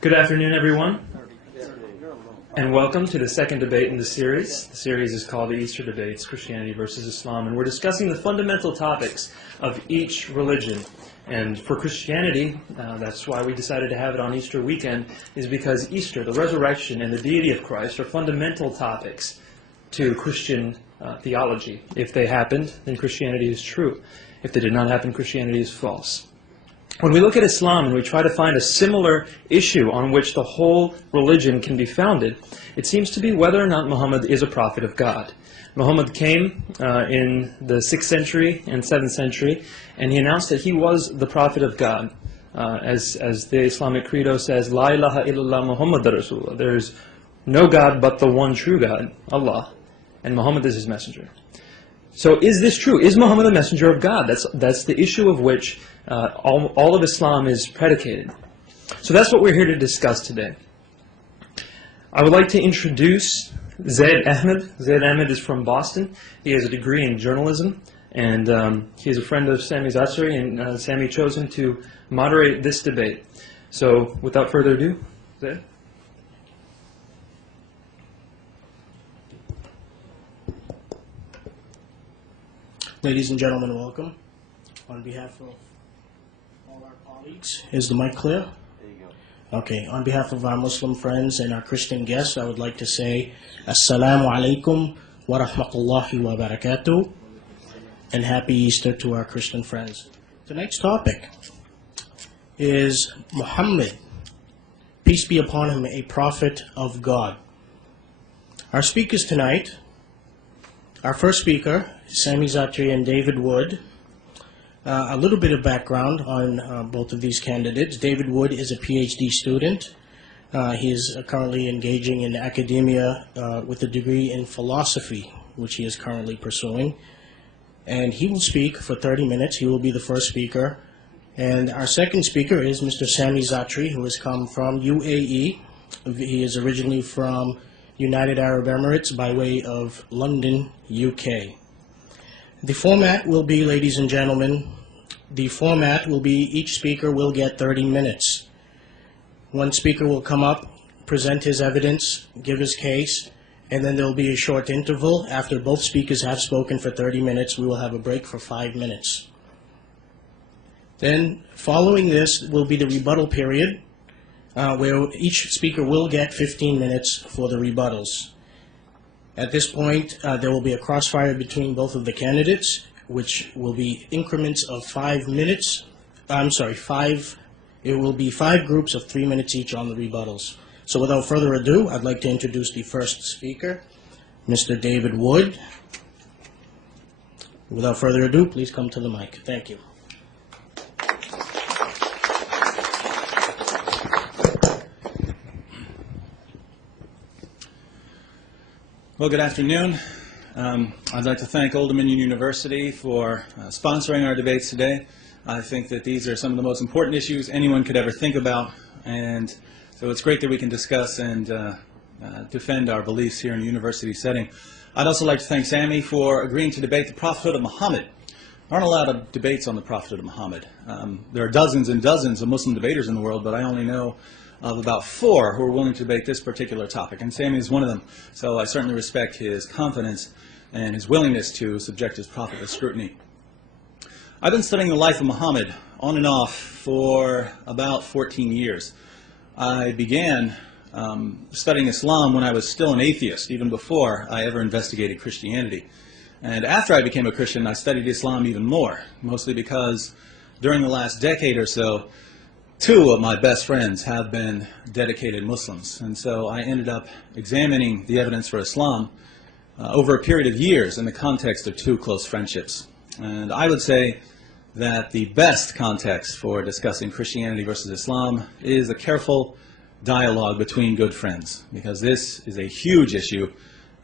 Good afternoon, everyone, and welcome to the second debate in the series. The series is called the Easter Debates, Christianity versus Islam, and we're discussing the fundamental topics of each religion. And for Christianity, that's why we decided to have it on Easter weekend, is because Easter, the resurrection, and the deity of Christ are fundamental topics to Christian theology. If they happened, then Christianity is true. If they did not happen, Christianity is false. When we look at Islam and we try to find a similar issue on which the whole religion can be founded, it seems to be whether or not Muhammad is a prophet of God. Muhammad came in the 6th century and 7th century, and he announced that he was the prophet of God. As the Islamic credo says, La ilaha illallah Muhammad Rasulullah. There is no God but the one true God, Allah, and Muhammad is his messenger. So is this true? Is Muhammad a messenger of God? That's the issue of which all of Islam is predicated. So that's what we're here to discuss today. I would like to introduce Zaid Ahmed. Zaid Ahmed is from Boston. He has a degree in journalism, and he is a friend of Sami Zaatari, and Sami chose him to moderate this debate. So without further ado, Zaid. Ladies and gentlemen, welcome. On behalf of all our colleagues, is the mic clear? There you go. Okay, on behalf of our Muslim friends and our Christian guests, I would like to say Assalamu alaikum wa rahmatullahi wa barakatuh, and Happy Easter to our Christian friends. Tonight's topic is Muhammad, peace be upon him, a prophet of God. Our speakers tonight, our first speaker, Sami Zaatari and David Wood. A little bit of background on both of these candidates. David Wood is a PhD student. He is currently engaging in academia with a degree in philosophy, which he is currently pursuing. And he will speak for 30 minutes. He will be the first speaker. And our second speaker is Mr. Sami Zaatari, who has come from UAE. He is originally from United Arab Emirates by way of London, UK. The format will be, ladies and gentlemen, each speaker will get 30 minutes. One speaker will come up, present his evidence, give his case, and then there will be a short interval. After both speakers have spoken for 30 minutes, we will have a break for 5 minutes. Then, following this will be the rebuttal period, where each speaker will get 15 minutes for the rebuttals. At this point, there will be a crossfire between both of the candidates, which will be increments of 5 minutes. It will be 5 groups of 3 minutes each on the rebuttals. So without further ado, I'd like to introduce the first speaker, Mr. David Wood. Without further ado, please come to the mic. Thank you. Well, good afternoon. I'd like to thank Old Dominion University for sponsoring our debates today. I think that these are some of the most important issues anyone could ever think about, and so it's great that we can discuss and defend our beliefs here in a university setting. I'd also like to thank Sami for agreeing to debate the prophethood of Muhammad. There aren't a lot of debates on the prophethood of Muhammad. There are dozens and dozens of Muslim debaters in the world, but I only know of about 4 who are willing to debate this particular topic, and Sami is one of them. So I certainly respect his confidence and his willingness to subject his prophet to scrutiny. I've been studying the life of Muhammad on and off for about 14 years. I began studying Islam when I was still an atheist, even before I ever investigated Christianity. And after I became a Christian, I studied Islam even more, mostly because during the last decade or so, 2 of my best friends have been dedicated Muslims, and so I ended up examining the evidence for Islam over a period of years in the context of 2 close friendships. And I would say that the best context for discussing Christianity versus Islam is a careful dialogue between good friends, because this is a huge issue,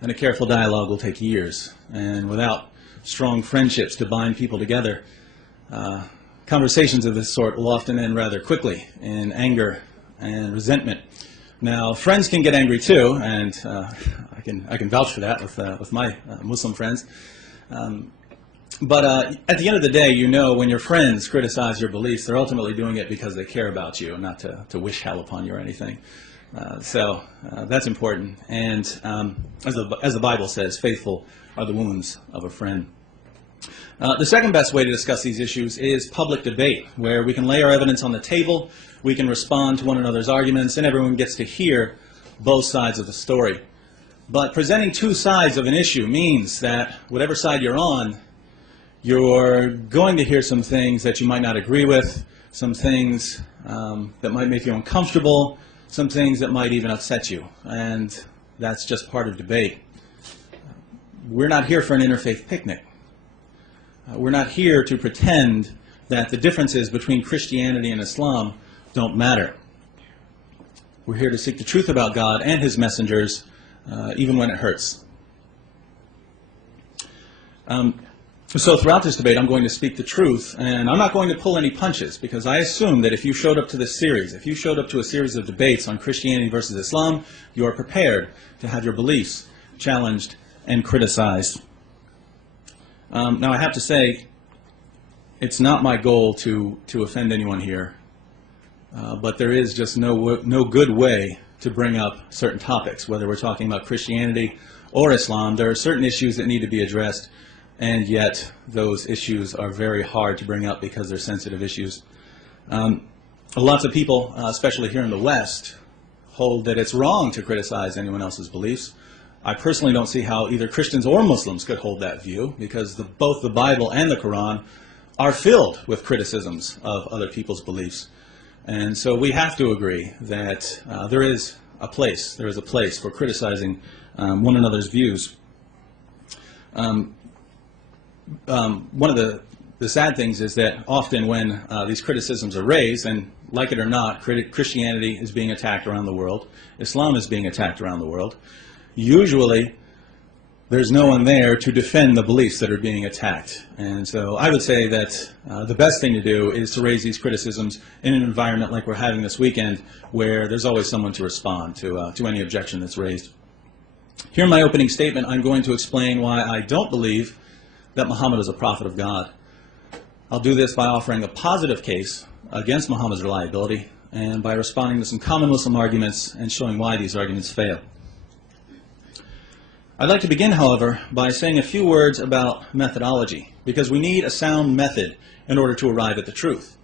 and a careful dialogue will take years. And without strong friendships to bind people together, conversations of this sort will often end rather quickly in anger and resentment. Now, friends can get angry too, and I can vouch for that with my Muslim friends. But at the end of the day, you know, when your friends criticize your beliefs, they're ultimately doing it because they care about you, not to wish hell upon you or anything. So that's important. And as the Bible says, faithful are the wounds of a friend. The second best way to discuss these issues is public debate, where we can lay our evidence on the table, we can respond to one another's arguments, and everyone gets to hear both sides of the story. But presenting two sides of an issue means that whatever side you're on, you're going to hear some things that you might not agree with, some things that might make you uncomfortable, some things that might even upset you. And that's just part of debate. We're not here for an interfaith picnic. We're not here to pretend that the differences between Christianity and Islam don't matter. We're here to seek the truth about God and His messengers, even when it hurts. So throughout this debate, I'm going to speak the truth, and I'm not going to pull any punches, because I assume that if you showed up to this series, if you showed up to a series of debates on Christianity versus Islam, you are prepared to have your beliefs challenged and criticized. Now, I have to say, it's not my goal to offend anyone here, but there is just no good way to bring up certain topics, whether we're talking about Christianity or Islam. There are certain issues that need to be addressed, and yet those issues are very hard to bring up because they're sensitive issues. Lots of people, especially here in the West, hold that it's wrong to criticize anyone else's beliefs. I personally don't see how either Christians or Muslims could hold that view, because both the Bible and the Quran are filled with criticisms of other people's beliefs. And so we have to agree that there is a place for criticizing one another's views. One of the sad things is that often when these criticisms are raised, and like it or not, Christianity is being attacked around the world, Islam is being attacked around the world, usually there's no one there to defend the beliefs that are being attacked. And so I would say that the best thing to do is to raise these criticisms in an environment like we're having this weekend, where there's always someone to respond to any objection that's raised. Here in my opening statement, I'm going to explain why I don't believe that Muhammad is a prophet of God. I'll do this by offering a positive case against Muhammad's reliability, and by responding to some common Muslim arguments and showing why these arguments fail. I'd like to begin, however, by saying a few words about methodology, because we need a sound method in order to arrive at the truth.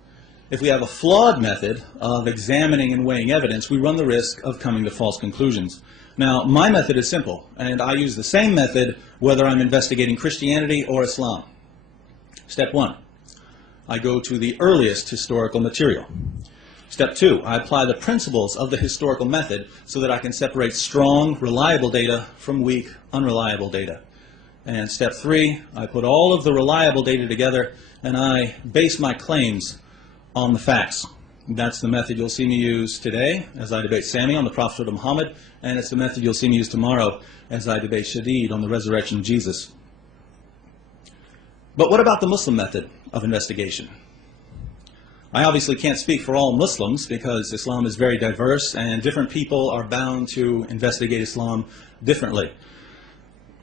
If we have a flawed method of examining and weighing evidence, we run the risk of coming to false conclusions. Now, my method is simple, and I use the same method whether I'm investigating Christianity or Islam. Step 1, I go to the earliest historical material. Step 2, I apply the principles of the historical method so that I can separate strong, reliable data from weak, unreliable data. And step 3, I put all of the reliable data together and I base my claims on the facts. That's the method you'll see me use today as I debate Sami on the prophethood of Muhammad, and it's the method you'll see me use tomorrow as I debate Shadid on the resurrection of Jesus. But what about the Muslim method of investigation? I obviously can't speak for all Muslims, because Islam is very diverse and different people are bound to investigate Islam differently.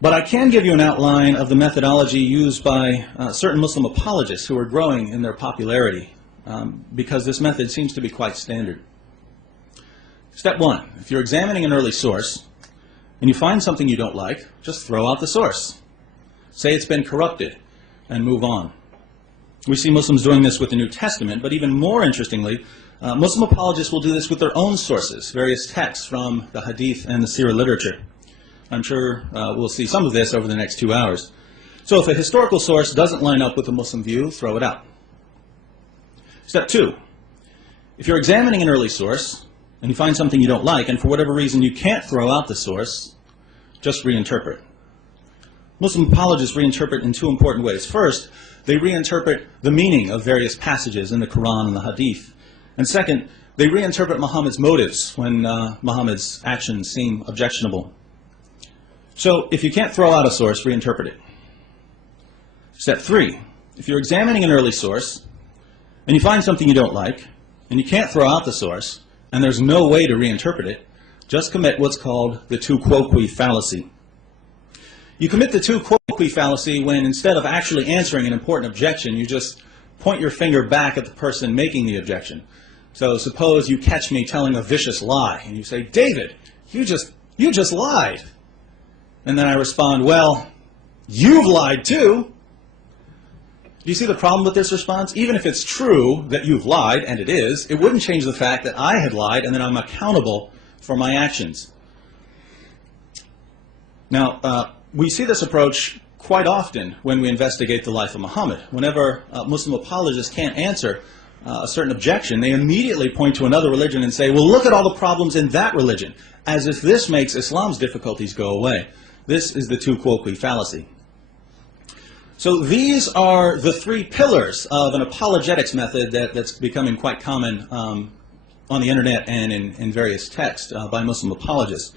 But I can give you an outline of the methodology used by certain Muslim apologists who are growing in their popularity, because this method seems to be quite standard. Step 1, if you're examining an early source and you find something you don't like, just throw out the source. Say it's been corrupted and move on. We see Muslims doing this with the New Testament, but even more interestingly, Muslim apologists will do this with their own sources, various texts from the Hadith and the Sirah literature. I'm sure we'll see some of this over the next 2 hours. So if a historical source doesn't line up with the Muslim view, throw it out. Step 2, if you're examining an early source and you find something you don't like, and for whatever reason you can't throw out the source, just reinterpret. Muslim apologists reinterpret in 2 important ways. First, they reinterpret the meaning of various passages in the Quran and the Hadith. And second, they reinterpret Muhammad's motives when Muhammad's actions seem objectionable. So if you can't throw out a source, reinterpret it. Step 3, if you're examining an early source and you find something you don't like and you can't throw out the source and there's no way to reinterpret it, just commit what's called the tu quoque fallacy. You commit the tu quoque colloquy fallacy when instead of actually answering an important objection, you just point your finger back at the person making the objection. So suppose you catch me telling a vicious lie, and you say, David, you just lied. And then I respond, well, you've lied too. Do you see the problem with this response? Even if it's true that you've lied, and it is, it wouldn't change the fact that I had lied and that I'm accountable for my actions. Now, we see this approach quite often when we investigate the life of Muhammad. Whenever Muslim apologists can't answer a certain objection, they immediately point to another religion and say, well, look at all the problems in that religion, as if this makes Islam's difficulties go away. This is the tu quoque fallacy. So these are the three pillars of an apologetics method that's becoming quite common on the internet and in various texts by Muslim apologists.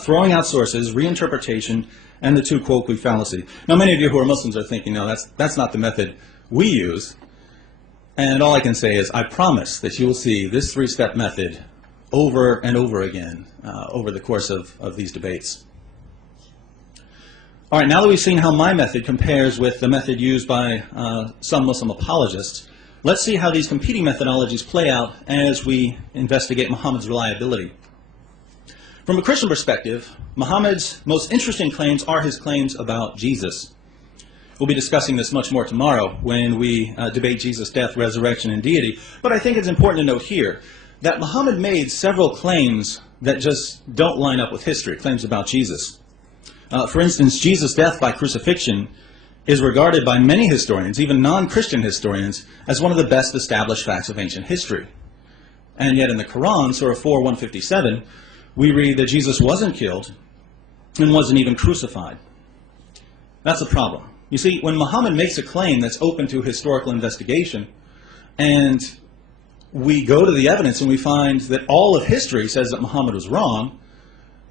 Throwing out sources, reinterpretation, and the tu quoque fallacy. Now many of you who are Muslims are thinking, no, that's not the method we use. And all I can say is, I promise that you will see this three-step method over and over again over the course of these debates. All right, now that we've seen how my method compares with the method used by some Muslim apologists, let's see how these competing methodologies play out as we investigate Muhammad's reliability. From a Christian perspective, Muhammad's most interesting claims are his claims about Jesus. We'll be discussing this much more tomorrow when we debate Jesus' death, resurrection, and deity. But I think it's important to note here that Muhammad made several claims that just don't line up with history, claims about Jesus. For instance, Jesus' death by crucifixion is regarded by many historians, even non-Christian historians, as one of the best established facts of ancient history. And yet in the Quran, Surah 4:157, we read that Jesus wasn't killed and wasn't even crucified. That's a problem. You see, when Muhammad makes a claim that's open to historical investigation, and we go to the evidence and we find that all of history says that Muhammad was wrong,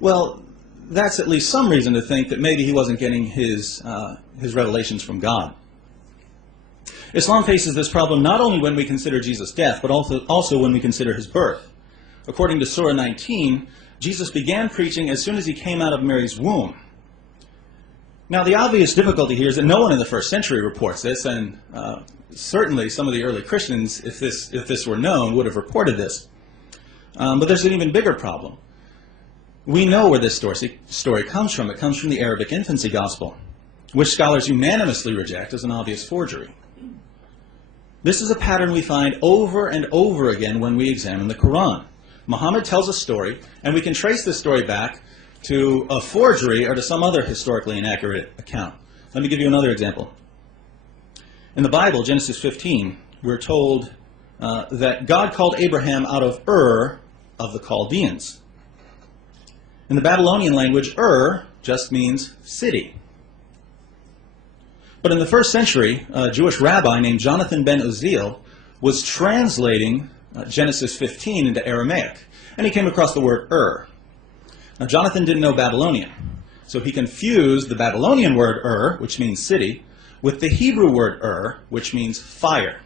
well, that's at least some reason to think that maybe he wasn't getting his revelations from God. Islam faces this problem not only when we consider Jesus' death, but also when we consider his birth. According to Surah 19, Jesus began preaching as soon as he came out of Mary's womb. Now, the obvious difficulty here is that no one in the first century reports this, and certainly some of the early Christians, if this were known, would have reported this. But there's an even bigger problem. We know where this story comes from. It comes from the Arabic infancy gospel, which scholars unanimously reject as an obvious forgery. This is a pattern we find over and over again when we examine the Quran. Muhammad tells a story, and we can trace this story back to a forgery or to some other historically inaccurate account. Let me give you another example. In the Bible, Genesis 15, we're told that God called Abraham out of Ur of the Chaldeans. In the Babylonian language, Ur just means city. But in the first century, a Jewish rabbi named Jonathan ben Uzziel was translating Genesis 15 into Aramaic, and he came across the word Ur. Now, Jonathan didn't know Babylonian, so he confused the Babylonian word Ur, which means city, with the Hebrew word Ur, which means fire.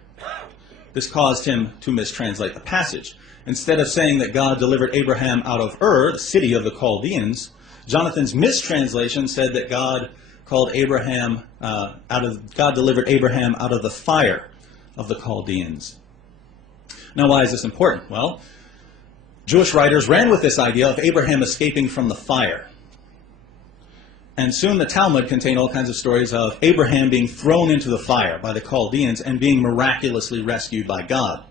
This caused him to mistranslate the passage. Instead of saying that God delivered Abraham out of Ur, the city of the Chaldeans, Jonathan's mistranslation said that God delivered Abraham out of the fire of the Chaldeans. Now, why is this important? Well, Jewish writers ran with this idea of Abraham escaping from the fire. And soon the Talmud contained all kinds of stories of Abraham being thrown into the fire by the Chaldeans and being miraculously rescued by God.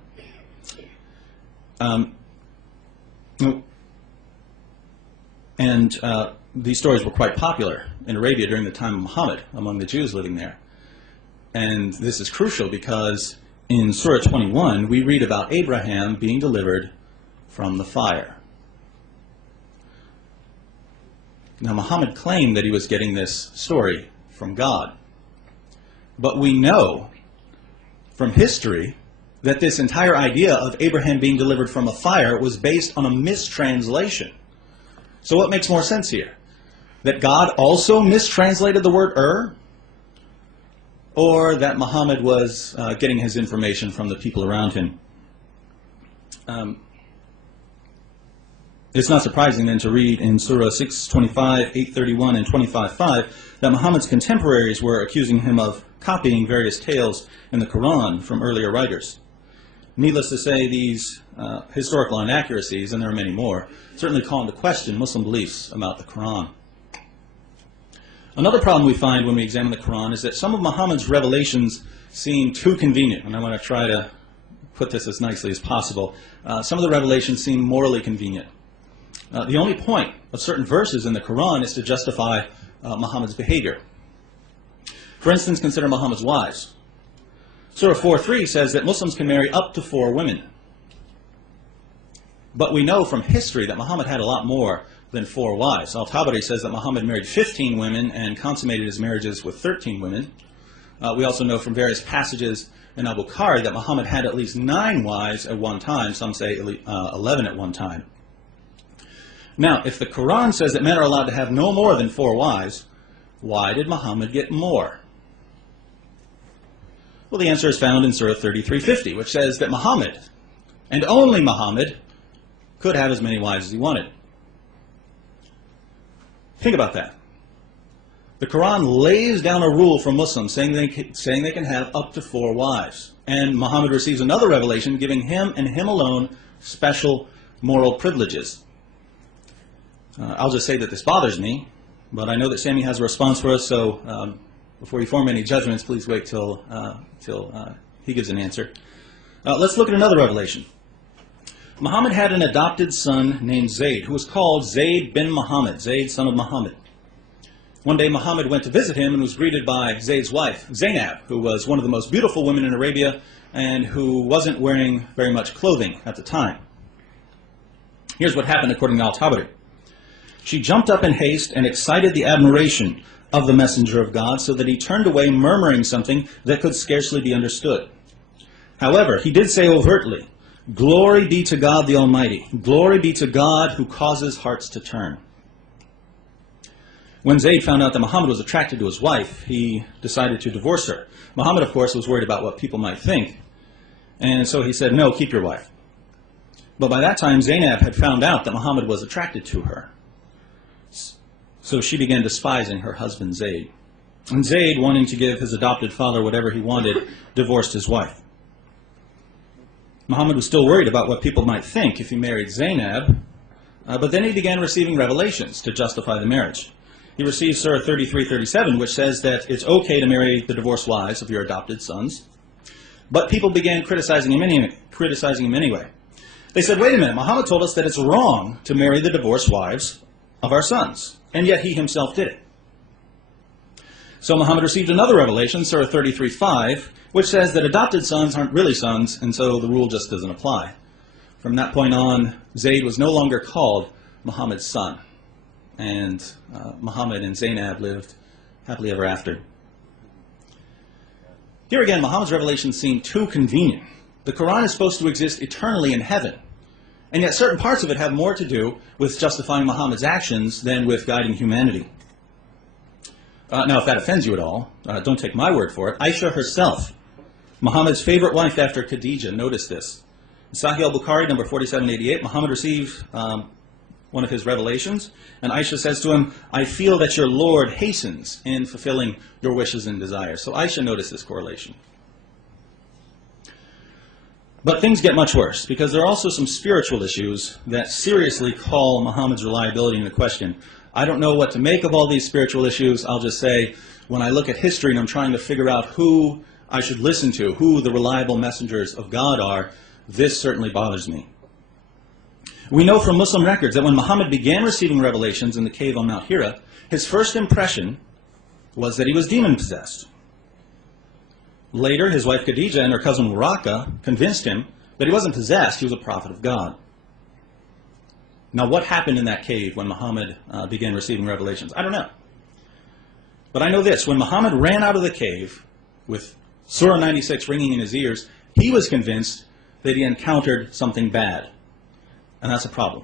These stories were quite popular in Arabia during the time of Muhammad among the Jews living there. And this is crucial because in Surah 21, we read about Abraham being delivered from the fire. Now, Muhammad claimed that he was getting this story from God. But we know from history that this entire idea of Abraham being delivered from a fire was based on a mistranslation. So what makes more sense here? That God also mistranslated the word Ur? Or that Muhammad was getting his information from the people around him? It's not surprising then to read in Surah 6:25, 8:31, and 25:5 that Muhammad's contemporaries were accusing him of copying various tales in the Quran from earlier writers. Needless to say, these historical inaccuracies, and there are many more, certainly call into question Muslim beliefs about the Quran. Another problem we find when we examine the Quran is that some of Muhammad's revelations seem too convenient, and I want to try to put this as nicely as possible. Some of the revelations seem morally convenient. The only point of certain verses in the Quran is to justify Muhammad's behavior. For instance, consider Muhammad's wives. Surah 4:3 says that Muslims can marry up to 4 women. But we know from history that Muhammad had a lot more than 4 wives. Zaatari says that Muhammad married 15 women and consummated his marriages with 13 women. We also know from various passages in Al-Bukhari that Muhammad had at least 9 wives at one time. Some say 11 at one time. Now, if the Quran says that men are allowed to have no more than 4 wives, why did Muhammad get more? Well, the answer is found in Surah 33:50, which says that Muhammad, and only Muhammad, could have as many wives as he wanted. Think about that. The Quran lays down a rule for Muslims saying they can have up to 4 wives. And Muhammad receives another revelation giving him and him alone special moral privileges. I'll just say that this bothers me, but I know that Sami has a response for us, so before you form any judgments, please wait till he gives an answer. Let's look at another revelation. Muhammad had an adopted son named Zayd, who was called Zayd bin Muhammad, Zayd, son of Muhammad. One day Muhammad went to visit him and was greeted by Zayd's wife, Zainab, who was one of the most beautiful women in Arabia and who wasn't wearing very much clothing at the time. Here's what happened according to Al-Tabari. She jumped up in haste and excited the admiration of the messenger of God so that he turned away murmuring something that could scarcely be understood. However, he did say overtly, "Glory be to God the Almighty. Glory be to God who causes hearts to turn." When Zayd found out that Muhammad was attracted to his wife, he decided to divorce her. Muhammad, of course, was worried about what people might think, and so he said, "No, keep your wife." But by that time, Zainab had found out that Muhammad was attracted to her. So she began despising her husband Zayd. And Zayd, wanting to give his adopted father whatever he wanted, divorced his wife. Muhammad was still worried about what people might think if he married Zainab, but then he began receiving revelations to justify the marriage. He received Surah 33:37, which says that it's okay to marry the divorced wives of your adopted sons. But people began criticizing him anyway. They said, wait a minute, Muhammad told us that it's wrong to marry the divorced wives of our sons, and yet he himself did it. So Muhammad received another revelation, Surah 33:5, which says that adopted sons aren't really sons, and so the rule just doesn't apply. From that point on, Zayd was no longer called Muhammad's son, and Muhammad and Zainab lived happily ever after. Here again, Muhammad's revelations seem too convenient. The Quran is supposed to exist eternally in heaven, and yet certain parts of it have more to do with justifying Muhammad's actions than with guiding humanity. Now, if that offends you at all, don't take my word for it. Aisha herself, Muhammad's favorite wife after Khadijah, notice this. In Sahih al-Bukhari, number 4788, Muhammad received one of his revelations, and Aisha says to him, "I feel that your Lord hastens in fulfilling your wishes and desires." So Aisha noticed this correlation. But things get much worse, because there are also some spiritual issues that seriously call Muhammad's reliability into question. I don't know what to make of all these spiritual issues. I'll just say, when I look at history and I'm trying to figure out who I should listen to, who the reliable messengers of God are, this certainly bothers me. We know from Muslim records that when Muhammad began receiving revelations in the cave on Mount Hira, his first impression was that he was demon-possessed. Later, his wife Khadijah and her cousin Waraka convinced him that he wasn't possessed, he was a prophet of God. Now, what happened in that cave when Muhammad began receiving revelations? I don't know. But I know this, when Muhammad ran out of the cave with Surah 96 ringing in his ears, he was convinced that he encountered something bad. And that's a problem.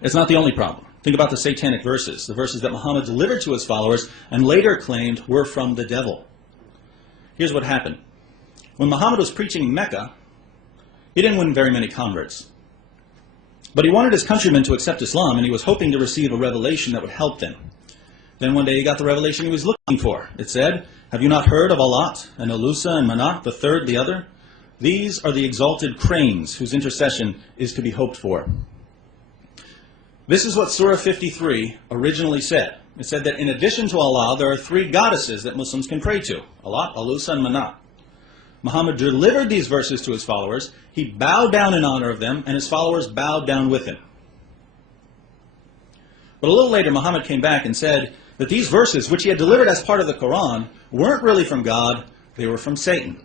It's not the only problem. Think about the satanic verses, the verses that Muhammad delivered to his followers and later claimed were from the devil. Here's what happened. When Muhammad was preaching in Mecca, he didn't win very many converts. But he wanted his countrymen to accept Islam, and he was hoping to receive a revelation that would help them. Then one day he got the revelation he was looking for. It said, "Have you not heard of Alat and Alusa and Manat, the third, the other? These are the exalted cranes whose intercession is to be hoped for." This is what Surah 53 originally said. It said that in addition to Allah, there are three goddesses that Muslims can pray to: Alat, Alusa, and Manat. Muhammad delivered these verses to his followers. He bowed down in honor of them, and his followers bowed down with him. But a little later, Muhammad came back and said that these verses, which he had delivered as part of the Quran, weren't really from God, they were from Satan.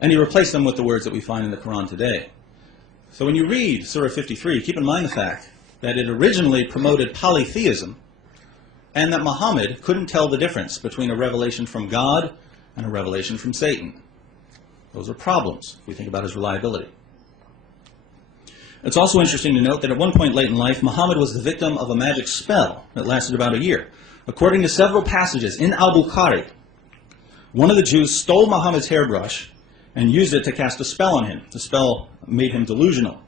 And he replaced them with the words that we find in the Quran today. So when you read Surah 53, keep in mind the fact that it originally promoted polytheism, and that Muhammad couldn't tell the difference between a revelation from God and a revelation from Satan. Those are problems if we think about his reliability. It's also interesting to note that at one point late in life, Muhammad was the victim of a magic spell that lasted about a year. According to several passages in Al-Bukhari, one of the Jews stole Muhammad's hairbrush and used it to cast a spell on him. The spell made him delusional.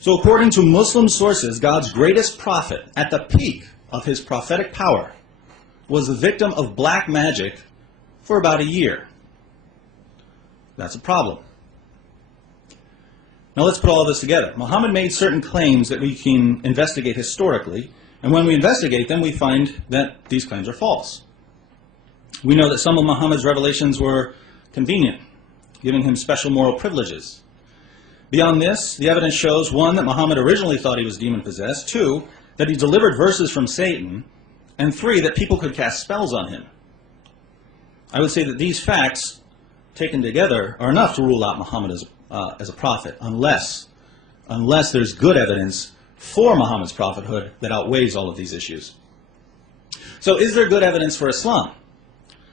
So according to Muslim sources, God's greatest prophet, at the peak of his prophetic power, was the victim of black magic for about a year. That's a problem. Now let's put all this together. Muhammad made certain claims that we can investigate historically, and when we investigate them, we find that these claims are false. We know that some of Muhammad's revelations were convenient, giving him special moral privileges. Beyond this, the evidence shows, one, that Muhammad originally thought he was demon-possessed, two, that he delivered verses from Satan, and three, that people could cast spells on him. I would say that these facts, taken together, are enough to rule out Muhammad as a prophet, unless there's good evidence for Muhammad's prophethood that outweighs all of these issues. So is there good evidence for Islam?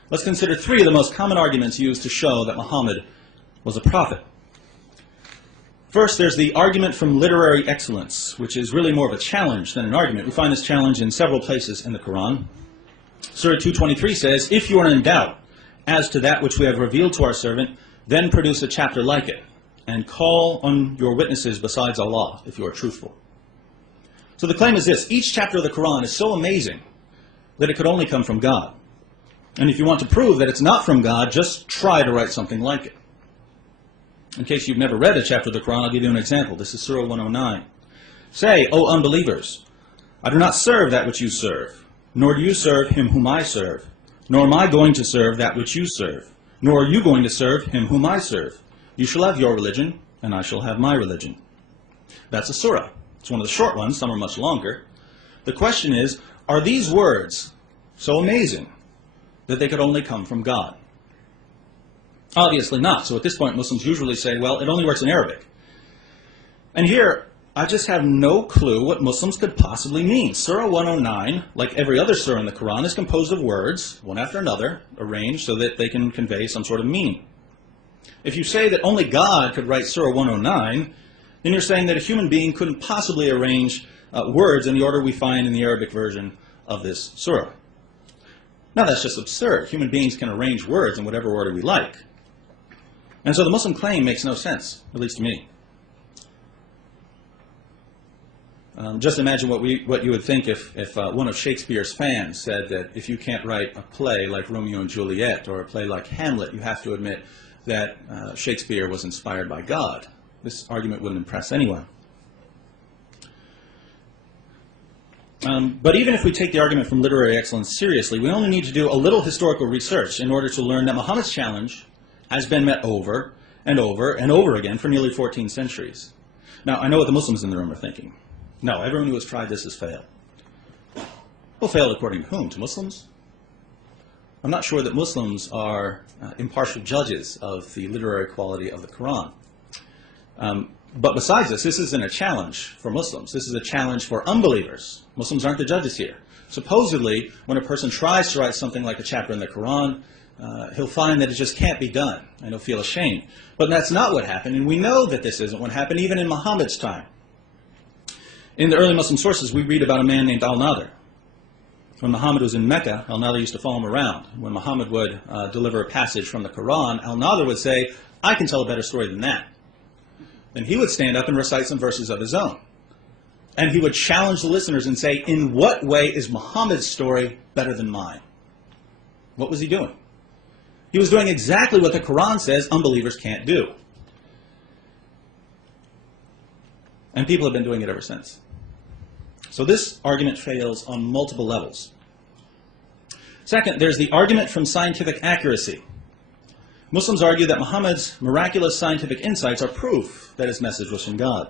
Let's consider three of the most common arguments used to show that Muhammad was a prophet. First, there's the argument from literary excellence, which is really more of a challenge than an argument. We find this challenge in several places in the Quran. Surah 223 says, "If you are in doubt as to that which we have revealed to our servant, then produce a chapter like it, and call on your witnesses besides Allah, if you are truthful." So the claim is this: each chapter of the Quran is so amazing that it could only come from God. And if you want to prove that it's not from God, just try to write something like it. In case you've never read a chapter of the Quran, I'll give you an example. This is Surah 109. "Say, O unbelievers, I do not serve that which you serve, nor do you serve him whom I serve, nor am I going to serve that which you serve, nor are you going to serve him whom I serve. You shall have your religion, and I shall have my religion." That's a surah. It's one of the short ones. Some are much longer. The question is, are these words so amazing that they could only come from God? Obviously not. So at this point, Muslims usually say, well, it only works in Arabic. And here, I just have no clue what Muslims could possibly mean. Surah 109, like every other surah in the Quran, is composed of words, one after another, arranged so that they can convey some sort of meaning. If you say that only God could write Surah 109, then you're saying that a human being couldn't possibly arrange words in the order we find in the Arabic version of this surah. Now that's just absurd. Human beings can arrange words in whatever order we like. And so the Muslim claim makes no sense, at least to me. Just imagine what you would think if one of Shakespeare's fans said that if you can't write a play like Romeo and Juliet or a play like Hamlet, you have to admit that Shakespeare was inspired by God. This argument wouldn't impress anyone. But even if we take the argument from literary excellence seriously, we only need to do a little historical research in order to learn that Muhammad's challenge has been met over and over and over again for nearly 14 centuries. Now, I know what the Muslims in the room are thinking. No, everyone who has tried this has failed. Well, failed according to whom? To Muslims? I'm not sure that Muslims are impartial judges of the literary quality of the Quran. But besides this isn't a challenge for Muslims. This is a challenge for unbelievers. Muslims aren't the judges here. Supposedly, when a person tries to write something like a chapter in the Quran, he'll find that it just can't be done, and he'll feel ashamed. But that's not what happened, and we know that this isn't what happened even in Muhammad's time. In the early Muslim sources, we read about a man named Al-Nadir. When Muhammad was in Mecca, Al-Nadir used to follow him around. When Muhammad would deliver a passage from the Quran, Al-Nadir would say, "I can tell a better story than that." Then he would stand up and recite some verses of his own. And he would challenge the listeners and say, in what way is Muhammad's story better than mine? What was he doing? He was doing exactly what the Quran says unbelievers can't do. And people have been doing it ever since. So this argument fails on multiple levels. Second, there's the argument from scientific accuracy. Muslims argue that Muhammad's miraculous scientific insights are proof that his message was from God.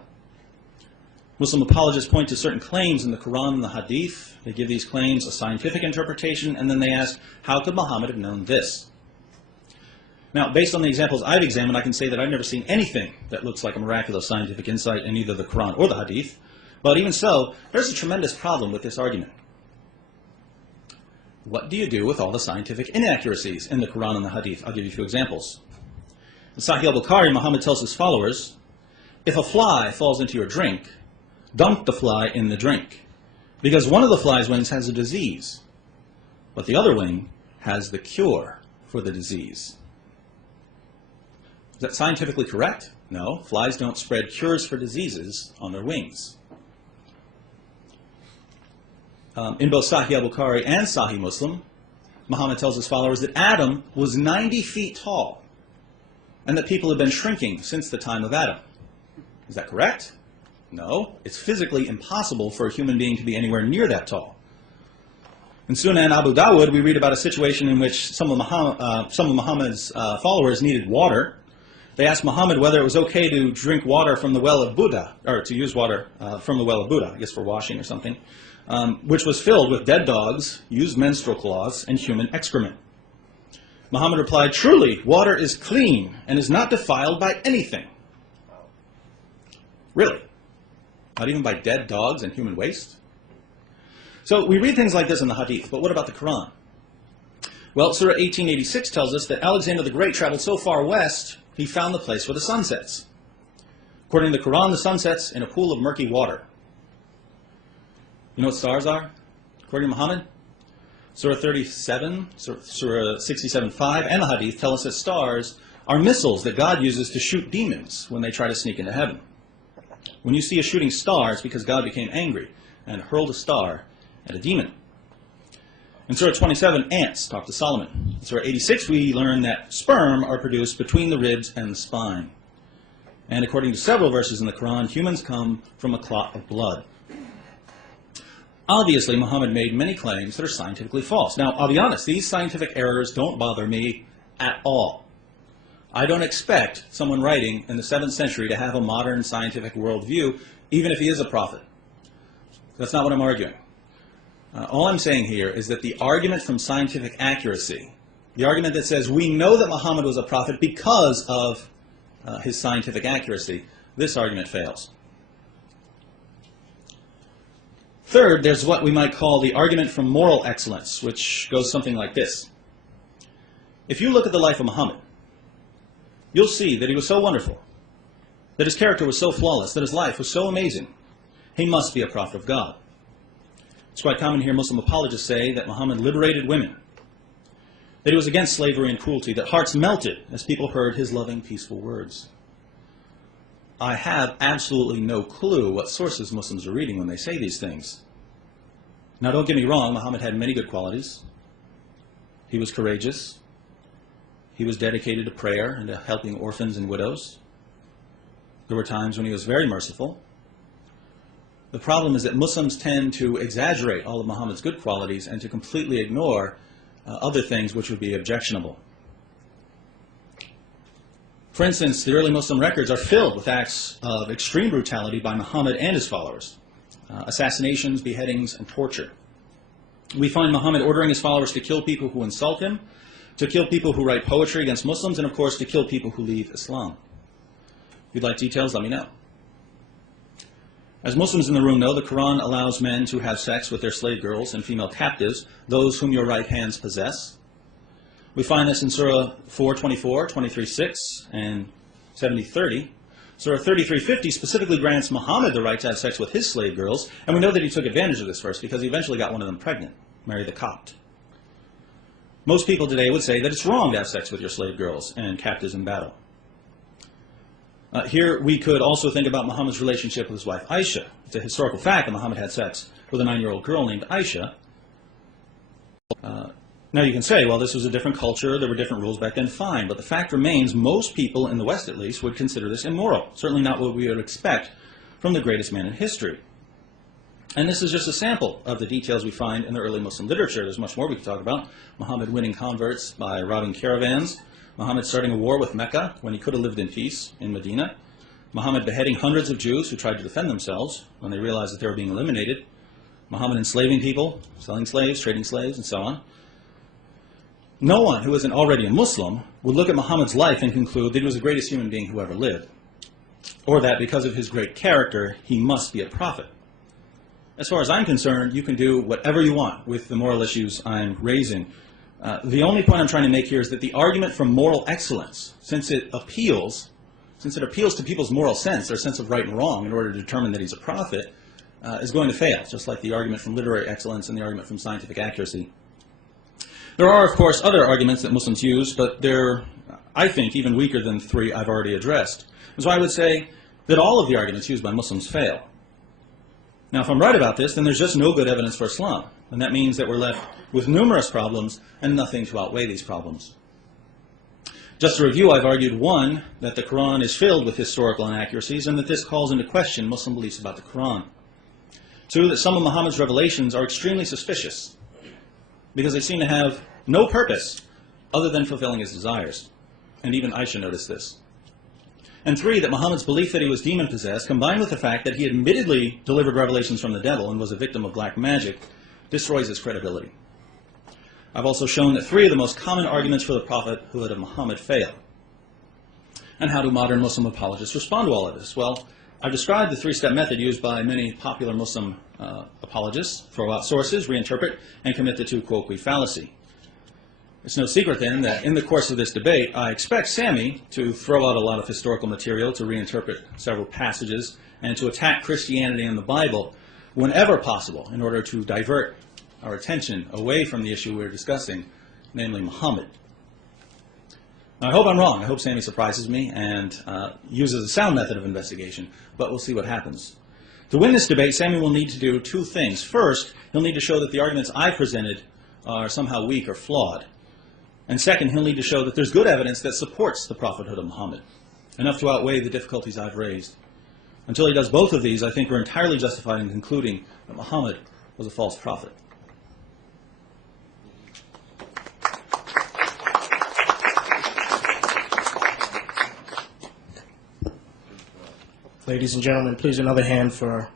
Muslim apologists point to certain claims in the Quran and the Hadith. They give these claims a scientific interpretation, and then they ask, how could Muhammad have known this? Now, based on the examples I've examined, I can say that I've never seen anything that looks like a miraculous scientific insight in either the Quran or the Hadith. But even so, there's a tremendous problem with this argument. What do you do with all the scientific inaccuracies in the Quran and the Hadith? I'll give you a few examples. In Sahih al-Bukhari, Muhammad tells his followers, if a fly falls into your drink, dump the fly in the drink, because one of the fly's wings has a disease, but the other wing has the cure for the disease. Is that scientifically correct? No, flies don't spread cures for diseases on their wings. In both Sahih al-Bukhari and Sahih Muslim, Muhammad tells his followers that Adam was 90 feet tall, and that people have been shrinking since the time of Adam. Is that correct? No, it's physically impossible for a human being to be anywhere near that tall. In Sunan Abu Dawud, we read about a situation in which some of Muhammad's followers needed water. They asked Muhammad whether it was okay to drink water from the well of Buddha, or to use water from the well of Buddha, I guess for washing or something, which was filled with dead dogs, used menstrual cloths, and human excrement. Muhammad replied, truly, water is clean and is not defiled by anything. Really? Not even by dead dogs and human waste? So we read things like this in the Hadith, but what about the Quran? Well, Surah 1886 tells us that Alexander the Great traveled so far west, he found the place where the sun sets. According to the Quran, the sun sets in a pool of murky water. You know what stars are? According to Muhammad, Surah 37, Surah 67:5, and the Hadith tell us that stars are missiles that God uses to shoot demons when they try to sneak into heaven. When you see a shooting star, it's because God became angry and hurled a star at a demon. In Surah 27, ants talk to Solomon. In Surah 86, we learn that sperm are produced between the ribs and the spine. And according to several verses in the Quran, humans come from a clot of blood. Obviously, Muhammad made many claims that are scientifically false. Now, I'll be honest, these scientific errors don't bother me at all. I don't expect someone writing in the 7th century to have a modern scientific worldview, even if he is a prophet. That's not what I'm arguing. All I'm saying here is that the argument from scientific accuracy, the argument that says we know that Muhammad was a prophet because of his scientific accuracy, this argument fails. Third, there's what we might call the argument from moral excellence, which goes something like this. If you look at the life of Muhammad, you'll see that he was so wonderful, that his character was so flawless, that his life was so amazing. He must be a prophet of God. It's quite common to hear Muslim apologists say that Muhammad liberated women, that he was against slavery and cruelty, that hearts melted as people heard his loving, peaceful words. I have absolutely no clue what sources Muslims are reading when they say these things. Now, don't get me wrong, Muhammad had many good qualities. He was courageous. He was dedicated to prayer and to helping orphans and widows. There were times when he was very merciful. The problem is that Muslims tend to exaggerate all of Muhammad's good qualities and to completely ignore other things which would be objectionable. For instance, the early Muslim records are filled with acts of extreme brutality by Muhammad and his followers. Assassinations, beheadings, and torture. We find Muhammad ordering his followers to kill people who insult him, to kill people who write poetry against Muslims, and of course to kill people who leave Islam. If you'd like details, let me know. As Muslims in the room know, the Quran allows men to have sex with their slave girls and female captives, those whom your right hands possess. We find this in Surah 4:24, 23:6, and 70:30. Surah 33:50 specifically grants Muhammad the right to have sex with his slave girls, and we know that he took advantage of this verse because he eventually got one of them pregnant, Mary the Copt. Most people today would say that it's wrong to have sex with your slave girls and captives in battle. Here we could also think about Muhammad's relationship with his wife Aisha. It's a historical fact that Muhammad had sex with a 9-year-old girl named Aisha. Now you can say, well, this was a different culture, there were different rules back then, fine. But the fact remains, most people in the West at least would consider this immoral. Certainly not what we would expect from the greatest man in history. And this is just a sample of the details we find in the early Muslim literature. There's much more we could talk about. Muhammad winning converts by robbing caravans. Muhammad starting a war with Mecca when he could have lived in peace in Medina. Muhammad beheading hundreds of Jews who tried to defend themselves when they realized that they were being eliminated. Muhammad enslaving people, selling slaves, trading slaves, and so on. No one who isn't already a Muslim would look at Muhammad's life and conclude that he was the greatest human being who ever lived, or that because of his great character, he must be a prophet. As far as I'm concerned, you can do whatever you want with the moral issues I'm raising. The only point I'm trying to make here is that the argument for moral excellence, since it appeals to people's moral sense, their sense of right and wrong, in order to determine that he's a prophet, is going to fail, just like the argument from literary excellence and the argument from scientific accuracy. There are, of course, other arguments that Muslims use, but they're, I think, even weaker than the 3 I've already addressed. So I would say that all of the arguments used by Muslims fail. Now, if I'm right about this, then there's just no good evidence for Islam, and that means that we're left with numerous problems and nothing to outweigh these problems. Just to review, I've argued, 1, that the Quran is filled with historical inaccuracies, and that this calls into question Muslim beliefs about the Quran. 2, that some of Muhammad's revelations are extremely suspicious, because they seem to have no purpose other than fulfilling his desires. And even Aisha noticed this. And 3, that Muhammad's belief that he was demon-possessed, combined with the fact that he admittedly delivered revelations from the devil and was a victim of black magic, destroys his credibility. I've also shown that 3 of the most common arguments for the prophethood of Muhammad fail. And how do modern Muslim apologists respond to all of this? Well, I've described the 3-step method used by many popular Muslim apologists: throw out sources, reinterpret, and commit the 2 quoque fallacy. It's no secret then that in the course of this debate, I expect Sami to throw out a lot of historical material, to reinterpret several passages, and to attack Christianity and the Bible whenever possible in order to divert our attention away from the issue we're discussing, namely Muhammad. Now, I hope I'm wrong. I hope Sami surprises me and uses a sound method of investigation, but we'll see what happens. To win this debate, Sami will need to do 2 things. First, he'll need to show that the arguments I've presented are somehow weak or flawed. And second, he'll need to show that there's good evidence that supports the prophethood of Muhammad, enough to outweigh the difficulties I've raised. Until he does both of these, I think we're entirely justified in concluding that Muhammad was a false prophet. Ladies and gentlemen, please another hand for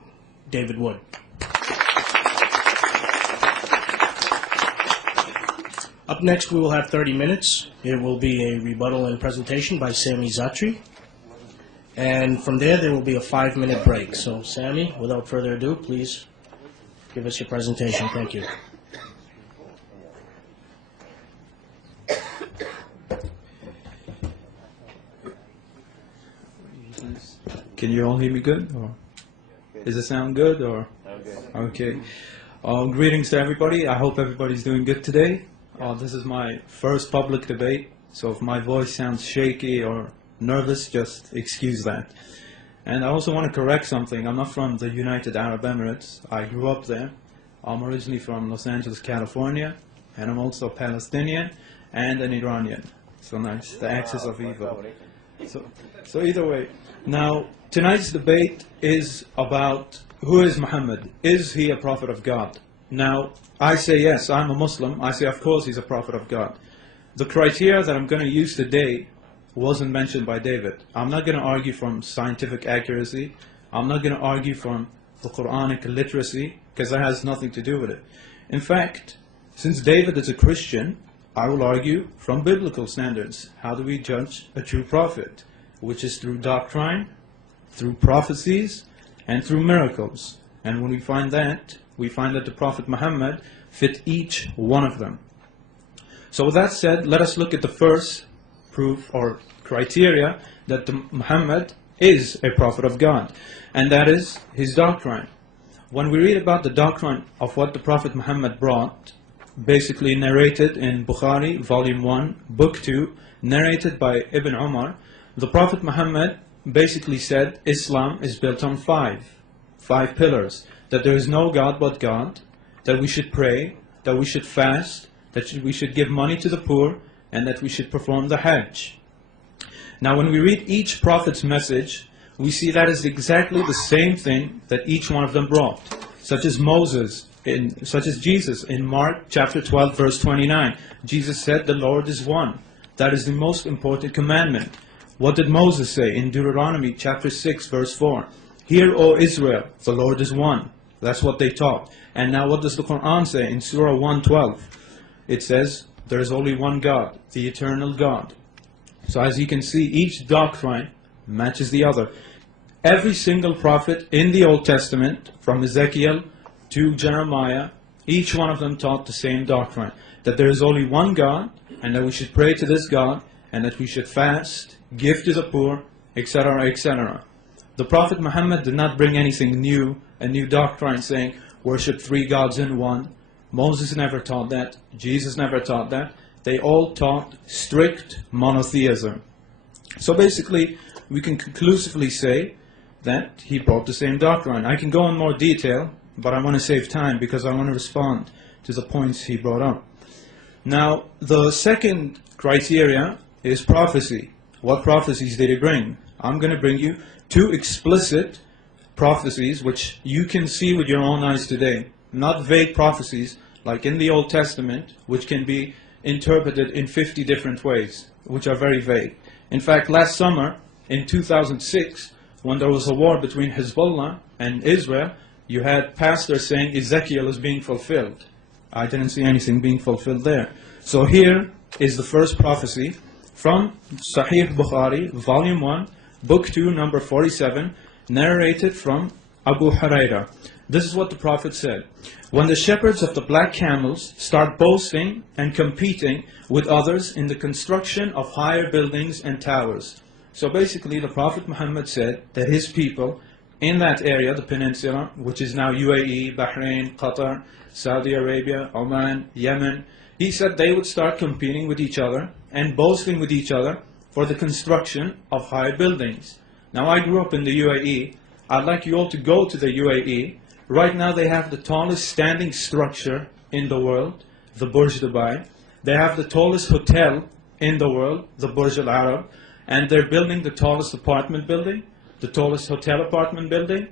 David Wood. Up next, we will have 30 minutes. It will be a rebuttal and presentation by Sami Zaatari. And from there will be a 5-minute break. So, Sami, without further ado, please give us your presentation. Thank you. Can you all hear me good? Or does it sound good? Or okay. Greetings to everybody. I hope everybody's doing good today. This is my first public debate, so if my voice sounds shaky or nervous, just excuse that. And I also want to correct something. I'm not from the United Arab Emirates. I grew up there. I'm originally from Los Angeles, California, and I'm also Palestinian and an Iranian. So nice, the axis of evil. So either way, now tonight's debate is about who is Muhammad? Is he a prophet of God? Now, I say yes, I'm a Muslim. I say, of course, he's a prophet of God. The criteria that I'm going to use today wasn't mentioned by David. I'm not going to argue from scientific accuracy. I'm not going to argue from the Quranic literacy, because that has nothing to do with it. In fact, since David is a Christian, I will argue from biblical standards. How do we judge a true prophet? Which is through doctrine, through prophecies, and through miracles. And when we find that the Prophet Muhammad fit each one of them. So with that said, let us look at the first proof or criteria that Muhammad is a prophet of God, and that is his doctrine. When we read about the doctrine of what the Prophet Muhammad brought, basically narrated in Bukhari, Volume 1, Book 2, narrated by Ibn Umar, the Prophet Muhammad basically said Islam is built on five pillars. That there is no God but God, that we should pray, that we should fast, that we should give money to the poor, and that we should perform the Hajj. Now when we read each prophet's message, we see that is exactly the same thing that each one of them brought. Such as Jesus in Mark chapter 12 verse 29. Jesus said, the Lord is one. That is the most important commandment. What did Moses say in Deuteronomy chapter 6 verse 4? Hear, O Israel, the Lord is one. That's what they taught. And now what does the Quran say in Surah 112? It says, there is only one God, the eternal God. So as you can see, each doctrine matches the other. Every single prophet in the Old Testament, from Ezekiel to Jeremiah, each one of them taught the same doctrine. That there is only one God, and that we should pray to this God, and that we should fast, give to the poor, etc., etc. The Prophet Muhammad did not bring anything new, a new doctrine saying, worship three gods in one. Moses never taught that. Jesus never taught that. They all taught strict monotheism. So basically, we can conclusively say that he brought the same doctrine. I can go in more detail, but I want to save time because I want to respond to the points he brought up. Now, the second criteria is prophecy. What prophecies did he bring? I'm going to bring you two explicit prophecies which you can see with your own eyes today. Not vague prophecies like in the Old Testament, which can be interpreted in 50 different ways, which are very vague. In fact, last summer, in 2006, when there was a war between Hezbollah and Israel, you had pastors saying Ezekiel is being fulfilled. I didn't see anything being fulfilled there. So here is the first prophecy from Sahih Bukhari, volume 1, book 2, number 47, narrated from Abu Huraira. This is what the Prophet said. When the shepherds of the black camels start boasting and competing with others in the construction of higher buildings and towers. So basically the Prophet Muhammad said that his people in that area, the peninsula, which is now UAE, Bahrain, Qatar, Saudi Arabia, Oman, Yemen, he said they would start competing with each other and boasting with each other for the construction of high buildings. Now I grew up in the UAE. I'd like you all to go to the UAE. Right now they have the tallest standing structure in the world, the Burj Dubai. They have the tallest hotel in the world, the Burj Al Arab. And they're building the tallest apartment building, the tallest hotel apartment building.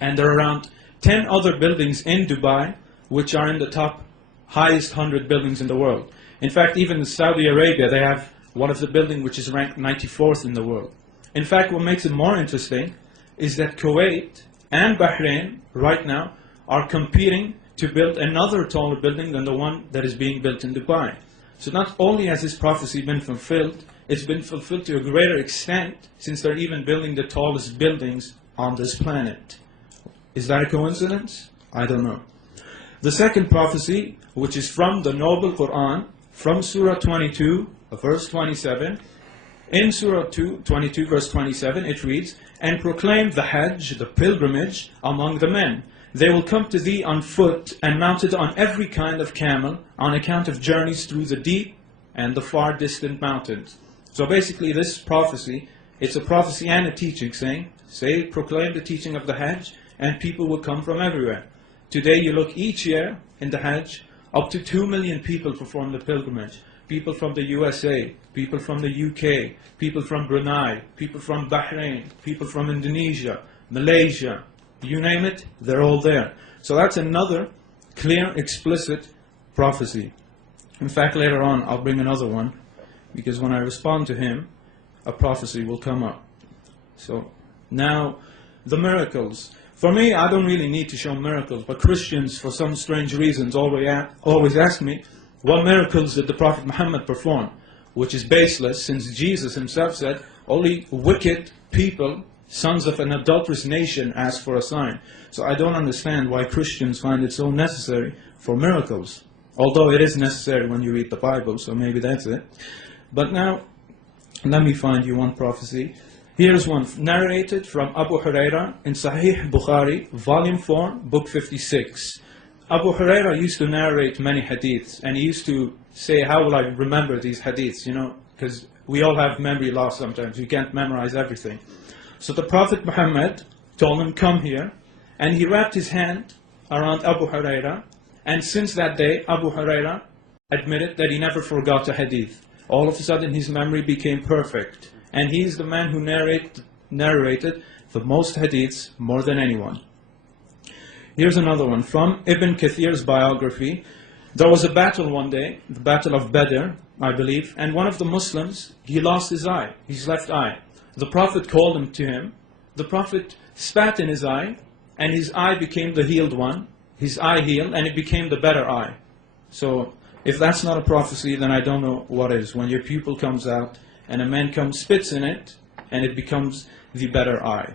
And there are around 10 other buildings in Dubai which are in the top highest 100 buildings in the world. In fact, even in Saudi Arabia, they have one of the buildings which is ranked 94th in the world. In fact, what makes it more interesting is that Kuwait and Bahrain right now are competing to build another taller building than the one that is being built in Dubai. So not only has this prophecy been fulfilled, it's been fulfilled to a greater extent since they're even building the tallest buildings on this planet. Is that a coincidence? I don't know. The second prophecy, which is from the Noble Quran, from Surah 22, verse 27, in Surah 22, verse 27, it reads, and proclaim the Hajj, the pilgrimage, among the men. They will come to thee on foot and mounted on every kind of camel on account of journeys through the deep and the far distant mountains. So basically this prophecy, it's a prophecy and a teaching saying, proclaim the teaching of the Hajj and people will come from everywhere. Today you look each year in the Hajj, up to 2 million people perform the pilgrimage. People from the USA, people from the UK, people from Brunei, people from Bahrain, people from Indonesia, Malaysia, you name it, they're all there. So that's another clear, explicit prophecy. In fact, later on, I'll bring another one, because when I respond to him, a prophecy will come up. So, now, the miracles. For me, I don't really need to show miracles, but Christians, for some strange reasons, always ask me, what miracles did the Prophet Muhammad perform? Which is baseless, since Jesus himself said, only wicked people, sons of an adulterous nation, ask for a sign. So I don't understand why Christians find it so necessary for miracles. Although it is necessary when you read the Bible, so maybe that's it. But now, let me find you one prophecy. Here's one, narrated from Abu Huraira in Sahih Bukhari, volume 4, book 56. Abu Huraira used to narrate many hadiths, and he used to say, how will I remember these hadiths, because We all have memory loss sometimes. We can't memorize everything. So the Prophet Muhammad told him, come here. And he wrapped his hand around Abu Huraira. And since that day, Abu Huraira admitted that he never forgot a hadith. All of a sudden, his memory became perfect. And he is the man who narrated the most hadiths more than anyone. Here's another one from Ibn Kathir's biography. There was a battle one day, the Battle of Badr, I believe, and one of the Muslims, he lost his eye, his left eye. The Prophet called him to him. The Prophet spat in his eye, and his eye became the healed one. His eye healed, and it became the better eye. So, if that's not a prophecy, then I don't know what is. When your pupil comes out, and a man comes, spits in it, and it becomes the better eye.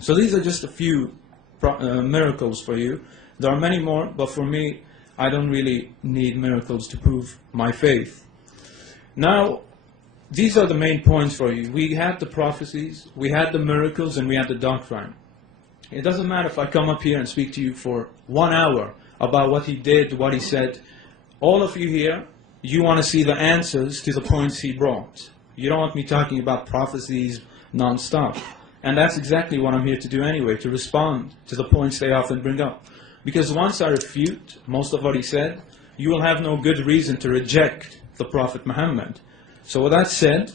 So these are just a few miracles for you. There are many more, but for me, I don't really need miracles to prove my faith. Now, these are the main points for you. We had the prophecies, we had the miracles, and we had the doctrine. It doesn't matter if I come up here and speak to you for 1 hour about what he did, what he said. All of you here, you want to see the answers to the points he brought. You don't want me talking about prophecies non-stop. And that's exactly what I'm here to do anyway, to respond to the points they often bring up. Because once I refute most of what he said, you will have no good reason to reject the Prophet Muhammad. So with that said,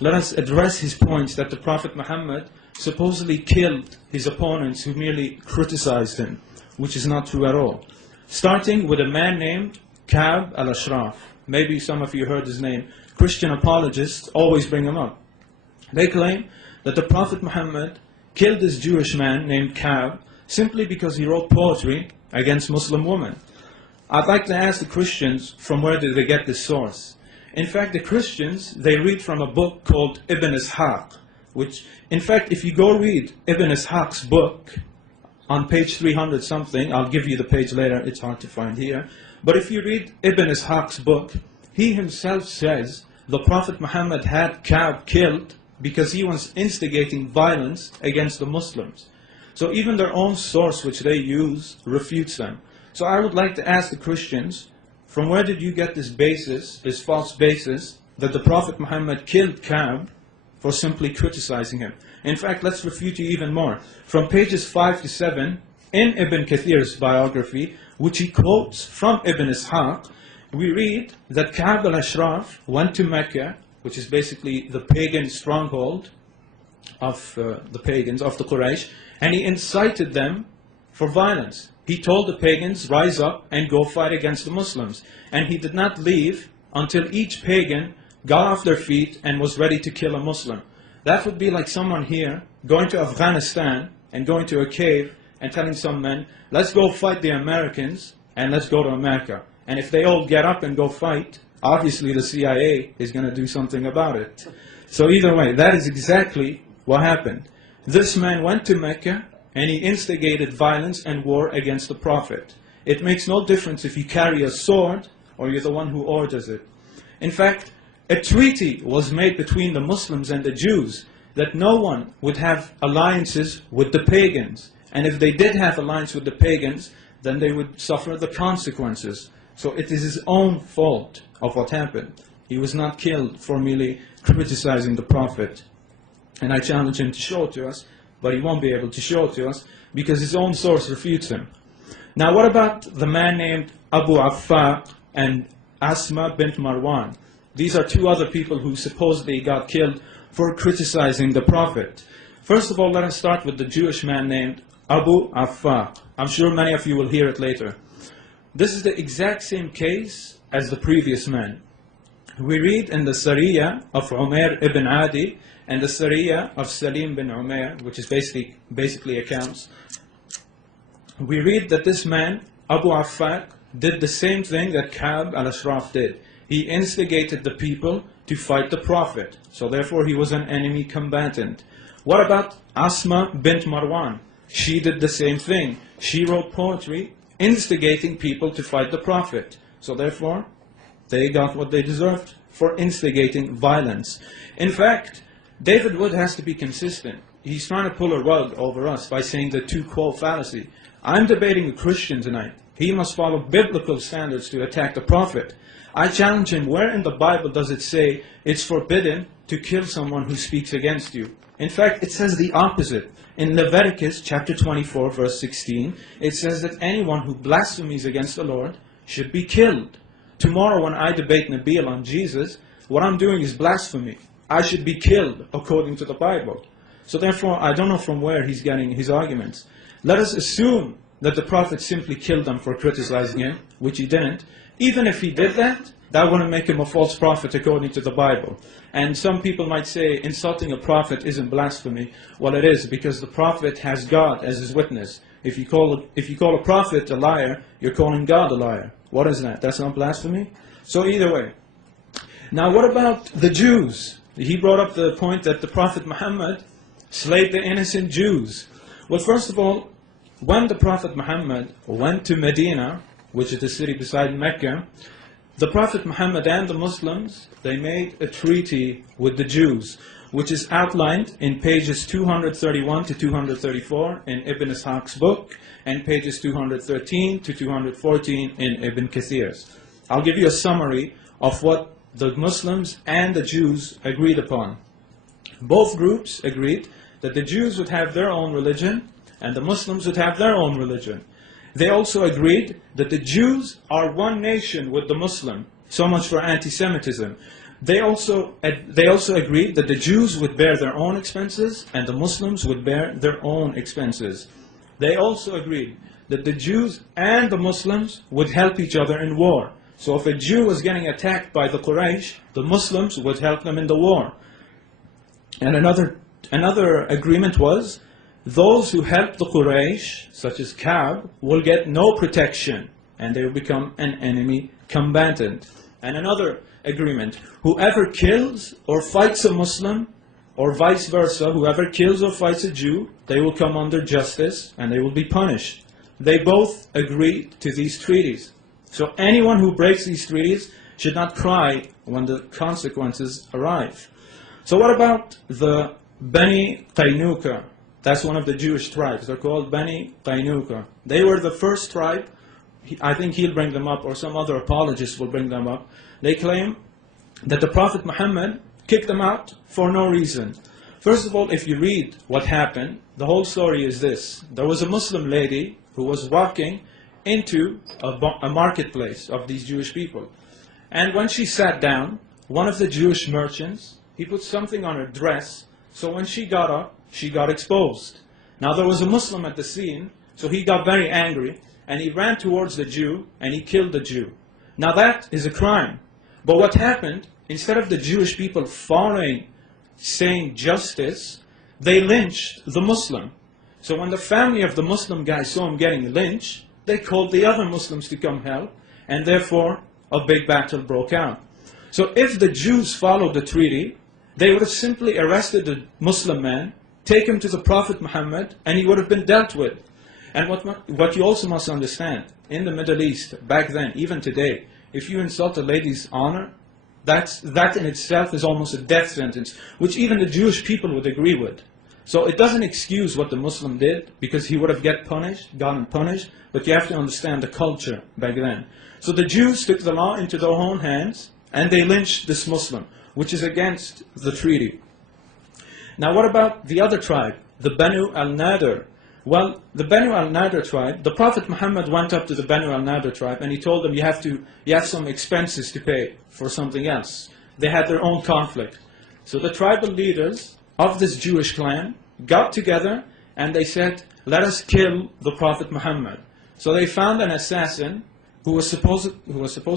let us address his points that the Prophet Muhammad supposedly killed his opponents who merely criticized him, which is not true at all. Starting with a man named Ka'b al-Ashraf. Maybe some of you heard his name. Christian apologists always bring him up. They claim that the Prophet Muhammad killed this Jewish man named Ka'b simply because he wrote poetry against Muslim women. I'd like to ask the Christians, from where did they get this source? In fact, the Christians, they read from a book called Ibn Ishaq, which, in fact, if you go read Ibn Ishaq's book, on page 300 something, I'll give you the page later, it's hard to find here, but if you read Ibn Ishaq's book, he himself says the Prophet Muhammad had Ka'b killed because he was instigating violence against the Muslims. So even their own source which they use refutes them. So I would like to ask the Christians, from where did you get this basis, this false basis, that the Prophet Muhammad killed Ka'b for simply criticizing him? In fact, let's refute you even more. From pages 5 to 7, in Ibn Kathir's biography, which he quotes from Ibn Ishaq, we read that Ka'b al-Ashraf went to Mecca, which is basically the pagan stronghold of the pagans, of the Quraysh, and he incited them for violence. He told the pagans, rise up and go fight against the Muslims. And he did not leave until each pagan got off their feet and was ready to kill a Muslim. That would be like someone here going to Afghanistan and going to a cave and telling some men, let's go fight the Americans and let's go to America. And if they all get up and go fight, obviously the CIA is going to do something about it. So either way, that is exactly what happened. This man went to Mecca and he instigated violence and war against the Prophet. It makes no difference if you carry a sword or you're the one who orders it. In fact, a treaty was made between the Muslims and the Jews that no one would have alliances with the pagans. And if they did have alliance with the pagans, then they would suffer the consequences. So it is his own fault of what happened. He was not killed for merely criticizing the Prophet. And I challenge him to show it to us, but he won't be able to show it to us because his own source refutes him. Now what about the man named Abu Affaq and Asma bint Marwan? These are two other people who supposedly got killed for criticizing the Prophet. First of all, let us start with the Jewish man named Abu Affaq. I'm sure many of you will hear it later. This is the exact same case as the previous man. We read in the Sariya of Umair ibn Adi and the Sariya of Salim bin Umair, which is basically accounts. We read that this man, Abu Affaq, did the same thing that Ka'b al-Ashraf did. He instigated the people to fight the Prophet. So therefore he was an enemy combatant. What about Asma bint Marwan? She did the same thing. She wrote poetry instigating people to fight the Prophet. So therefore they got what they deserved for instigating violence. In fact, David Wood has to be consistent. He's trying to pull a rug over us by saying the two-quo fallacy. I'm debating a Christian tonight. He must follow biblical standards to attack the Prophet. I challenge him, where in the Bible does it say it's forbidden to kill someone who speaks against you? In fact, it says the opposite. In Leviticus chapter 24, verse 16, it says that anyone who blasphemes against the Lord should be killed. Tomorrow when I debate Nabil on Jesus, what I'm doing is blasphemy. I should be killed according to the Bible. So therefore, I don't know from where he's getting his arguments. Let us assume that the Prophet simply killed them for criticizing him, which he didn't. Even if he did that, that wouldn't make him a false prophet according to the Bible. And some people might say insulting a prophet isn't blasphemy. Well, it is, because the prophet has God as his witness. If you call a prophet a liar, you're calling God a liar. What is that? That's not blasphemy? So either way. Now what about the Jews? He brought up the point that the Prophet Muhammad slayed the innocent Jews. Well, first of all, when the Prophet Muhammad went to Medina, which is the city beside Mecca, the Prophet Muhammad and the Muslims, they made a treaty with the Jews, which is outlined in pages 231 to 234 in Ibn Ishaq's book, and pages 213 to 214 in Ibn Kathir's. I'll give you a summary of what the Muslims and the Jews agreed upon. Both groups agreed that the Jews would have their own religion, and the Muslims would have their own religion. They also agreed that the Jews are one nation with the Muslim. So much for anti-Semitism. They also agreed that the Jews would bear their own expenses and the Muslims would bear their own expenses. They also agreed that the Jews and the Muslims would help each other in war. So if a Jew was getting attacked by the Quraysh, the Muslims would help them in the war. And another agreement was, those who help the Quraysh, such as Ka'b, will get no protection and they will become an enemy combatant. And another agreement, whoever kills or fights a Muslim, or vice versa, whoever kills or fights a Jew, they will come under justice and they will be punished. They both agreed to these treaties. So anyone who breaks these treaties should not cry when the consequences arrive. So what about the Bani Qaynuqa? That's one of the Jewish tribes. They're called Bani Qaynuqa. They were the first tribe. I think he'll bring them up, or some other apologists will bring them up. They claim that the Prophet Muhammad kicked them out for no reason. First of all, if you read what happened, the whole story is this. There was a Muslim lady who was walking into a marketplace of these Jewish people. And when she sat down, one of the Jewish merchants, he put something on her dress, so when she got up, she got exposed. Now there was a Muslim at the scene, so he got very angry, and he ran towards the Jew, and he killed the Jew. Now that is a crime. But what happened, instead of the Jewish people following, saying justice, they lynched the Muslim. So when the family of the Muslim guy saw him getting lynched, they called the other Muslims to come help, and therefore a big battle broke out. So if the Jews followed the treaty, they would have simply arrested the Muslim man, take him to the Prophet Muhammad, and he would have been dealt with. And what you also must understand, in the Middle East, back then, even today, if you insult a lady's honor, that in itself is almost a death sentence, which even the Jewish people would agree with. So it doesn't excuse what the Muslim did, because he would have gotten punished, but you have to understand the culture back then. So the Jews took the law into their own hands, and they lynched this Muslim, which is against the treaty. Now what about the other tribe, the Banu al-Nadir? Well, the Banu al-Nadir tribe, the Prophet Muhammad went up to the Banu al-Nadir tribe and he told them, you have some expenses to pay for something else. They had their own conflict. So the tribal leaders of this Jewish clan got together and they said, let us kill the Prophet Muhammad. So they found an assassin who was supposed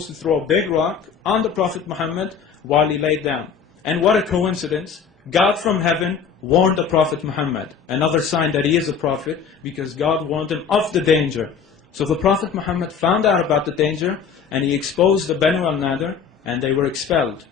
to throw a big rock on the Prophet Muhammad while he laid down. And what a coincidence. God from heaven warned the Prophet Muhammad. Another sign that he is a prophet, because God warned him of the danger. So the Prophet Muhammad found out about the danger and he exposed the Banu al-Nadir and they were expelled.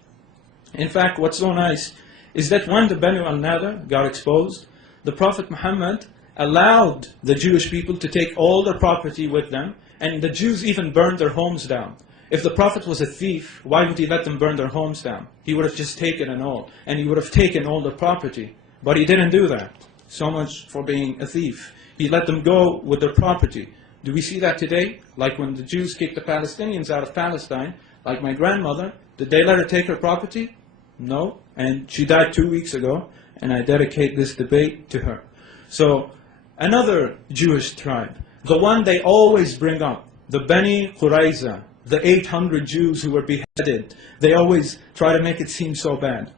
In fact, what's so nice is that when the Banu al-Nadir got exposed, the Prophet Muhammad allowed the Jewish people to take all their property with them, and the Jews even burned their homes down. If the Prophet was a thief, why would he let them burn their homes down? He would have just taken it all, and he would have taken all their property. But he didn't do that. So much for being a thief. He let them go with their property. Do we see that today? Like when the Jews kicked the Palestinians out of Palestine, like my grandmother, did they let her take her property? No. And she died 2 weeks ago, and I dedicate this debate to her. So, another Jewish tribe, the one they always bring up, the Bani Qurayza, the 800 Jews who were beheaded, they always try to make it seem so bad.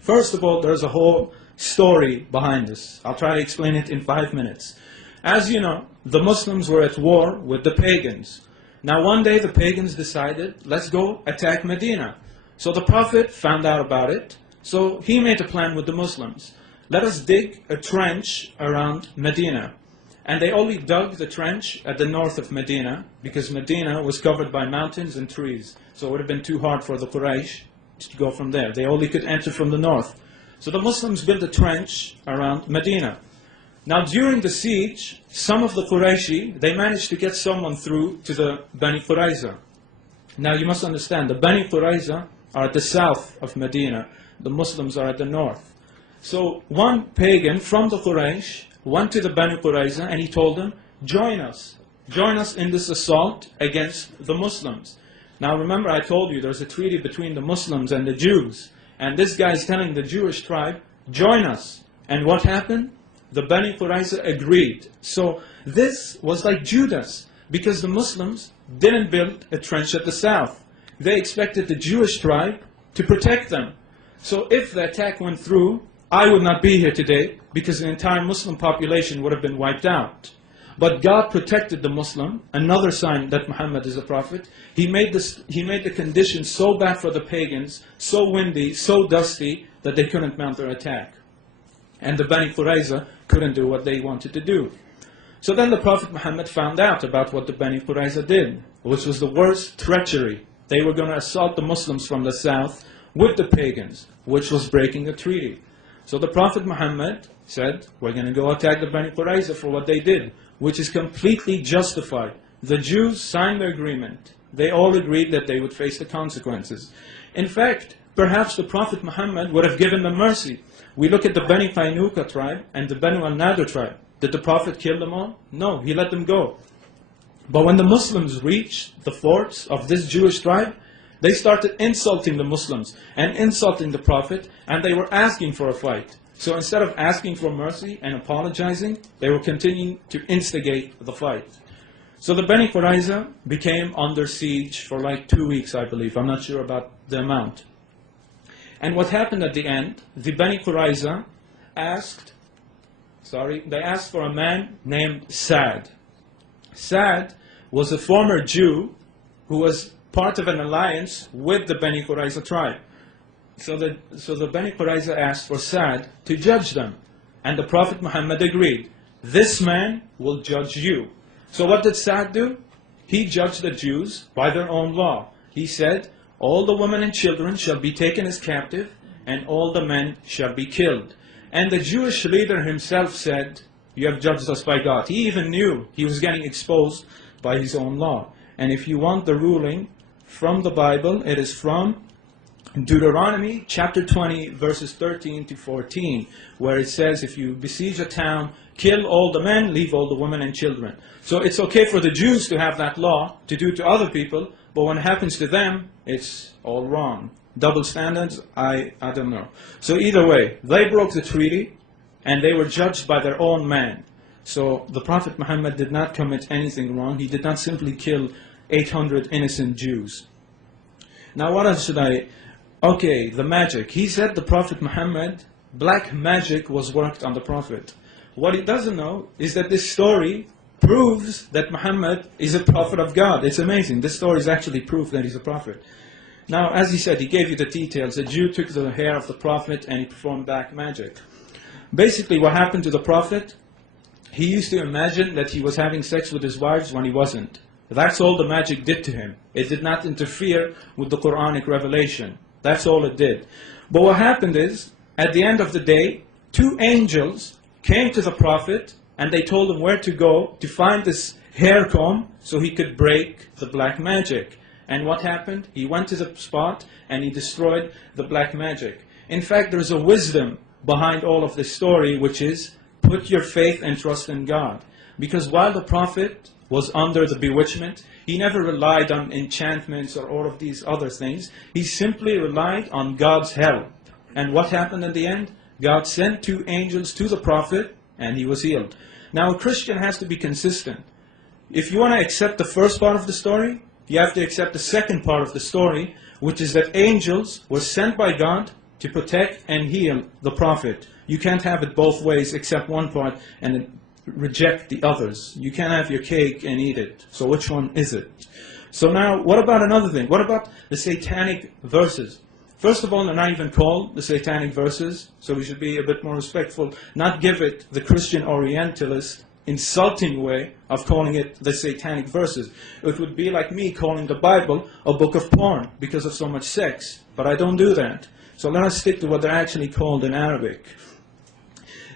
First of all, there's a whole story behind this. I'll try to explain it in 5 minutes. As you know, the Muslims were at war with the pagans. Now one day the pagans decided, let's go attack Medina. So the Prophet found out about it, so he made a plan with the Muslims. Let us dig a trench around Medina. And they only dug the trench at the north of Medina, because Medina was covered by mountains and trees. So it would have been too hard for the Quraysh to go from there. They only could enter from the north. So the Muslims built a trench around Medina. Now during the siege, some of the Qurayshi, they managed to get someone through to the Bani Qurayza. Now you must understand, the Bani Qurayza are at the south of Medina. The Muslims are at the north. So one pagan from the Quraysh went to the Bani Qurayza and he told them, join us in this assault against the Muslims. Now remember, I told you there's a treaty between the Muslims and the Jews. And this guy is telling the Jewish tribe, join us. And what happened? The Bani Qurayza agreed. So this was like Judas, because the Muslims didn't build a trench at the south. They expected the Jewish tribe to protect them. So if the attack went through, I would not be here today, because the entire Muslim population would have been wiped out. But God protected the Muslim, another sign that Muhammad is a prophet. He made the conditions so bad for the pagans, so windy, so dusty, that they couldn't mount their attack. And the Bani Qurayza couldn't do what they wanted to do. So then the Prophet Muhammad found out about what the Bani Qurayza did, which was the worst treachery. They were going to assault the Muslims from the south with the pagans, which was breaking the treaty. So the Prophet Muhammad said, we're going to go attack the Bani Qurayza for what they did, which is completely justified. The Jews signed the agreement. They all agreed that they would face the consequences. In fact, perhaps the Prophet Muhammad would have given them mercy. We look at the Bani Qaynuqa tribe and the Banu al-Nadir tribe. Did the Prophet kill them all? No, he let them go. But when the Muslims reached the forts of this Jewish tribe, they started insulting the Muslims and insulting the Prophet, and they were asking for a fight. So instead of asking for mercy and apologizing, they were continuing to instigate the fight. So the Bani Qurayza became under siege for like 2 weeks, I believe. I'm not sure about the amount. And what happened at the end, the Bani Qurayza asked for a man named Sa'd. Sa'd was a former Jew who was part of an alliance with the Bani Qurayza tribe. So the Bani Qurayza asked for Sa'd to judge them. And the Prophet Muhammad agreed. This man will judge you. So what did Sa'd do? He judged the Jews by their own law. He said, all the women and children shall be taken as captive, and all the men shall be killed. And the Jewish leader himself said, you have judged us by God. He even knew he was getting exposed by his own law. And if you want the ruling from the Bible, it is from Deuteronomy chapter 20, verses 13 to 14, where it says, if you besiege a town, kill all the men, leave all the women and children. So it's okay for the Jews to have that law to do to other people, but when it happens to them, it's all wrong. Double standards, I don't know. So either way, they broke the treaty, and they were judged by their own man. So the Prophet Muhammad did not commit anything wrong. He did not simply kill 800 innocent Jews. Now what else should I... Okay, the magic. He said the Prophet Muhammad, black magic was worked on the Prophet. What he doesn't know is that this story proves that Muhammad is a prophet of God. It's amazing. This story is actually proof that he's a prophet. Now, as he said, he gave you the details. A Jew took the hair of the Prophet and he performed black magic. Basically, what happened to the Prophet, he used to imagine that he was having sex with his wives when he wasn't. That's all the magic did to him. It did not interfere with the Quranic revelation. That's all it did. But what happened is, at the end of the day, 2 angels came to the Prophet and they told him where to go to find this hair comb so he could break the black magic. And what happened? He went to the spot and he destroyed the black magic. In fact, there's a wisdom behind all of this story, which is, put your faith and trust in God. Because while the Prophet was under the bewitchment. He never relied on enchantments or all of these other things. He simply relied on God's help. And what happened in the end? God sent 2 angels to the prophet, and he was healed. Now, a Christian has to be consistent. If you want to accept the first part of the story, you have to accept the second part of the story, which is that angels were sent by God to protect and heal the prophet. You can't have it both ways, accept one part and reject the others. You can't have your cake and eat it. So which one is it? So now, what about another thing? What about the satanic verses? First of all, they're not even called the satanic verses, so we should be a bit more respectful, not give it the Christian Orientalist insulting way of calling it the satanic verses. It would be like me calling the Bible a book of porn because of so much sex, but I don't do that. So let us stick to what they're actually called in Arabic.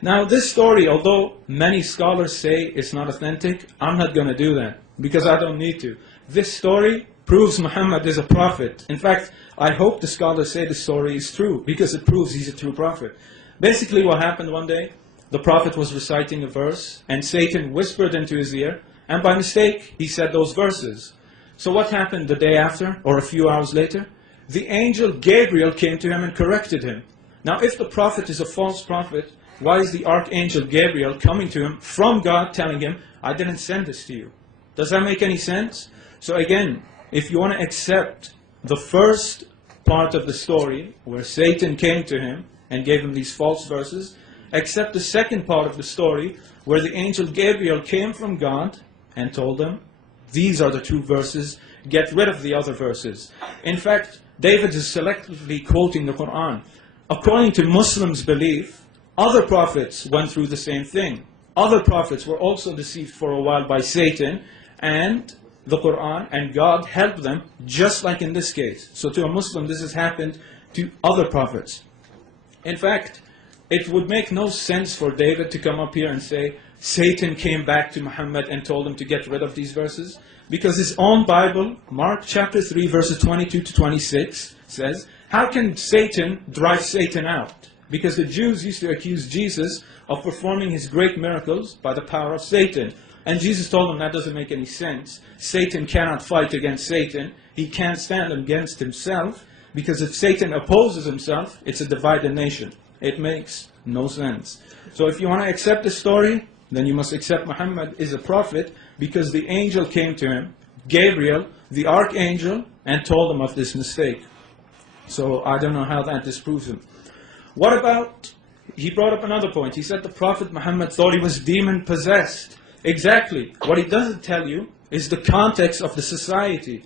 Now this story, although many scholars say it's not authentic, I'm not going to do that because I don't need to. This story proves Muhammad is a prophet. In fact, I hope the scholars say the story is true because it proves he's a true prophet. Basically what happened one day, the prophet was reciting a verse and Satan whispered into his ear and by mistake he said those verses. So what happened the day after or a few hours later? The angel Gabriel came to him and corrected him. Now if the prophet is a false prophet, why is the archangel Gabriel coming to him from God telling him, I didn't send this to you? Does that make any sense? So again, if you want to accept the first part of the story where Satan came to him and gave him these false verses, accept the second part of the story where the angel Gabriel came from God and told him, these are the true verses, get rid of the other verses. In fact, David is selectively quoting the Quran. According to Muslims' belief, other prophets went through the same thing. Other prophets were also deceived for a while by Satan, and the Quran and God helped them, just like in this case. So to a Muslim, this has happened to other prophets. In fact, it would make no sense for David to come up here and say, Satan came back to Muhammad and told him to get rid of these verses. Because his own Bible, Mark chapter 3, verses 22 to 26, says, how can Satan drive Satan out? Because the Jews used to accuse Jesus of performing his great miracles by the power of Satan. And Jesus told them that doesn't make any sense. Satan cannot fight against Satan. He can't stand against himself. Because if Satan opposes himself, it's a divided nation. It makes no sense. So if you want to accept the story, then you must accept Muhammad is a prophet because the angel came to him, Gabriel, the archangel, and told him of this mistake. So I don't know how that disproves him. What about, he brought up another point. He said the Prophet Muhammad thought he was demon-possessed. Exactly. What he doesn't tell you is the context of the society.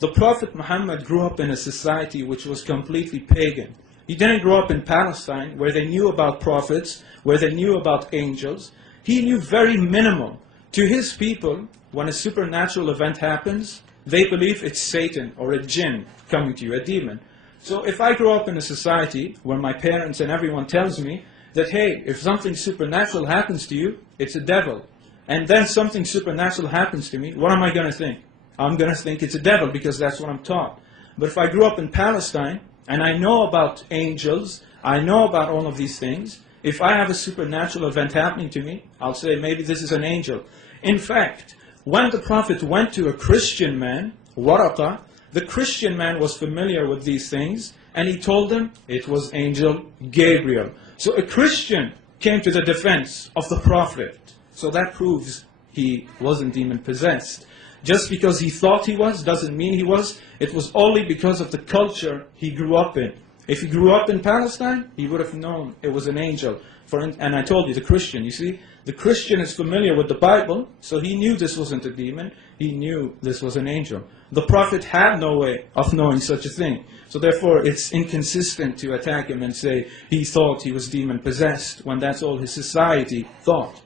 The Prophet Muhammad grew up in a society which was completely pagan. He didn't grow up in Palestine where they knew about prophets, where they knew about angels. He knew very minimal. To his people, when a supernatural event happens, they believe it's Satan or a jinn coming to you, a demon. So if I grow up in a society where my parents and everyone tells me that, hey, if something supernatural happens to you, it's a devil. And then something supernatural happens to me, what am I going to think? I'm going to think it's a devil because that's what I'm taught. But if I grew up in Palestine and I know about angels, I know about all of these things, if I have a supernatural event happening to me, I'll say maybe this is an angel. In fact, when the Prophet went to a Christian man, Waraqa, the Christian man was familiar with these things, and he told him it was angel Gabriel. So a Christian came to the defense of the Prophet. So that proves he wasn't demon-possessed. Just because he thought he was doesn't mean he was. It was only because of the culture he grew up in. If he grew up in Palestine, he would have known it was an angel. And I told you, the Christian, you see, the Christian is familiar with the Bible, so he knew this wasn't a demon. He knew this was an angel. The Prophet had no way of knowing such a thing. So therefore, it's inconsistent to attack him and say he thought he was demon-possessed when that's all his society thought.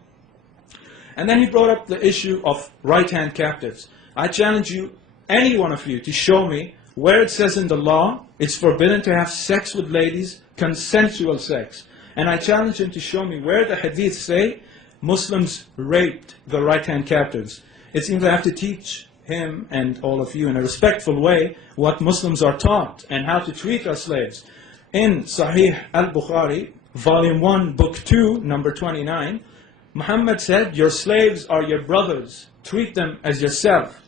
And then he brought up the issue of right-hand captives. I challenge you, any one of you, to show me where it says in the law it's forbidden to have sex with ladies, consensual sex. And I challenge him to show me where the hadiths say Muslims raped the right-hand captives. It seems I have to teach him and all of you in a respectful way what Muslims are taught and how to treat our slaves. In Sahih al-Bukhari, volume 1, book 2, number 29, Muhammad said, your slaves are your brothers. Treat them as yourself.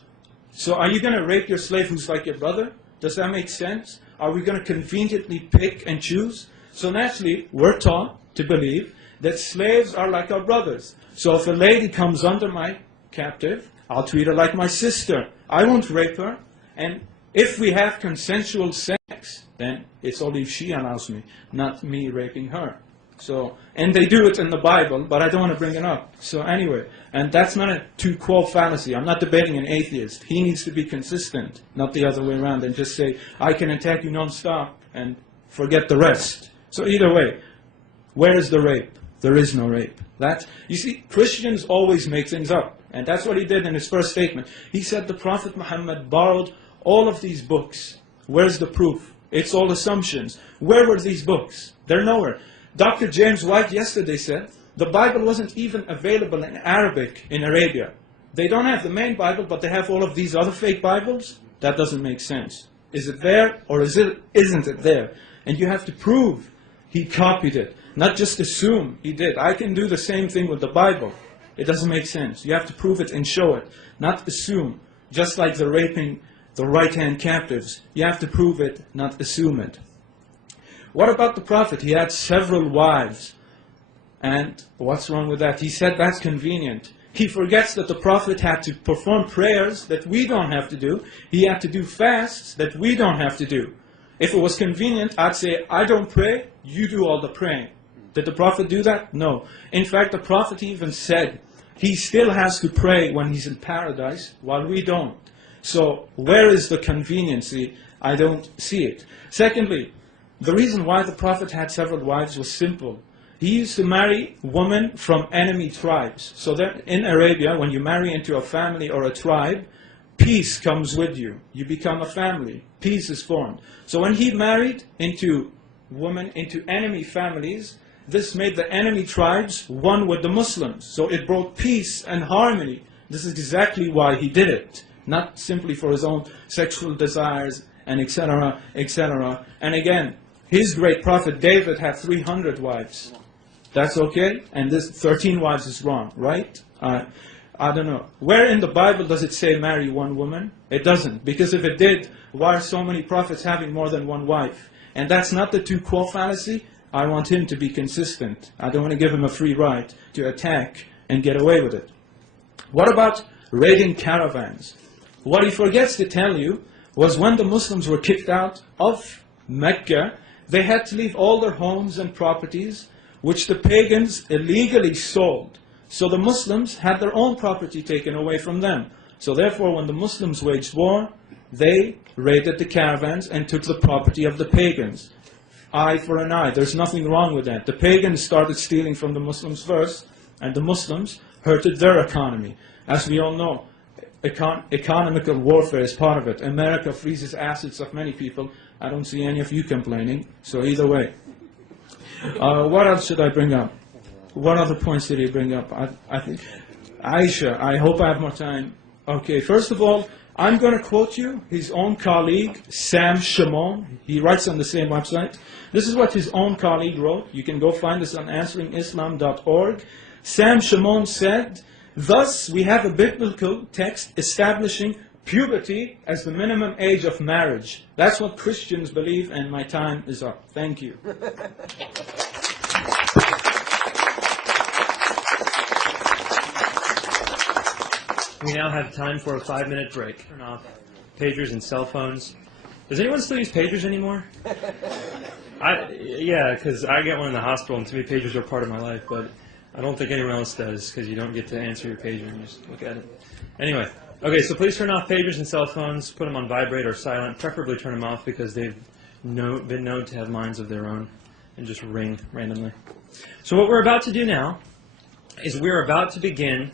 So are you going to rape your slave who's like your brother? Does that make sense? Are we going to conveniently pick and choose? So naturally, we're taught to believe that slaves are like our brothers. So if a lady comes under my captive, I'll treat her like my sister. I won't rape her. And if we have consensual sex, then it's only if she allows me, not me raping her. So, and they do it in the Bible, but I don't want to bring it up. So anyway, and that's not a two-quo fallacy. I'm not debating an atheist. He needs to be consistent, not the other way around, and just say, I can attack you non-stop and forget the rest. So either way, where is the rape? There is no rape. You see, Christians always make things up. And that's what he did in his first statement. He said the Prophet Muhammad borrowed all of these books. Where's the proof? It's all assumptions. Where were these books? They're nowhere. Dr. James White yesterday said the Bible wasn't even available in Arabic in Arabia. They don't have the main Bible, but they have all of these other fake Bibles. That doesn't make sense. Is it there or isn't it there? And you have to prove he copied it, not just assume he did. I can do the same thing with the Bible. It doesn't make sense. You have to prove it and show it, not assume. Just like the raping the right-hand captives. You have to prove it, not assume it. What about the Prophet? He had several wives. And what's wrong with that? He said that's convenient. He forgets that the Prophet had to perform prayers that we don't have to do. He had to do fasts that we don't have to do. If it was convenient, I'd say, I don't pray, you do all the praying. Did the Prophet do that? No. In fact, the Prophet even said he still has to pray when he's in paradise, while we don't. So where is the conveniency? I don't see it. Secondly, the reason why the Prophet had several wives was simple. He used to marry women from enemy tribes. So that in Arabia, when you marry into a family or a tribe, peace comes with you. You become a family. Peace is formed. So when he married into women into enemy families, this made the enemy tribes one with the Muslims. So it brought peace and harmony. This is exactly why he did it. Not simply for his own sexual desires and etc., etc. And again, his great prophet David had 300 wives. That's okay? And this 13 wives is wrong, right? I don't know. Where in the Bible does it say marry one woman? It doesn't. Because if it did, why are so many prophets having more than one wife? And that's not the two-quo fallacy. I want him to be consistent. I don't want to give him a free ride to attack and get away with it. What about raiding caravans? What he forgets to tell you was when the Muslims were kicked out of Mecca, they had to leave all their homes and properties, which the pagans illegally sold. So the Muslims had their own property taken away from them. So therefore, when the Muslims waged war, they raided the caravans and took the property of the pagans. Eye for an eye. There's nothing wrong with that. The pagans started stealing from the Muslims first, and the Muslims hurted their economy. As we all know, economical warfare is part of it. America freezes assets of many people. I don't see any of you complaining, so either way. What else should I bring up? What other points did he bring up? I think Aisha, I hope I have more time. Okay, first of all, I'm going to quote you his own colleague, Sam Shimon. He writes on the same website. This is what his own colleague wrote. You can go find this on answeringislam.org. Sam Shimon said, thus we have a biblical text establishing puberty as the minimum age of marriage. That's what Christians believe, and my time is up. Thank you. We now have time for a 5-minute break. Turn off pagers and cell phones. Does anyone still use pagers anymore? Yeah, because I get one in the hospital, and to me pagers are part of my life, but I don't think anyone else does, because you don't get to answer your pager and just look at it. Anyway, okay, so please turn off pagers and cell phones, put them on vibrate or silent, preferably turn them off because they've been known to have minds of their own and just ring randomly. So what we're about to do now is we're about to begin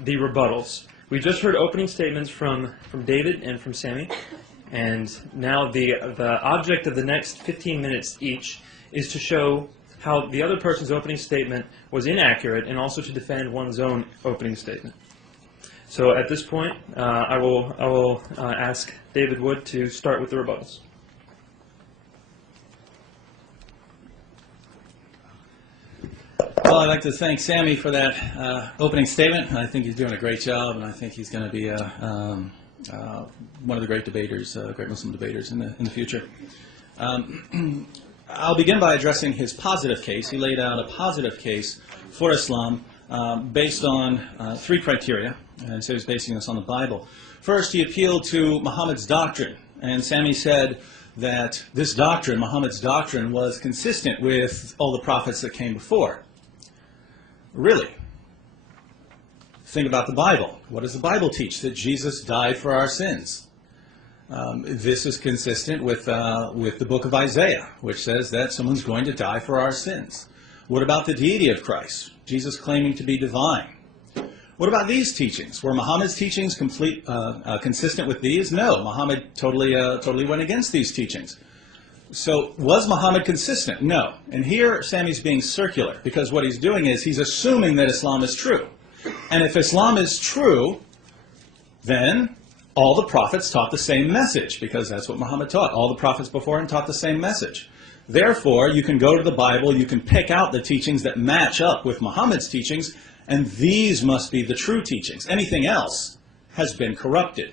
the rebuttals. We just heard opening statements from David and from Sami, and now the object of the next 15 minutes each is to show how the other person's opening statement was inaccurate and also to defend one's own opening statement. So at this point, I will ask David Wood to start with the rebuttals. Well, I'd like to thank Sami for that opening statement. I think he's doing a great job, and I think he's going to be one of the great debaters, great Muslim debaters in the future. I'll begin by addressing his positive case. He laid out a positive case for Islam based on three criteria, and so he's basing this on the Bible. First, he appealed to Muhammad's doctrine, and Sami said that this doctrine, Muhammad's doctrine, was consistent with all the prophets that came before. Really? Think about the Bible. What does the Bible teach? That Jesus died for our sins. This is consistent with the book of Isaiah, which says that someone's going to die for our sins. What about the deity of Christ? Jesus claiming to be divine. What about these teachings? Were Muhammad's teachings consistent with these? No, Muhammad totally went against these teachings. So was Muhammad consistent? No. And here Sami's being circular, because what he's doing is he's assuming that Islam is true. And if Islam is true, then all the prophets taught the same message, because that's what Muhammad taught. All the prophets before him taught the same message. Therefore, you can go to the Bible, you can pick out the teachings that match up with Muhammad's teachings, and these must be the true teachings. Anything else has been corrupted.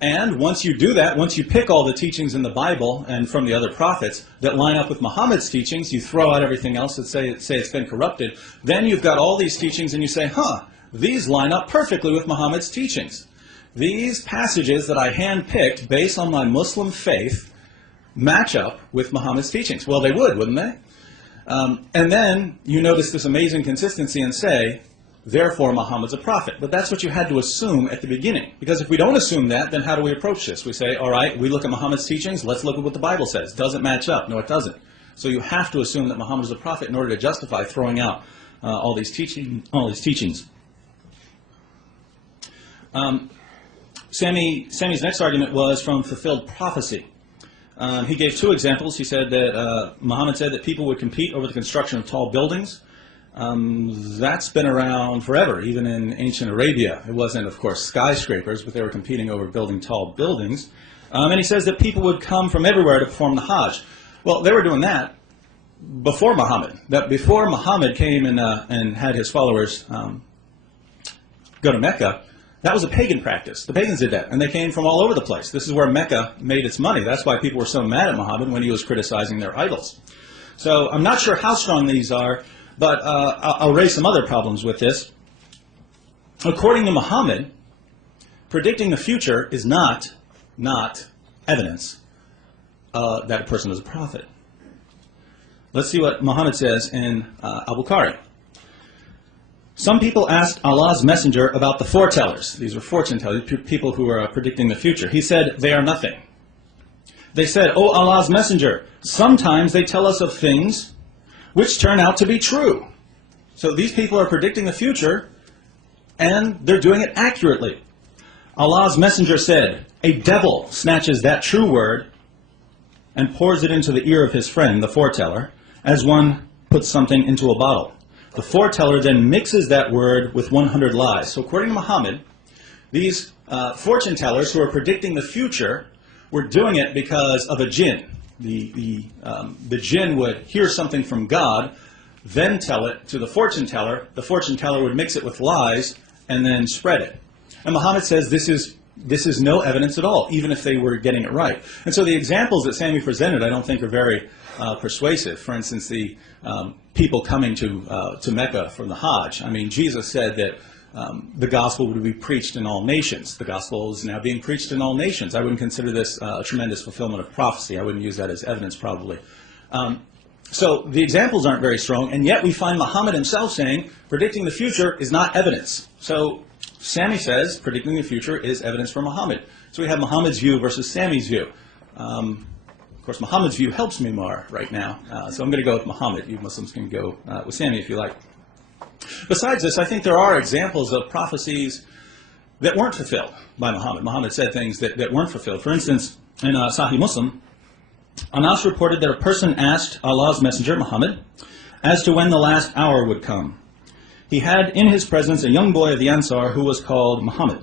And once you do that, once you pick all the teachings in the Bible and from the other prophets that line up with Muhammad's teachings, you throw out everything else that say it's been corrupted, then you've got all these teachings and you say, these line up perfectly with Muhammad's teachings. These passages that I handpicked based on my Muslim faith match up with Muhammad's teachings. Well, they would, wouldn't they? And then you notice this amazing consistency and say, therefore Muhammad's a prophet. But that's what you had to assume at the beginning. Because if we don't assume that, then how do we approach this? We say, all right, we look at Muhammad's teachings, let's look at what the Bible says. Does it match up? No, it doesn't. So you have to assume that Muhammad is a prophet in order to justify throwing out all these teachings. Sami's next argument was from fulfilled prophecy. He gave two examples. He said that Muhammad said that people would compete over the construction of tall buildings. That's been around forever, even in ancient Arabia. It wasn't, of course, skyscrapers, but they were competing over building tall buildings. And he says that people would come from everywhere to perform the Hajj. Well, they were doing that before Muhammad. That before Muhammad came and had his followers go to Mecca, that was a pagan practice. The pagans did that, and they came from all over the place. This is where Mecca made its money. That's why people were so mad at Muhammad when he was criticizing their idols. So I'm not sure how strong these are, but I'll raise some other problems with this. According to Muhammad, predicting the future is not evidence that a person is a prophet. Let's see what Muhammad says in Al-Bukhari. Some people asked Allah's messenger about the foretellers. These were fortune tellers, people who were predicting the future. He said, they are nothing. They said, "O Allah's messenger, sometimes they tell us of things which turn out to be true." So these people are predicting the future, and they're doing it accurately. Allah's messenger said, "A devil snatches that true word and pours it into the ear of his friend, the foreteller, as one puts something into a bottle. The foreteller then mixes that word with 100 lies." So according to Muhammad, these fortune tellers who are predicting the future were doing it because of a jinn. The jinn would hear something from God, then tell it to the fortune teller. The fortune teller would mix it with lies and then spread it. And Muhammad says this is no evidence at all, even if they were getting it right. And so the examples that Sami presented I don't think are very persuasive. For instance, the people coming to Mecca from the Hajj. I mean, Jesus said that the gospel would be preached in all nations. The gospel is now being preached in all nations. I wouldn't consider this a tremendous fulfillment of prophecy. I wouldn't use that as evidence, probably. So the examples aren't very strong, and yet we find Muhammad himself saying predicting the future is not evidence. So Sami says predicting the future is evidence for Muhammad. So we have Muhammad's view versus Sami's view. Of course, Muhammad's view helps me more right now, so I'm going to go with Muhammad. You Muslims can go with Sami if you like. Besides this, I think there are examples of prophecies that weren't fulfilled by Muhammad. Muhammad said things that weren't fulfilled. For instance, in Sahih Muslim, Anas reported that a person asked Allah's messenger, Muhammad, as to when the last hour would come. He had in his presence a young boy of the Ansar who was called Muhammad.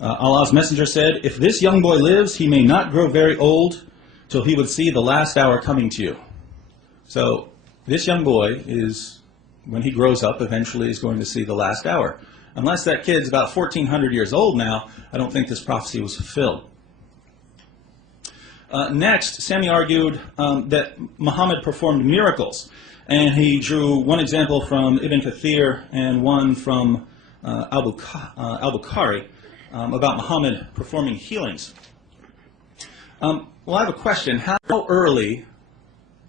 Allah's messenger said, "If this young boy lives, he may not grow very old till he would see the last hour coming to you." So this young boy is when he grows up, eventually is going to see the last hour. Unless that kid's about 1,400 years old now, I don't think this prophecy was fulfilled. Next, Sami argued that Muhammad performed miracles. And he drew one example from Ibn Kathir and one from al-Bukhari about Muhammad performing healings. Well, I have a question. How early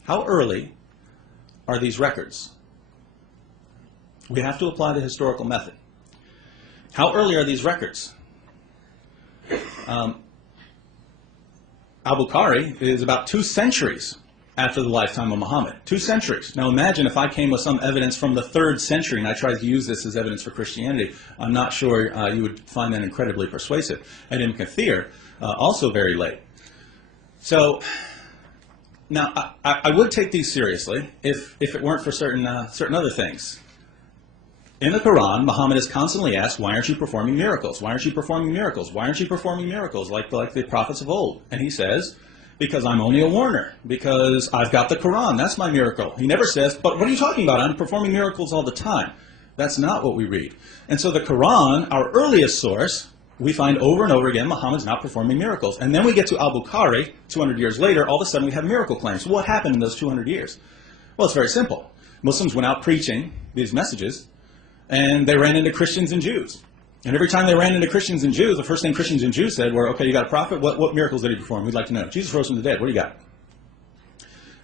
are these records? We have to apply the historical method. How early are these records? Al-Bukhari is about 2 centuries after the lifetime of Muhammad. 2 centuries. Now imagine if I came with some evidence from the 3rd century and I tried to use this as evidence for Christianity. I'm not sure you would find that incredibly persuasive. And Ibn Kathir, also very late. So, now I would take these seriously if it weren't for certain other things. In the Quran, Muhammad is constantly asked, why aren't you performing miracles? Why aren't you performing miracles? Why aren't you performing miracles like the prophets of old? And he says, because I'm only a warner, because I've got the Quran, that's my miracle. He never says, but what are you talking about? I'm performing miracles all the time. That's not what we read. And so the Quran, our earliest source, we find over and over again Muhammad's not performing miracles. And then we get to Al-Bukhari, 200 years later, all of a sudden we have miracle claims. What happened in those 200 years? Well, it's very simple. Muslims went out preaching these messages, and they ran into Christians and Jews. And every time they ran into Christians and Jews, the first thing Christians and Jews said were, okay, you got a prophet? What miracles did he perform? We'd like to know. Jesus rose from the dead. What do you got?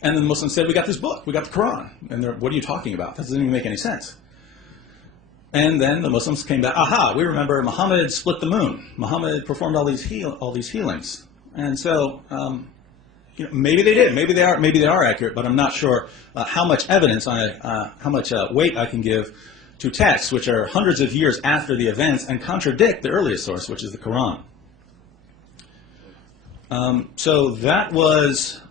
And then the Muslims said, we got this book. We got the Quran. And they're, what are you talking about? That doesn't even make any sense. And then the Muslims came back, aha, we remember Muhammad split the moon. Muhammad performed all these healings. And so, maybe they did. Maybe they are accurate, but I'm not sure how much evidence, how much weight I can give to texts which are hundreds of years after the events and contradict the earliest source, which is the Quran. So that was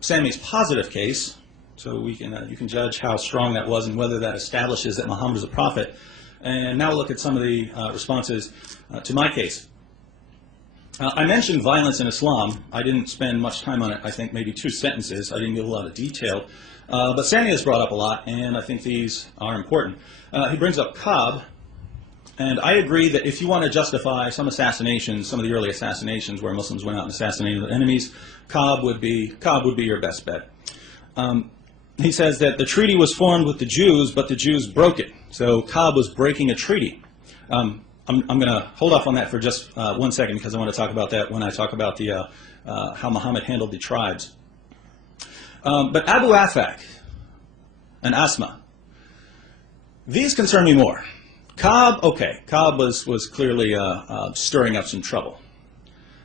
Sami's positive case. So you can judge how strong that was and whether that establishes that Muhammad is a prophet. And now we'll look at some of the responses to my case. I mentioned violence in Islam. I didn't spend much time on it. I think maybe 2 sentences. I didn't give a lot of detail. But Sami has brought up a lot, and I think these are important. He brings up Ka'b, and I agree that if you want to justify some assassinations, some of the early assassinations where Muslims went out and assassinated their enemies, Ka'b would be your best bet. He says that the treaty was formed with the Jews, but the Jews broke it. So Ka'b was breaking a treaty. I'm going to hold off on that for just 1 second because I want to talk about that when I talk about the how Muhammad handled the tribes. But Abu Afak and Asma, these concern me more. Ka'b, okay, Ka'b was clearly stirring up some trouble.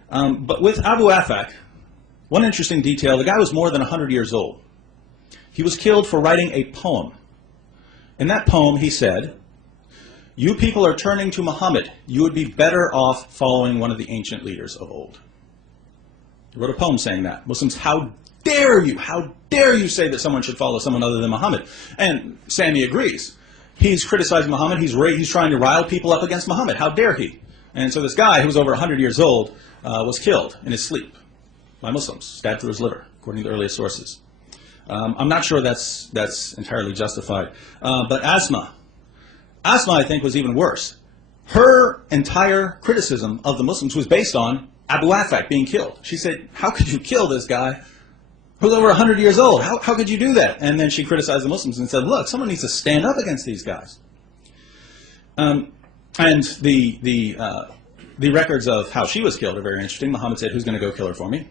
But with Abu Afak, one interesting detail, the guy was more than 100 years old. He was killed for writing a poem. In that poem, he said, you people are turning to Muhammad. You would be better off following one of the ancient leaders of old. He wrote a poem saying that. Muslims, how dare you say that someone should follow someone other than Muhammad? And Sami agrees. He's criticizing Muhammad. He's trying to rile people up against Muhammad. How dare he? And so this guy, who was over 100 years old, was killed in his sleep by Muslims, stabbed through his liver, according to the earliest sources. I'm not sure that's entirely justified. But Asma, I think, was even worse. Her entire criticism of the Muslims was based on Abu Afak being killed. She said, how could you kill this guy who's over 100 years old? How could you do that? And then she criticized the Muslims and said, look, someone needs to stand up against these guys. And the records of how she was killed are very interesting. Muhammad said, who's going to go kill her for me?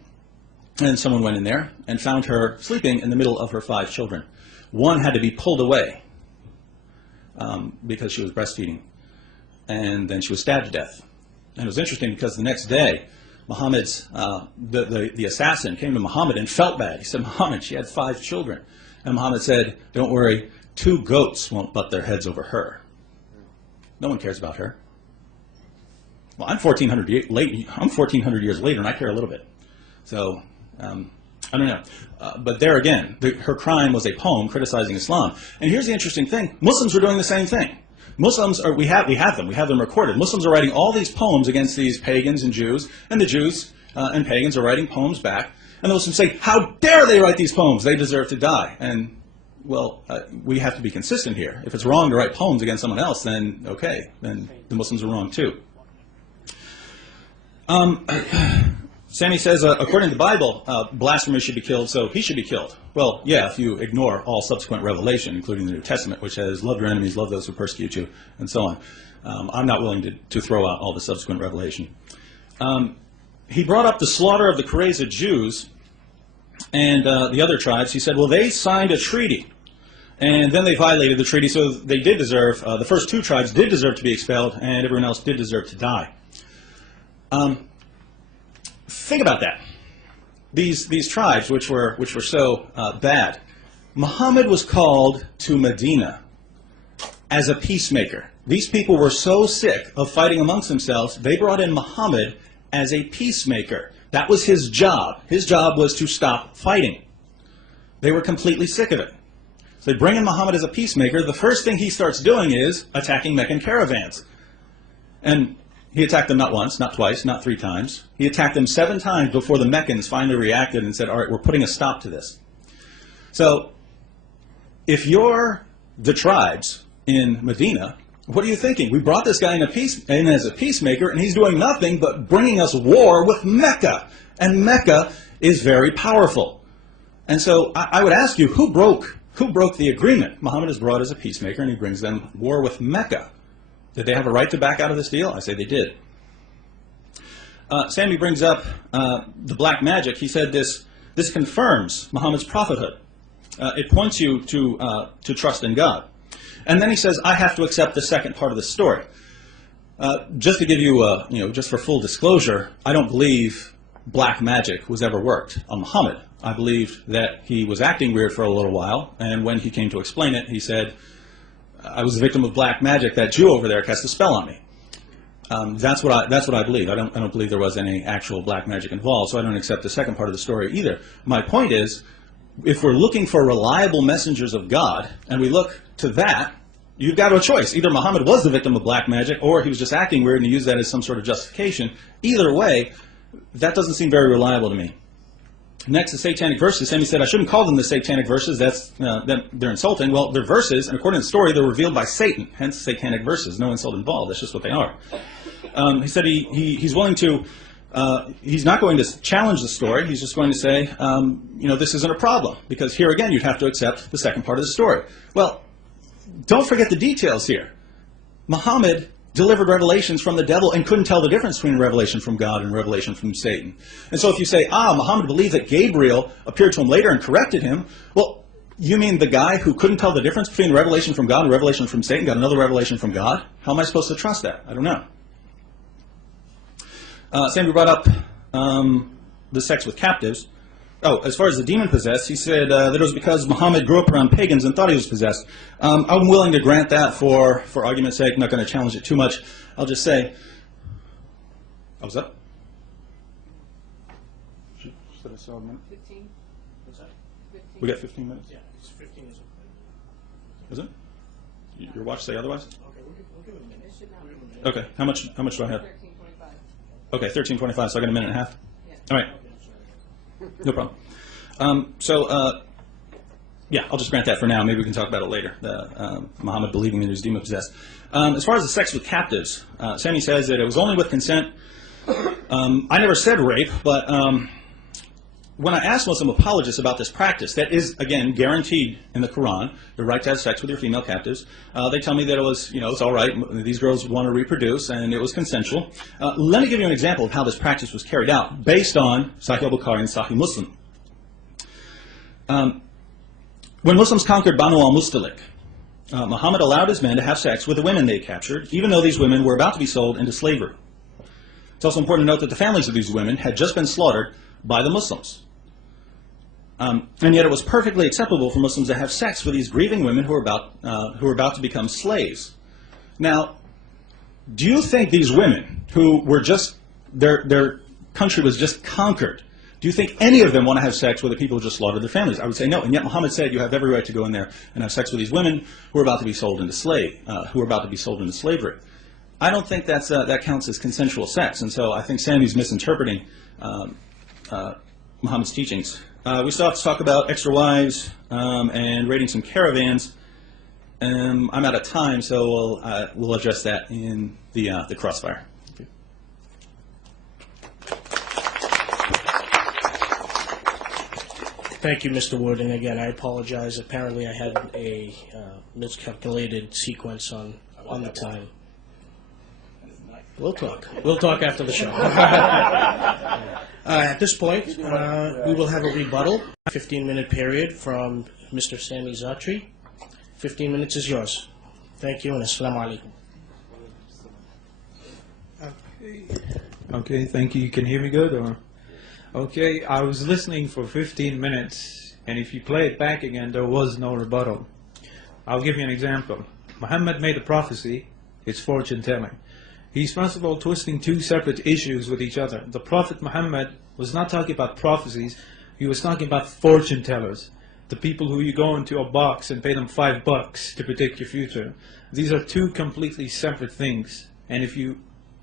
And someone went in there and found her sleeping in the middle of her 5 children. One had to be pulled away because she was breastfeeding. And then she was stabbed to death. And it was interesting because the next day, Muhammad's, the assassin came to Muhammad and felt bad. He said, Muhammad, she had 5 children. And Muhammad said, don't worry, 2 goats won't butt their heads over her. No one cares about her. Well, I'm 1,400 years later, and I care a little bit. So, I don't know. But there again, her crime was a poem criticizing Islam. And here's the interesting thing. Muslims were doing the same thing. Muslims, we have them recorded. Muslims are writing all these poems against these pagans and Jews, and the Jews and pagans are writing poems back. And the Muslims say, how dare they write these poems? They deserve to die. And well, we have to be consistent here. If it's wrong to write poems against someone else, then okay, then the Muslims are wrong too. Sami says, according to the Bible, blasphemy should be killed, so he should be killed. Well, yeah, if you ignore all subsequent revelation, including the New Testament, which says, love your enemies, love those who persecute you, and so on. I'm not willing to throw out all the subsequent revelation. He brought up the slaughter of the Qurayza Jews and the other tribes. He said, well, they signed a treaty, and then they violated the treaty, so they did deserve, the first two tribes did deserve to be expelled, and everyone else did deserve to die. Think about that. These tribes, which were so bad, Muhammad was called to Medina as a peacemaker. These people were so sick of fighting amongst themselves, they brought in Muhammad as a peacemaker. That was his job. His job was to stop fighting. They were completely sick of it. So they bring in Muhammad as a peacemaker. The first thing he starts doing is attacking Meccan caravans. And he attacked them not once, not twice, not 3 times. He attacked them 7 times before the Meccans finally reacted and said, all right, we're putting a stop to this. So if you're the tribes in Medina, what are you thinking? We brought this guy in as a peacemaker, and he's doing nothing but bringing us war with Mecca. And Mecca is very powerful. And so I would ask you, who broke the agreement? Muhammad is brought as a peacemaker, and he brings them war with Mecca. Did they have a right to back out of this deal? I say they did. Sami brings up the black magic. He said this confirms Muhammad's prophethood. It points you to trust in God. And then he says, I have to accept the second part of the story. Just to give you, just for full disclosure, I don't believe black magic was ever worked on Muhammad. I believe that he was acting weird for a little while, and when he came to explain it, he said, I was a victim of black magic. That Jew over there cast a spell on me. That's what I believe. I don't believe there was any actual black magic involved, so I don't accept the second part of the story either. My point is, if we're looking for reliable messengers of God, and we look to that, you've got a choice. Either Muhammad was the victim of black magic, or he was just acting weird and he used that as some sort of justification. Either way, that doesn't seem very reliable to me. Next, the satanic verses. Sami said, I shouldn't call them the satanic verses. They're insulting. Well, they're verses, and according to the story, they're revealed by Satan. Hence, satanic verses. No insult involved. That's just what they are. He said he's willing to, he's not going to challenge the story. He's just going to say, this isn't a problem. Because here again, you'd have to accept the second part of the story. Well, don't forget the details here. Muhammad delivered revelations from the devil and couldn't tell the difference between revelation from God and revelation from Satan. And so if you say, Muhammad believed that Gabriel appeared to him later and corrected him, well, you mean the guy who couldn't tell the difference between revelation from God and revelation from Satan got another revelation from God? How am I supposed to trust that? I don't know. Sami brought up the sex with captives. Oh, as far as the demon possessed, he said that it was because Muhammad grew up around pagans and thought he was possessed. I'm willing to grant that for argument's sake. I'm not going to challenge it too much. I'll just say, oh, was that? Should I saw a minute? 15. What's that? 15. We got 15 minutes? Yeah, it's 15 is okay. Is it? Your watch say otherwise? Okay, we'll give it a minute. It should not be a minute. Okay, how much do I have? 13:25. Okay, 13:25, so I got a minute and a half? Yeah. All right. No problem. Yeah, I'll just grant that for now. Maybe we can talk about it later, Muhammad believing that he was demon-possessed. As far as the sex with captives, Sami says that it was only with consent. I never said rape, but when I asked Muslim apologists about this practice, that is, again, guaranteed in the Quran, the right to have sex with your female captives, they tell me that it was, it's all right, these girls want to reproduce, and it was consensual. Let me give you an example of how this practice was carried out, based on Sahih al-Bukhari and Sahih Muslim. When Muslims conquered Banu al-Mustalik, Muhammad allowed his men to have sex with the women they captured, even though these women were about to be sold into slavery. It's also important to note that the families of these women had just been slaughtered by the Muslims. And yet it was perfectly acceptable for Muslims to have sex with these grieving women who were about to become slaves. Now, do you think these women who were just, their country was just conquered, do you think any of them want to have sex with the people who just slaughtered their families? I would say no. And yet Muhammad said you have every right to go in there and have sex with these women who are about to be sold into slavery. I don't think that counts as consensual sex. And so I think Sami's misinterpreting Muhammad's teachings. We still have to talk about extra wives and raiding some caravans. I'm out of time, so we'll address that in the crossfire. Thank you, Mr. Wood. And again, I apologize. Apparently, I had a miscalculated sequence on the time. We'll talk. We'll talk after the show. At this point, we will have a rebuttal, 15-minute period from Mr. Sami Zaatari. 15 minutes is yours. Thank you, and assalamu alaikum. Okay, thank you. You can hear me good? Or? Okay, I was listening for 15 minutes, and if you play it back again, there was no rebuttal. I'll give you an example. Muhammad made a prophecy. It's fortune telling. He's first of all twisting two separate issues with each other. The Prophet Muhammad was not talking about prophecies, he was talking about fortune tellers. The people who you go into a box and pay them $5 to predict your future. These are two completely separate things. And if you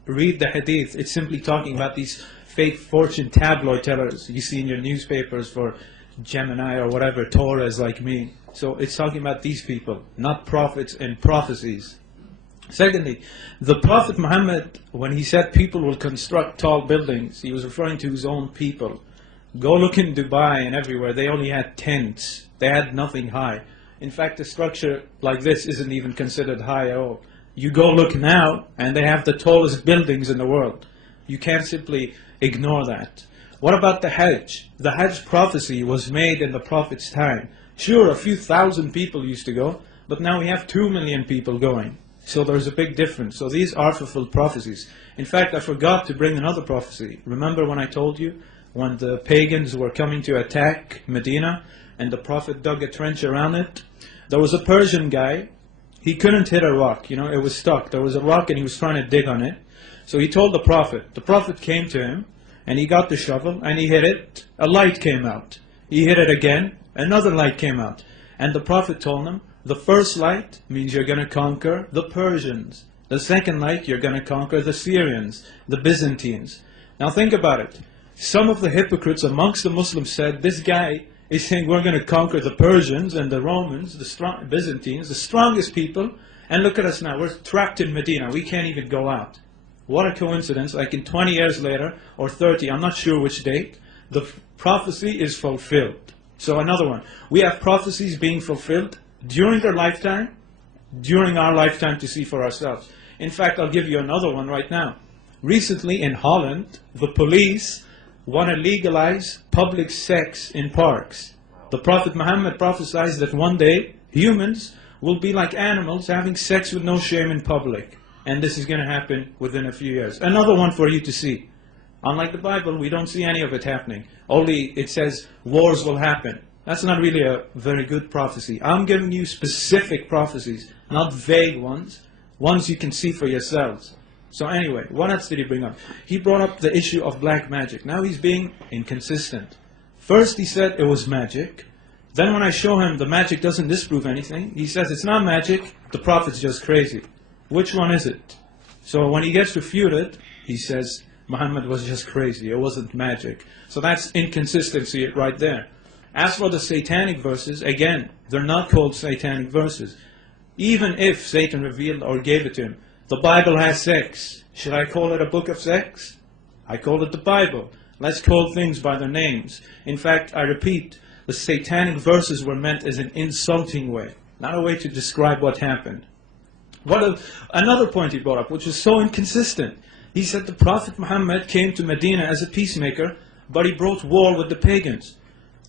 read the hadith, it's simply talking about these fake fortune tabloid tellers you see in your newspapers for Gemini or whatever, Torahs like me. So it's talking about these people, not prophets and prophecies. Secondly, the Prophet Muhammad, when he said people will construct tall buildings, he was referring to his own people. Go look in Dubai and everywhere, they only had tents. They had nothing high. In fact, a structure like this isn't even considered high at all. You go look now, and they have the tallest buildings in the world. You can't simply ignore that. What about the Hajj? The Hajj prophecy was made in the Prophet's time. Sure, a few thousand people used to go, but now we have 2 million people going. So there's a big difference. So these are fulfilled prophecies. In fact, I forgot to bring another prophecy. Remember when I told you, when the pagans were coming to attack Medina, and the Prophet dug a trench around it? There was a Persian guy. He couldn't hit a rock. It was stuck. There was a rock and he was trying to dig on it. So he told the Prophet. The Prophet came to him, and he got the shovel, and he hit it. A light came out. He hit it again. Another light came out. And the Prophet told him, the first light means you're going to conquer the Persians. The second light, you're going to conquer the Syrians, the Byzantines. Now think about it. Some of the hypocrites amongst the Muslims said, this guy is saying we're going to conquer the Persians and the Romans, the Byzantines, the strongest people. And look at us now. We're trapped in Medina. We can't even go out. What a coincidence. Like in 20 years later, or 30, I'm not sure which date, the prophecy is fulfilled. So another one. We have prophecies being fulfilled during their lifetime, during our lifetime to see for ourselves. In fact, I'll give you another one right now. Recently in Holland, the police want to legalize public sex in parks. The Prophet Muhammad prophesied that one day humans will be like animals having sex with no shame in public. And this is going to happen within a few years. Another one for you to see. Unlike the Bible, we don't see any of it happening. Only it says wars will happen. That's not really a very good prophecy. I'm giving you specific prophecies, not vague ones, ones you can see for yourselves. So anyway, what else did he bring up? He brought up the issue of black magic. Now he's being inconsistent. First he said it was magic. Then when I show him the magic doesn't disprove anything, he says it's not magic, the prophet's just crazy. Which one is it? So when he gets refuted, he says Muhammad was just crazy, it wasn't magic. So that's inconsistency right there. As for the satanic verses, again, they're not called satanic verses. Even if Satan revealed or gave it to him, the Bible has sex. Should I call it a book of sex? I call it the Bible. Let's call things by their names. In fact, I repeat, the satanic verses were meant as an insulting way, not a way to describe what happened. Another point he brought up, which is so inconsistent. He said the Prophet Muhammad came to Medina as a peacemaker, but he brought war with the pagans.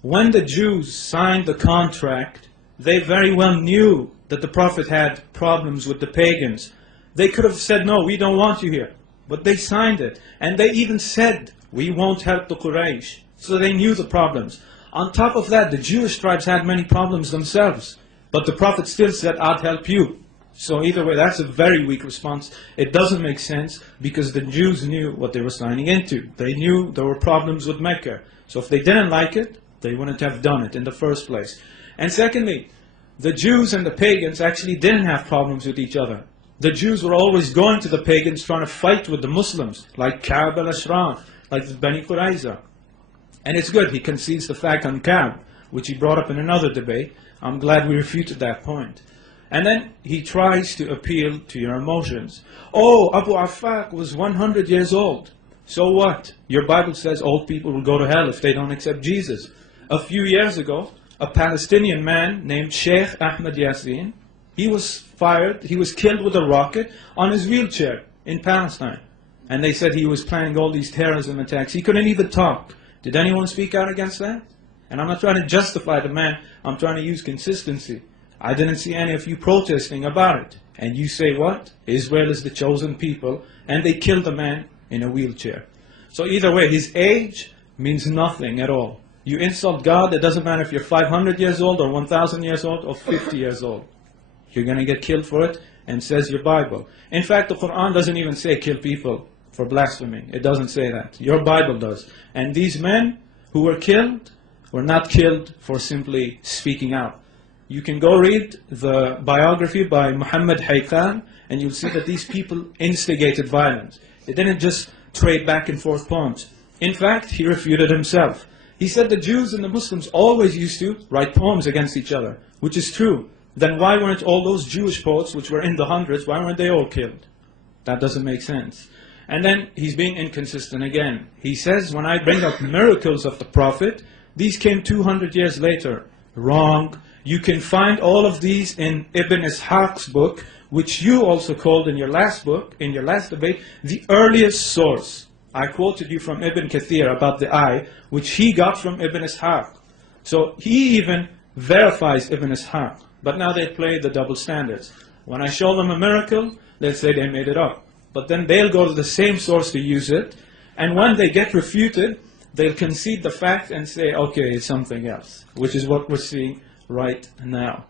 When the Jews signed the contract, they very well knew that the Prophet had problems with the pagans. They could have said, no, we don't want you here. But they signed it. And they even said, we won't help the Quraysh. So they knew the problems. On top of that, the Jewish tribes had many problems themselves. But the Prophet still said, I'd help you. So either way, that's a very weak response. It doesn't make sense because the Jews knew what they were signing into. They knew there were problems with Mecca. So if they didn't like it, they wouldn't have done it in the first place. And secondly, the Jews and the pagans actually didn't have problems with each other. The Jews were always going to the pagans trying to fight with the Muslims, like Ka'b al-Ashraf, like the Bani Qurayza. And it's good, he concedes the fact on Ka'b, which he brought up in another debate. I'm glad we refuted that point. And then he tries to appeal to your emotions. Oh, Abu Affaq was 100 years old. So what? Your Bible says old people will go to hell if they don't accept Jesus. A few years ago, a Palestinian man named Sheikh Ahmed Yassin, he was killed with a rocket on his wheelchair in Palestine. And they said he was planning all these terrorism attacks. He couldn't even talk. Did anyone speak out against that? And I'm not trying to justify the man, I'm trying to use consistency. I didn't see any of you protesting about it. And you say what? Israel is the chosen people, and they killed a man in a wheelchair. So either way, his age means nothing at all. You insult God, it doesn't matter if you're 500 years old or 1,000 years old or 50 years old. You're going to get killed for it, and says your Bible. In fact, the Quran doesn't even say kill people for blasphemy. It doesn't say that. Your Bible does. And these men who were killed were not killed for simply speaking out. You can go read the biography by Muhammad Hayqan, and you'll see that these people instigated violence. They didn't just trade back and forth poems. In fact, he refuted himself. He said the Jews and the Muslims always used to write poems against each other, which is true. Then why weren't all those Jewish poets, which were in the hundreds, why weren't they all killed? That doesn't make sense. And then he's being inconsistent again. He says, when I bring up miracles of the Prophet, these came 200 years later. Wrong. You can find all of these in Ibn Ishaq's book, which you also called in your last book, in your last debate, the earliest source. I quoted you from Ibn Kathir about the eye, which he got from Ibn Ishaq. So he even verifies Ibn Ishaq. But now they play the double standards. When I show them a miracle, they'll say they made it up. But then they'll go to the same source to use it. And when they get refuted, they'll concede the fact and say, okay, it's something else. Which is what we're seeing right now.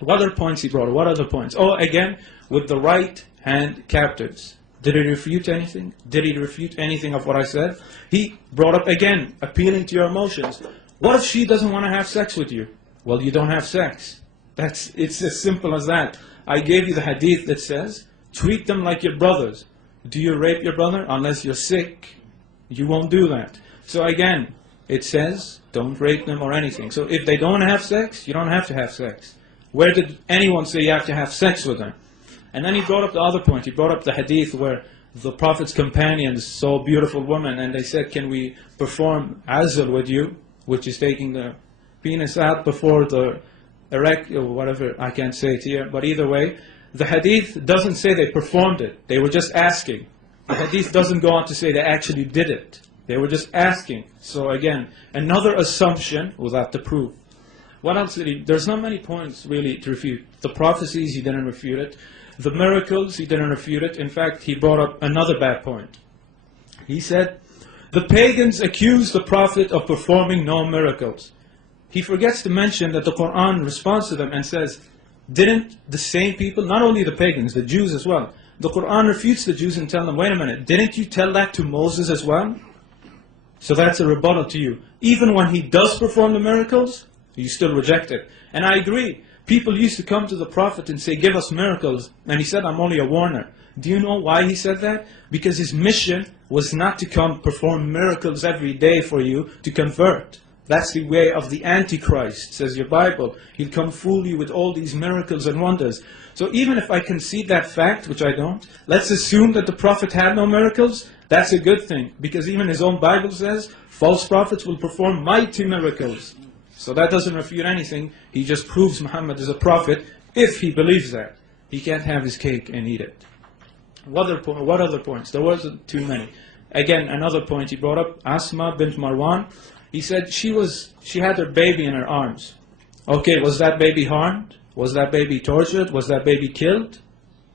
What other points he brought? What other points? Oh, again, with the right hand captives. Did he refute anything? Did he refute anything of what I said? He brought up again, appealing to your emotions. What if she doesn't want to have sex with you? Well, you don't have sex. It's as simple as that. I gave you the hadith that says, treat them like your brothers. Do you rape your brother? Unless you're sick, you won't do that. So again, it says, don't rape them or anything. So if they don't have sex, you don't have to have sex. Where did anyone say you have to have sex with them? And then he brought up the other point. He brought up the hadith where the Prophet's companions saw a beautiful woman and they said, can we perform azl with you? Which is taking the penis out before the erect, or whatever, I can't say it here. But either way, the hadith doesn't say they performed it. They were just asking. The hadith doesn't go on to say they actually did it. They were just asking. So again, another assumption without the proof. What else did he? There's not many points really to refute. The prophecies, he didn't refute it. The miracles, he didn't refute it. In fact, he brought up another bad point. He said, the pagans accused the Prophet of performing no miracles. He forgets to mention that the Quran responds to them and says, didn't the same people, not only the pagans, the Jews as well, the Quran refutes the Jews and tells them, wait a minute, didn't you tell that to Moses as well? So that's a rebuttal to you. Even when he does perform the miracles, you still reject it. And I agree. People used to come to the Prophet and say, give us miracles. And he said, I'm only a warner. Do you know why he said that? Because his mission was not to come perform miracles every day for you to convert. That's the way of the Antichrist, says your Bible. He'll come fool you with all these miracles and wonders. So even if I concede that fact, which I don't, let's assume that the Prophet had no miracles. That's a good thing. Because even his own Bible says, false prophets will perform mighty miracles. So that doesn't refute anything. He just proves Muhammad is a prophet if he believes that. He can't have his cake and eat it. What other points? There wasn't too many. Again, another point he brought up, Asma bint Marwan. He said she had her baby in her arms. Okay, was that baby harmed? Was that baby tortured? Was that baby killed?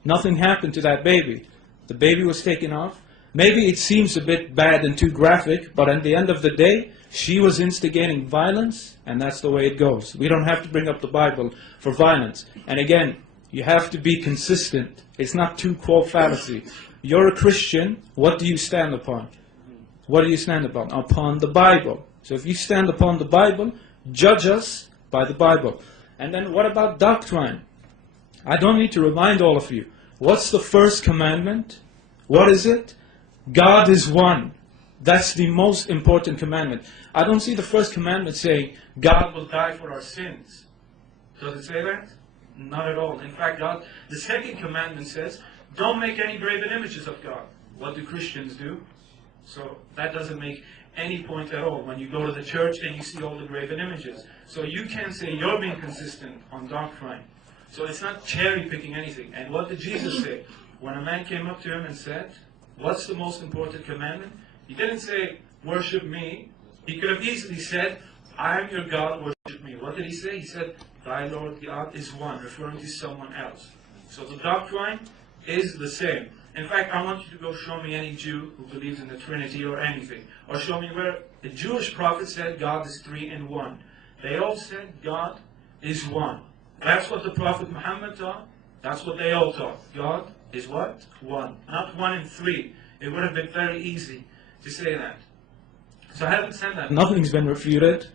Nothing happened to that baby. The baby was taken off. Maybe it seems a bit bad and too graphic, but at the end of the day, she was instigating violence, and that's the way it goes. We don't have to bring up the Bible for violence. And again, you have to be consistent. It's not two-quote fallacy. You're a Christian, what do you stand upon? What do you stand upon? Upon the Bible. So if you stand upon the Bible, judge us by the Bible. And then what about doctrine? I don't need to remind all of you. What's the first commandment? What is it? God is one. That's the most important commandment. I don't see the first commandment saying, God will die for our sins. Does it say that? Not at all. In fact, the second commandment says, don't make any graven images of God. What do Christians do? So that doesn't make any point at all when you go to the church and you see all the graven images. So you can't say you're being consistent on doctrine. So it's not cherry picking anything. And what did Jesus say? When a man came up to him and said, what's the most important commandment? He didn't say, worship me. He could have easily said, I am your God, worship me. What did he say? He said, thy Lord God is one, referring to someone else. So the doctrine is the same. In fact, I want you to go show me any Jew who believes in the Trinity or anything. Or show me where the Jewish prophet said God is 3 in 1. They all said God is one. That's what the Prophet Muhammad taught. That's what they all taught. God is what? One. Not 1 in 3. It would have been very easy to say that. So I haven't said that. Nothing's been refuted.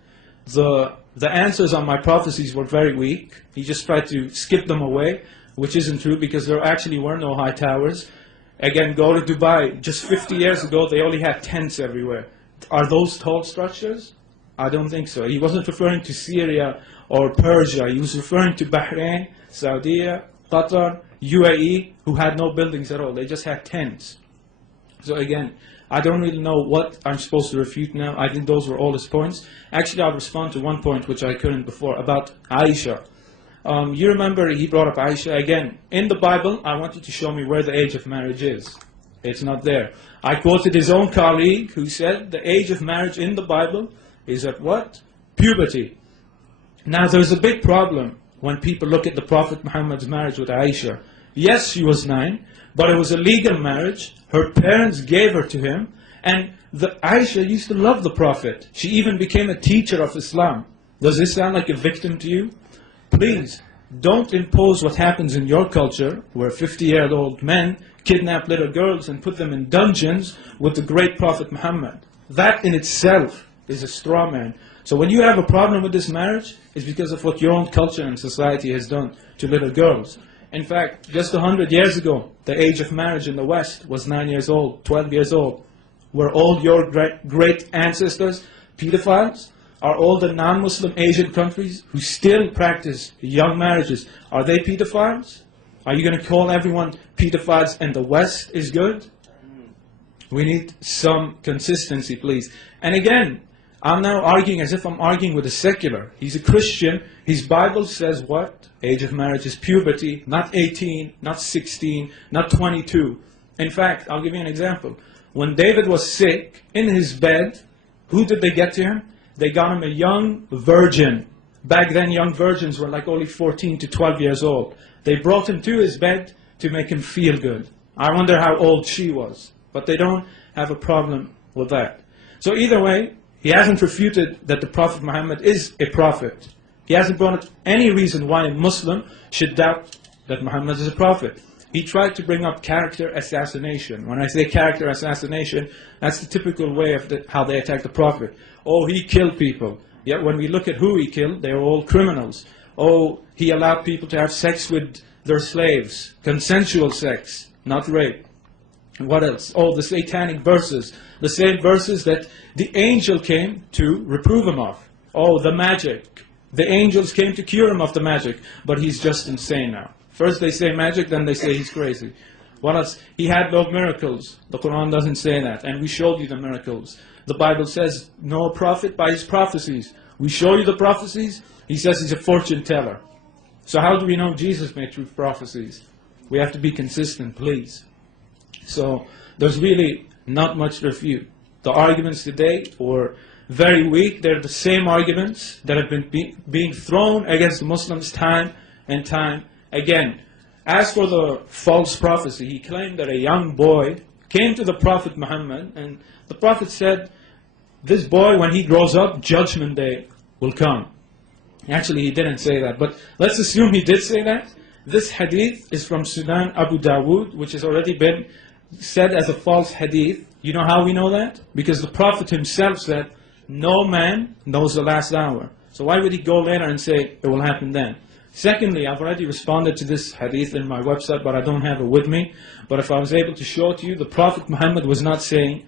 The answers on my prophecies were very weak. He just tried to skip them away, which isn't true because there actually were no high towers. Again, go to Dubai. Just 50 years ago, they only had tents everywhere. Are those tall structures? I don't think so. He wasn't referring to Syria or Persia. He was referring to Bahrain, Saudi, Qatar, UAE, who had no buildings at all. They just had tents. So again, I don't really know what I'm supposed to refute now. I think those were all his points. Actually, I'll respond to one point which I couldn't before, about Aisha. You remember he brought up Aisha. Again, in the Bible, I want you to show me where the age of marriage is. It's not there. I quoted his own colleague who said the age of marriage in the Bible is at what? Puberty. Now, there's a big problem when people look at the Prophet Muhammad's marriage with Aisha. Yes, she was 9, but it was a legal marriage. Her parents gave her to him, and Aisha used to love the Prophet. She even became a teacher of Islam. Does this sound like a victim to you? Please, don't impose what happens in your culture, where 50-year-old men kidnap little girls and put them in dungeons with the great Prophet Muhammad. That in itself is a straw man. So when you have a problem with this marriage, it's because of what your own culture and society has done to little girls. In fact, just 100 years ago, the age of marriage in the West was 9 years old, 12 years old. Were all your great ancestors pedophiles? Are all the non-Muslim Asian countries who still practice young marriages, are they pedophiles? Are you going to call everyone pedophiles and the West is good? We need some consistency, please. And again, I'm now arguing as if I'm arguing with a secular. He's a Christian. His Bible says what? Age of marriage is puberty, not 18, not 16, not 22. In fact, I'll give you an example. When David was sick, in his bed, who did they get to him? They got him a young virgin. Back then, young virgins were like only 14 to 12 years old. They brought him to his bed to make him feel good. I wonder how old she was. But they don't have a problem with that. So either way, he hasn't refuted that the Prophet Muhammad is a prophet. He hasn't brought up any reason why a Muslim should doubt that Muhammad is a prophet. He tried to bring up character assassination. When I say character assassination, that's the typical way of how they attack the Prophet. Oh, he killed people. Yet when we look at who he killed, they were all criminals. Oh, he allowed people to have sex with their slaves. Consensual sex, not rape. What else? Oh, the satanic verses. The same verses that the angel came to reprove him of. Oh, the magic. The angels came to cure him of the magic. But he's just insane now. First they say magic, then they say he's crazy. What else? He had no miracles. The Quran doesn't say that. And we showed you the miracles. The Bible says, no prophet by his prophecies. We show you the prophecies. He says he's a fortune teller. So how do we know Jesus made true prophecies? We have to be consistent, please. So there's really not much to refute. The arguments today were very weak. They're the same arguments that have been being thrown against Muslims time and time again. As for the false prophecy, he claimed that a young boy came to the Prophet Muhammad, and the Prophet said, this boy, when he grows up, Judgment Day will come. Actually, he didn't say that, but let's assume he did say that. This hadith is from Sunan Abu Dawood, which has already been said as a false hadith. You know how we know that? Because the Prophet himself said, no man knows the last hour. So why would he go later and say it will happen then? Secondly, I've already responded to this hadith in my website, but I don't have it with me. But if I was able to show it to you, the Prophet Muhammad was not saying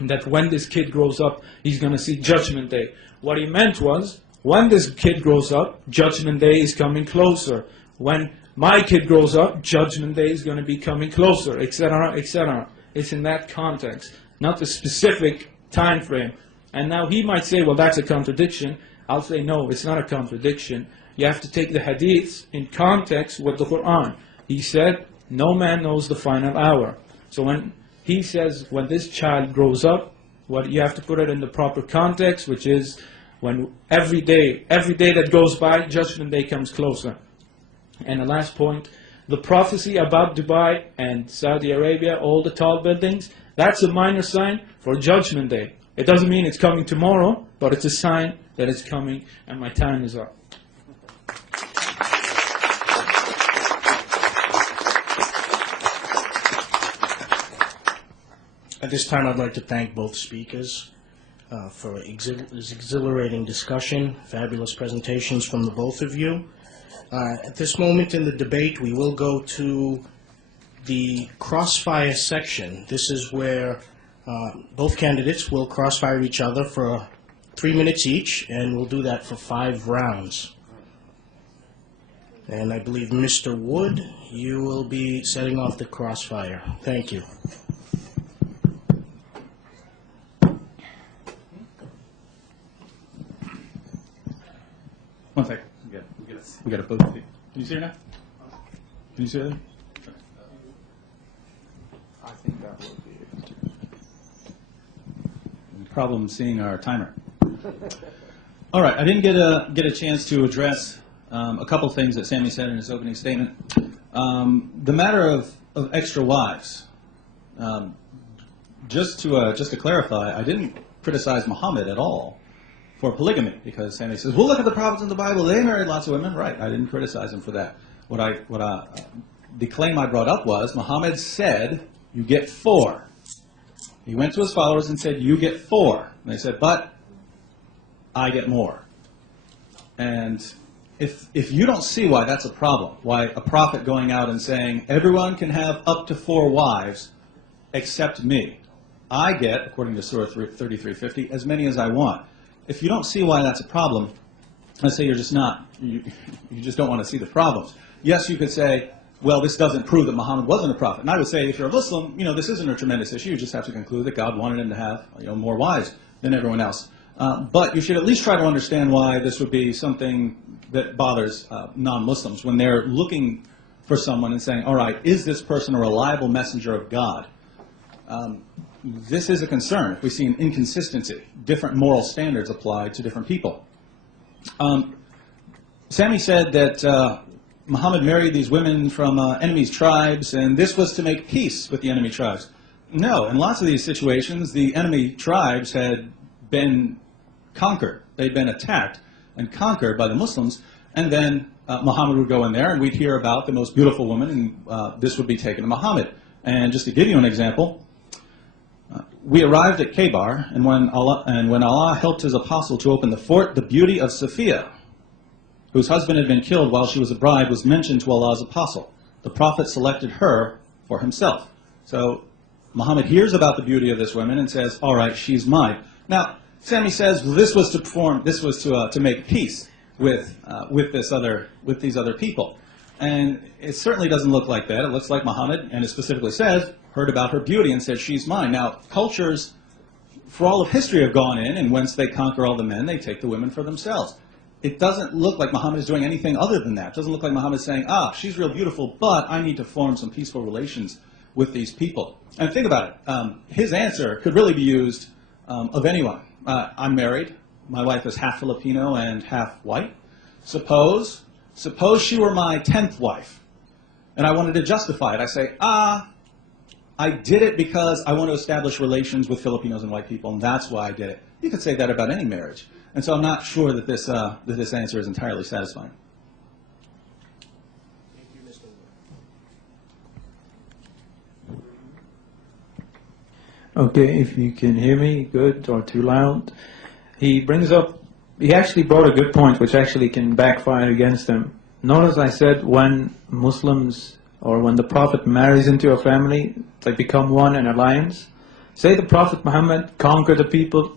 that when this kid grows up, he's going to see Judgment Day. What he meant was, when this kid grows up, Judgment Day is coming closer. When my kid grows up, Judgment Day is going to be coming closer, etc., etc. It's in that context, not the specific time frame. And now he might say, well, that's a contradiction. I'll say, no, it's not a contradiction. You have to take the hadiths in context with the Quran. He said, no man knows the final hour. So when he says, when this child grows up, what you have to put it in the proper context, which is when every day that goes by, Judgment Day comes closer. And the last point, the prophecy about Dubai and Saudi Arabia, all the tall buildings, that's a minor sign for Judgment Day. It doesn't mean it's coming tomorrow, but it's a sign that it's coming, and my time is up. At this time, I'd like to thank both speakers for exhilarating discussion, fabulous presentations from the both of you. At this moment in the debate, we will go to the crossfire section. This is where both candidates will crossfire each other for 3 minutes each, and we'll do that for 5 rounds. And I believe, Mr. Wood, you will be setting off the crossfire. Thank you. One second. We got a both. Can you see her now? Can you see her there? I think that will be it. Problem seeing our timer. All right, I didn't get a chance to address a couple things that Sami said in his opening statement. The matter of extra wives. Just to clarify, I didn't criticize Muhammad at all for polygamy, because Sami says, well, look at the prophets in the Bible, they married lots of women. Right, I didn't criticize him for that. The claim I brought up was, Muhammad said, you get 4. He went to his followers and said, you get 4. And they said, but I get more. And if you don't see why that's a problem, why a prophet going out and saying, everyone can have up to 4 wives except me, I get, according to Surah 3350, as many as I want. If you don't see why that's a problem, I say you're just not, you just don't want to see the problems. Yes, you could say, well, this doesn't prove that Muhammad wasn't a prophet. And I would say, if you're a Muslim, this isn't a tremendous issue. You just have to conclude that God wanted him to have more wives than everyone else. But you should at least try to understand why this would be something that bothers non-Muslims when they're looking for someone and saying, all right, is this person a reliable messenger of God? This is a concern if we see an inconsistency, different moral standards applied to different people. Sami said that Muhammad married these women from enemy's tribes, and this was to make peace with the enemy tribes. No, in lots of these situations, the enemy tribes had been conquered. They'd been attacked and conquered by the Muslims, and then Muhammad would go in there, and we'd hear about the most beautiful woman, and this would be taken to Muhammad. And just to give you an example, we arrived at Khaybar, and when Allah helped his apostle to open the fort, the beauty of Safiya, whose husband had been killed while she was a bride, was mentioned to Allah's apostle. The prophet selected her for himself. So Muhammad hears about the beauty of this woman and says, all right, she's mine. Now, Sami says, well, this was to make peace with these other people. And it certainly doesn't look like that. It looks like Muhammad, and it specifically says, heard about her beauty and said, she's mine. Now, cultures, for all of history, have gone in, and once they conquer all the men, they take the women for themselves. It doesn't look like Muhammad is doing anything other than that. It doesn't look like Muhammad is saying, she's real beautiful, but I need to form some peaceful relations with these people. And think about it. His answer could really be used of anyone. I'm married. My wife is half Filipino and half white. Suppose she were my 10th wife, and I wanted to justify it. I say, I did it because I want to establish relations with Filipinos and white people, and that's why I did it. You could say that about any marriage. And so I'm not sure that this answer is entirely satisfying. Thank you, Mr. Wood. Okay, if you can hear me, good, or too loud. He actually brought a good point, which actually can backfire against him. Notice I said when Muslims, or when the Prophet marries into a family, they become one in alliance. Say the Prophet Muhammad conquered the people,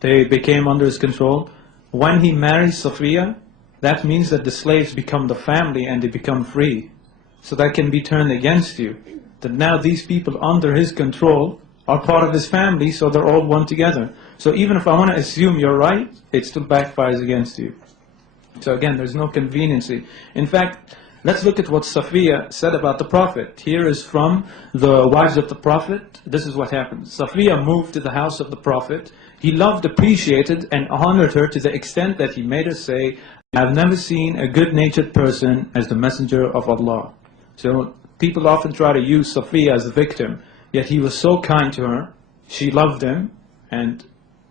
they became under his control. When he marries Safiya, that means that the slaves become the family and they become free. So that can be turned against you. That now these people under his control are part of his family, so they're all one together. So even if I want to assume you're right, it still backfires against you. So again, there's no conveniency. In fact, let's look at what Safiya said about the Prophet. Here is from the wives of the Prophet. This is what happened. Safiya moved to the house of the Prophet. He loved, appreciated, and honored her to the extent that he made her say, "I've never seen a good-natured person as the messenger of Allah." So people often try to use Safiya as the victim, yet he was so kind to her, she loved him, and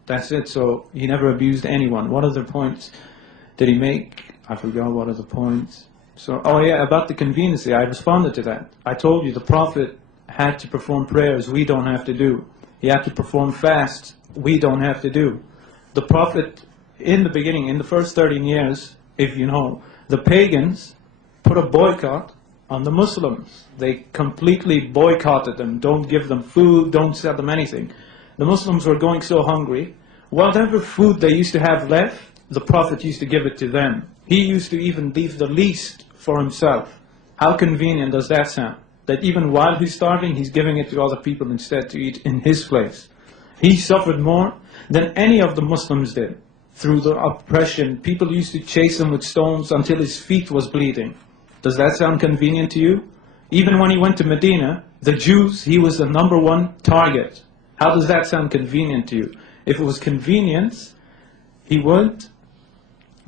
that's it. So he never abused anyone. What other points did he make? I forgot what other points. So, oh yeah, about the conveniency, I responded to that. I told you the Prophet had to perform prayers we don't have to do. He had to perform fasts we don't have to do. The Prophet, in the beginning, in the first 13 years, if you know, the pagans put a boycott on the Muslims. They completely boycotted them. Don't give them food, don't sell them anything. The Muslims were going so hungry. Whatever food they used to have left, the Prophet used to give it to them. He used to even leave the least for himself. How convenient does that sound? That even while he's starving, he's giving it to other people instead to eat in his place. He suffered more than any of the Muslims did. Through the oppression, people used to chase him with stones until his feet was bleeding. Does that sound convenient to you? Even when he went to Medina, the Jews, he was the #1 target. How does that sound convenient to you? If it was convenience, he would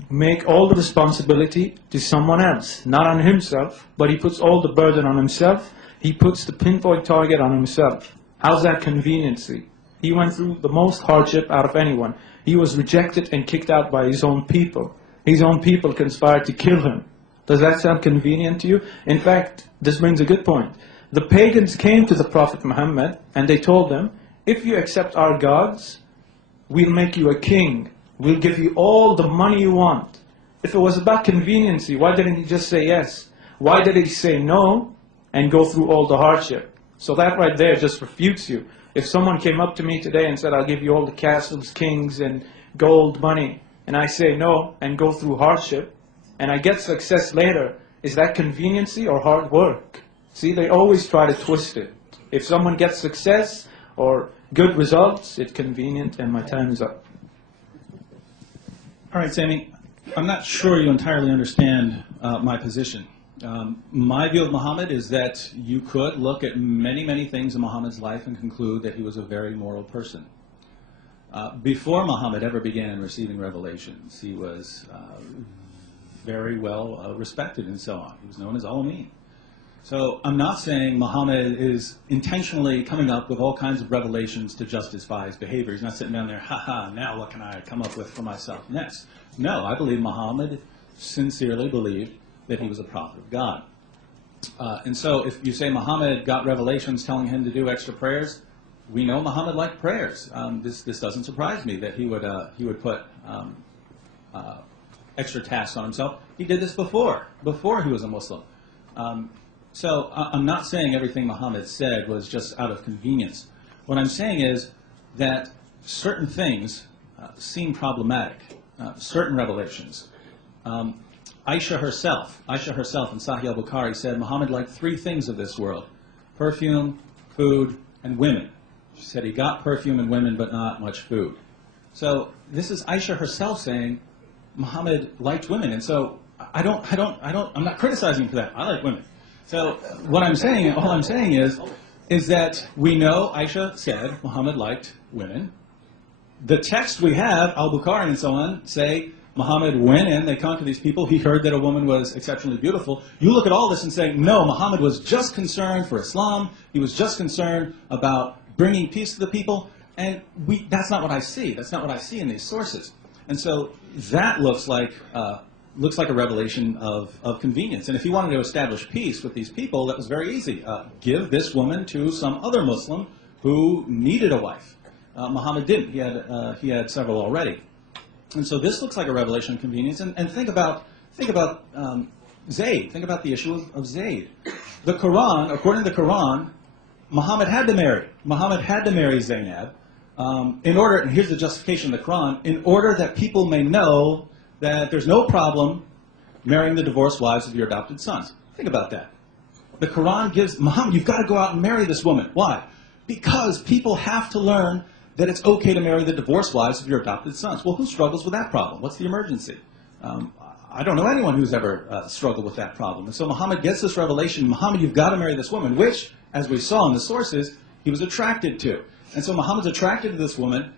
make all the responsibility to someone else, not on himself, but he puts all the burden on himself. He puts the pinpoint target on himself. How's that conveniency? He went through the most hardship out of anyone. He was rejected and kicked out by his own people. His own people conspired to kill him. Does that sound convenient to you? In fact, this brings a good point. The pagans came to the Prophet Muhammad and they told him, if you accept our gods, we'll make you a king. We'll give you all the money you want. If it was about conveniency, why didn't he just say yes? Why did he say no and go through all the hardship? So that right there just refutes you. If someone came up to me today and said, I'll give you all the castles, kings, and gold money, and I say no and go through hardship, and I get success later, is that conveniency or hard work? See, they always try to twist it. If someone gets success or good results, it's convenient, and my time is up. All right, Sami, I'm not sure you entirely understand my position. My view of Muhammad is that you could look at many, many things in Muhammad's life and conclude that he was a very moral person. Before Muhammad ever began receiving revelations, he was very well respected and so on. He was known as Al-Amin. So I'm not saying Muhammad is intentionally coming up with all kinds of revelations to justify his behavior. He's not sitting down there, now what can I come up with for myself next? No, I believe Muhammad sincerely believed that he was a prophet of God. And so if you say Muhammad got revelations telling him to do extra prayers, we know Muhammad liked prayers. This doesn't surprise me that he would put extra tasks on himself. He did this before he was a Muslim. So I'm not saying everything Muhammad said was just out of convenience. What I'm saying is that certain things seem problematic, certain revelations. Aisha herself in Sahih al-Bukhari said Muhammad liked 3 things of this world: perfume, food, and women. She said he got perfume and women, but not much food. So this is Aisha herself saying Muhammad liked women, and so I'm not criticizing him for that. I like women. So what I'm saying, all I'm saying is that we know Aisha said Muhammad liked women. The text we have, al-Bukhari and so on, say Muhammad went in, they conquered these people, he heard that a woman was exceptionally beautiful. You look at all this and say, no, Muhammad was just concerned for Islam, he was just concerned about bringing peace to the people, and that's not what I see. That's not what I see in these sources. And so that looks like a revelation of convenience. And if he wanted to establish peace with these people, that was very easy. Give this woman to some other Muslim who needed a wife. Muhammad didn't. He had several already. And so this looks like a revelation of convenience. And think about Zayd. Think about the issue of Zayd. The Quran, according to the Quran, Muhammad had to marry. Muhammad had to marry Zainab in order, and here's the justification of the Quran, in order that people may know that there's no problem marrying the divorced wives of your adopted sons. Think about that. The Quran gives, Muhammad, you've got to go out and marry this woman. Why? Because people have to learn that it's okay to marry the divorced wives of your adopted sons. Well, who struggles with that problem? What's the emergency? I don't know anyone who's ever struggled with that problem. And so Muhammad gets this revelation, Muhammad, you've got to marry this woman, which, as we saw in the sources, he was attracted to. And so Muhammad's attracted to this woman.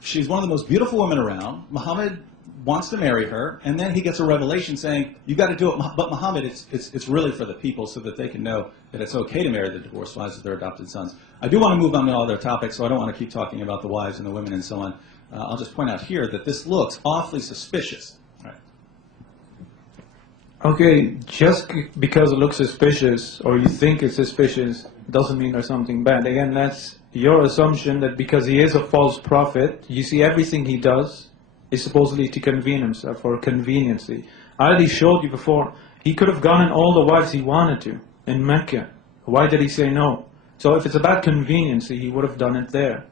She's one of the most beautiful women around. Muhammad wants to marry her, and then he gets a revelation saying, you've got to do it, but Muhammad, it's really for the people so that they can know that it's okay to marry the divorced wives of their adopted sons. I do want to move on to other topics, so I don't want to keep talking about the wives and the women and so on. I'll just point out here that this looks awfully suspicious. Right. Okay, just because it looks suspicious or you think it's suspicious doesn't mean there's something bad. Again, that's your assumption that because he is a false prophet, you see everything he does is supposedly to convene himself or conveniency. I already showed you before, he could have gotten all the wives he wanted to in Mecca. Why did he say no? So if it's about conveniency, he would have done it there.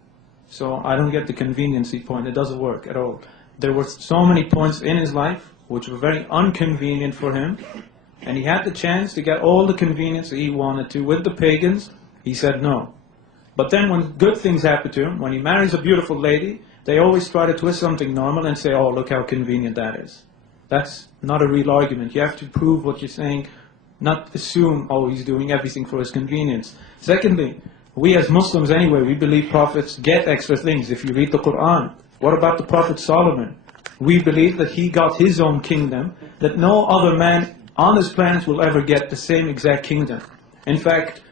So I don't get the conveniency point. It doesn't work at all. There were so many points in his life which were very inconvenient for him, and he had the chance to get all the convenience that he wanted to with the pagans. He said no. But then when good things happen to him, when he marries a beautiful lady, they always try to twist something normal and say, oh, look how convenient that is. That's not a real argument. You have to prove what you're saying, not assume, oh, he's doing everything for his convenience. Secondly, we as Muslims anyway, we believe prophets get extra things. If you read the Quran, what about the Prophet Solomon? We believe that he got his own kingdom, that no other man on this planet will ever get the same exact kingdom. In fact,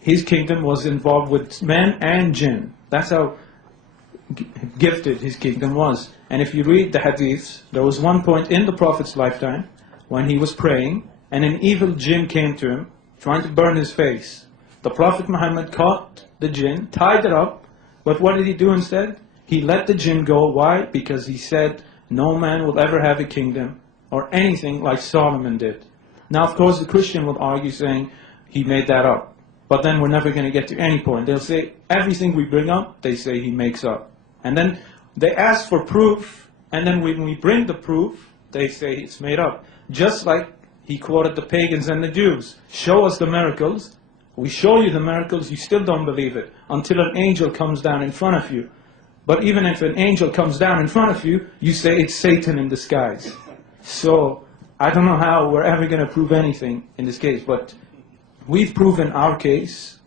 his kingdom was involved with men and jinn. That's how gifted his kingdom was. And if you read the hadiths, there was one point in the Prophet's lifetime when he was praying and an evil jinn came to him trying to burn his face. The Prophet Muhammad caught the jinn, tied it up, but what did he do instead? He let the jinn go. Why? Because he said no man will ever have a kingdom or anything like Solomon did. Now of course the Christian will argue saying he made that up. But then we're never going to get to any point. They'll say everything we bring up, they say he makes up. And then they ask for proof, and then when we bring the proof, they say it's made up. Just like he quoted the pagans and the Jews. Show us the miracles. We show you the miracles, you still don't believe it, until an angel comes down in front of you. But even if an angel comes down in front of you, you say it's Satan in disguise. So, I don't know how we're ever going to prove anything in this case, but we've proven our case,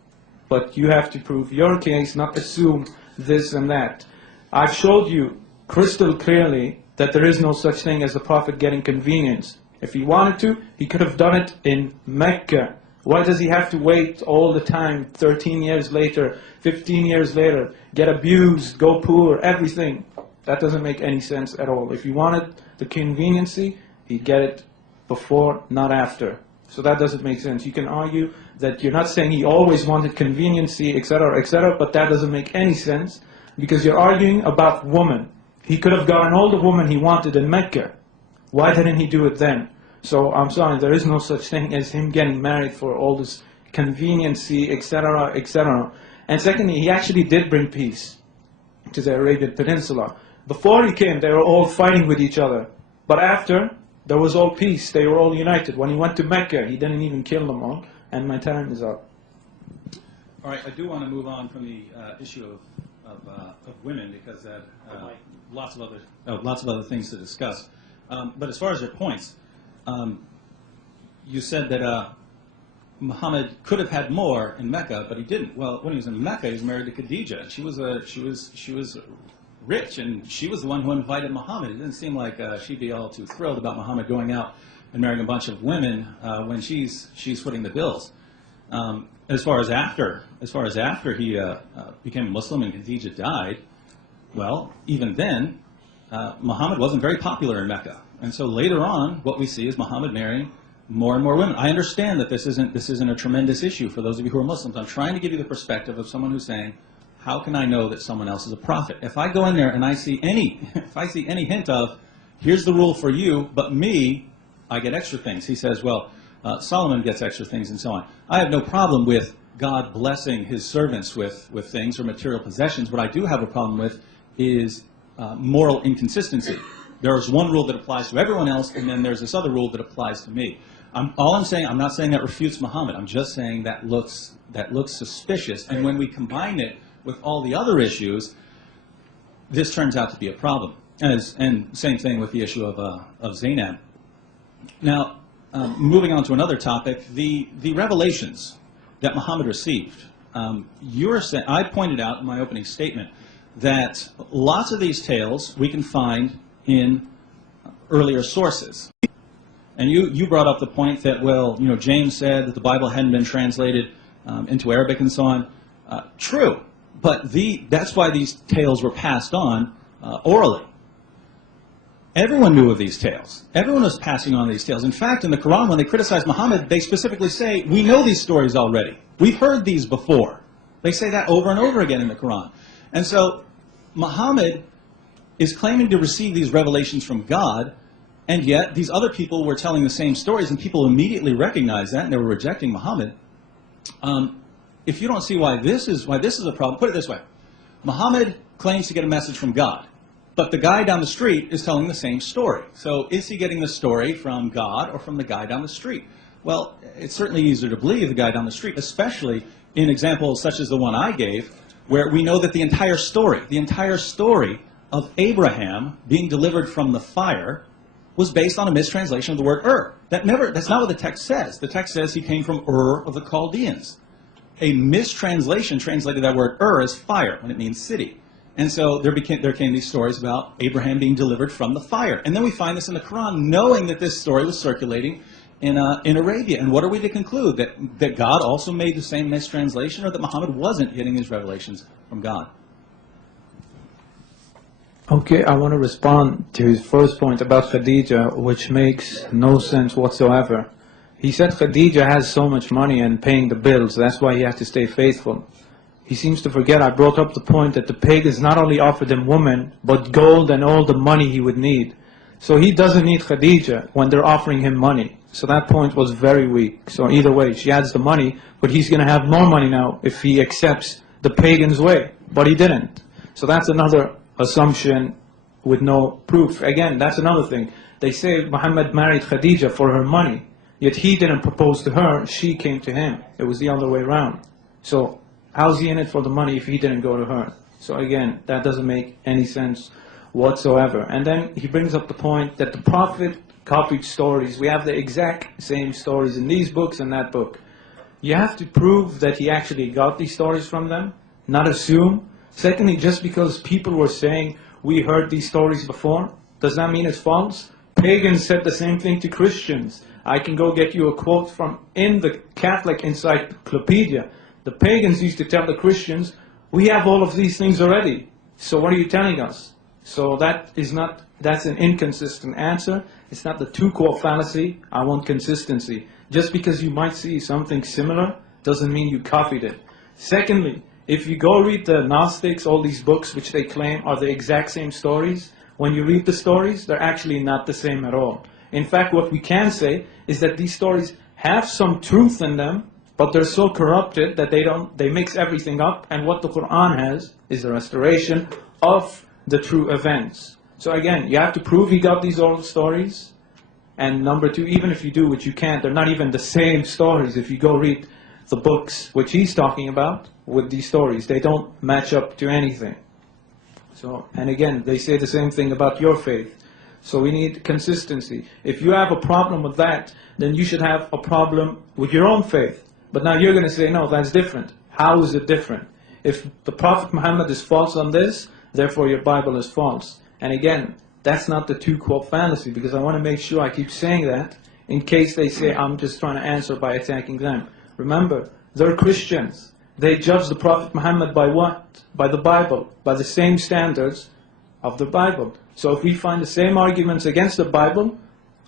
but you have to prove your case, not assume this and that. I've showed you crystal clearly that there is no such thing as the Prophet getting convenience. If he wanted to, he could have done it in Mecca. Why does he have to wait all the time, 13 years later, 15 years later, get abused, go poor, everything? That doesn't make any sense at all. If he wanted the conveniency, he'd get it before, not after. So that doesn't make sense. You can argue that you're not saying he always wanted conveniency, etc., but that doesn't make any sense because you're arguing about woman. He could have gotten all the woman he wanted in Mecca. Why didn't he do it then? So I'm sorry, there is no such thing as him getting married for all this conveniency, etc. And secondly, he actually did bring peace to the Arabian Peninsula. Before he came, they were all fighting with each other. But after, there was all peace. They were all united. When he went to Mecca, he didn't even kill them all. And my time is up. All right, I do want to move on from the issue of women because lots of other things to discuss. But as far as your points, you said that Muhammad could have had more in Mecca, but he didn't. Well, when he was in Mecca, he was married to Khadija. She was rich, and she was the one who invited Muhammad. It didn't seem like she'd be all too thrilled about Muhammad going out and marrying a bunch of women when she's footing the bills. As far as after he became a Muslim and Khadija died, well, even then, Muhammad wasn't very popular in Mecca. And so later on, what we see is Muhammad marrying more and more women. I understand that this isn't a tremendous issue for those of you who are Muslims. I'm trying to give you the perspective of someone who's saying, how can I know that someone else is a prophet? If I go in there and I see any hint of, here's the rule for you, but me, I get extra things. He says, well, Solomon gets extra things and so on. I have no problem with God blessing his servants with things or material possessions. What I do have a problem with is moral inconsistency. There's one rule that applies to everyone else, and then there's this other rule that applies to me. All I'm saying, I'm not saying that refutes Muhammad. I'm just saying that looks suspicious. And when we combine it with all the other issues, this turns out to be a problem. And same thing with the issue of Zainab. Now, moving on to another topic, the revelations that Muhammad received. I pointed out in my opening statement that lots of these tales we can find in earlier sources. And you brought up the point that, well, James said that the Bible hadn't been translated into Arabic and so on. True, but that's why these tales were passed on orally. Everyone knew of these tales. Everyone was passing on these tales. In fact, in the Quran, when they criticize Muhammad, they specifically say, we know these stories already. We've heard these before. They say that over and over again in the Quran. And so Muhammad is claiming to receive these revelations from God, and yet these other people were telling the same stories, and people immediately recognized that, and they were rejecting Muhammad. If you don't see why this is a problem, put it this way. Muhammad claims to get a message from God, but the guy down the street is telling the same story. So is he getting the story from God or from the guy down the street? Well, it's certainly easier to believe the guy down the street, especially in examples such as the one I gave, where we know that the entire story of Abraham being delivered from the fire was based on a mistranslation of the word Ur. That's not what the text says. The text says he came from Ur of the Chaldeans. A mistranslation translated that word Ur as fire, when it means city. And so there came these stories about Abraham being delivered from the fire. And then we find this in the Quran, knowing that this story was circulating in Arabia. And what are we to conclude? That God also made the same mistranslation, or that Muhammad wasn't getting his revelations from God? Okay, I want to respond to his first point about Khadija, which makes no sense whatsoever. He said Khadija has so much money and paying the bills, that's why he has to stay faithful. He seems to forget I brought up the point that the pagans not only offered him women, but gold and all the money he would need. So he doesn't need Khadija when they're offering him money. So that point was very weak. So either way, she has the money, but he's going to have more money now if he accepts the pagan's way. But he didn't. So that's another assumption with no proof. Again, that's another thing. They say Muhammad married Khadija for her money, yet he didn't propose to her, she came to him. It was the other way around. So how's he in it for the money if he didn't go to her? So again, that doesn't make any sense whatsoever. And then he brings up the point that the Prophet copied stories. We have the exact same stories in these books and that book. You have to prove that he actually got these stories from them, not assume. Secondly, just because people were saying, we heard these stories before, does that mean it's false? Pagans said the same thing to Christians. I can go get you a quote from in the Catholic Encyclopedia. The pagans used to tell the Christians, we have all of these things already. So what are you telling us? So that's an inconsistent answer. It's not the two-quote fallacy. I want consistency. Just because you might see something similar doesn't mean you copied it. Secondly, if you go read the Gnostics, all these books which they claim are the exact same stories, when you read the stories, they're actually not the same at all. In fact, what we can say is that these stories have some truth in them, but they're so corrupted that they mix everything up, and what the Quran has is the restoration of the true events. So again, you have to prove he got these old stories, and number two, even if you do, which you can't, they're not even the same stories. If you go read the books which he's talking about with these stories, they don't match up to anything. So, and again, they say the same thing about your faith. So we need consistency. If you have a problem with that, then you should have a problem with your own faith. But now you're going to say, no, that's different. How is it different? If the Prophet Muhammad is false on this, therefore your Bible is false. And again, that's not the two-quote fallacy, because I want to make sure I keep saying that in case they say I'm just trying to answer by attacking them. Remember, they're Christians. They judge the Prophet Muhammad by what? By the Bible, by the same standards of the Bible. So if we find the same arguments against the Bible,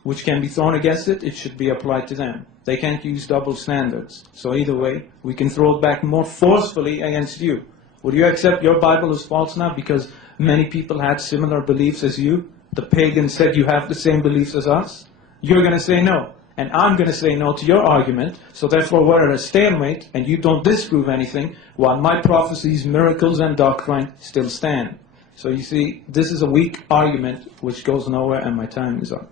which can be thrown against it, it should be applied to them. They can't use double standards. So either way, we can throw it back more forcefully against you. Would you accept your Bible is false now because many people had similar beliefs as you? The pagans said you have the same beliefs as us? You're going to say no. and I'm going to say no to your argument, so therefore we're at a stalemate, and you don't disprove anything, while my prophecies, miracles, and doctrine still stand. So you see, this is a weak argument which goes nowhere, and my time is up.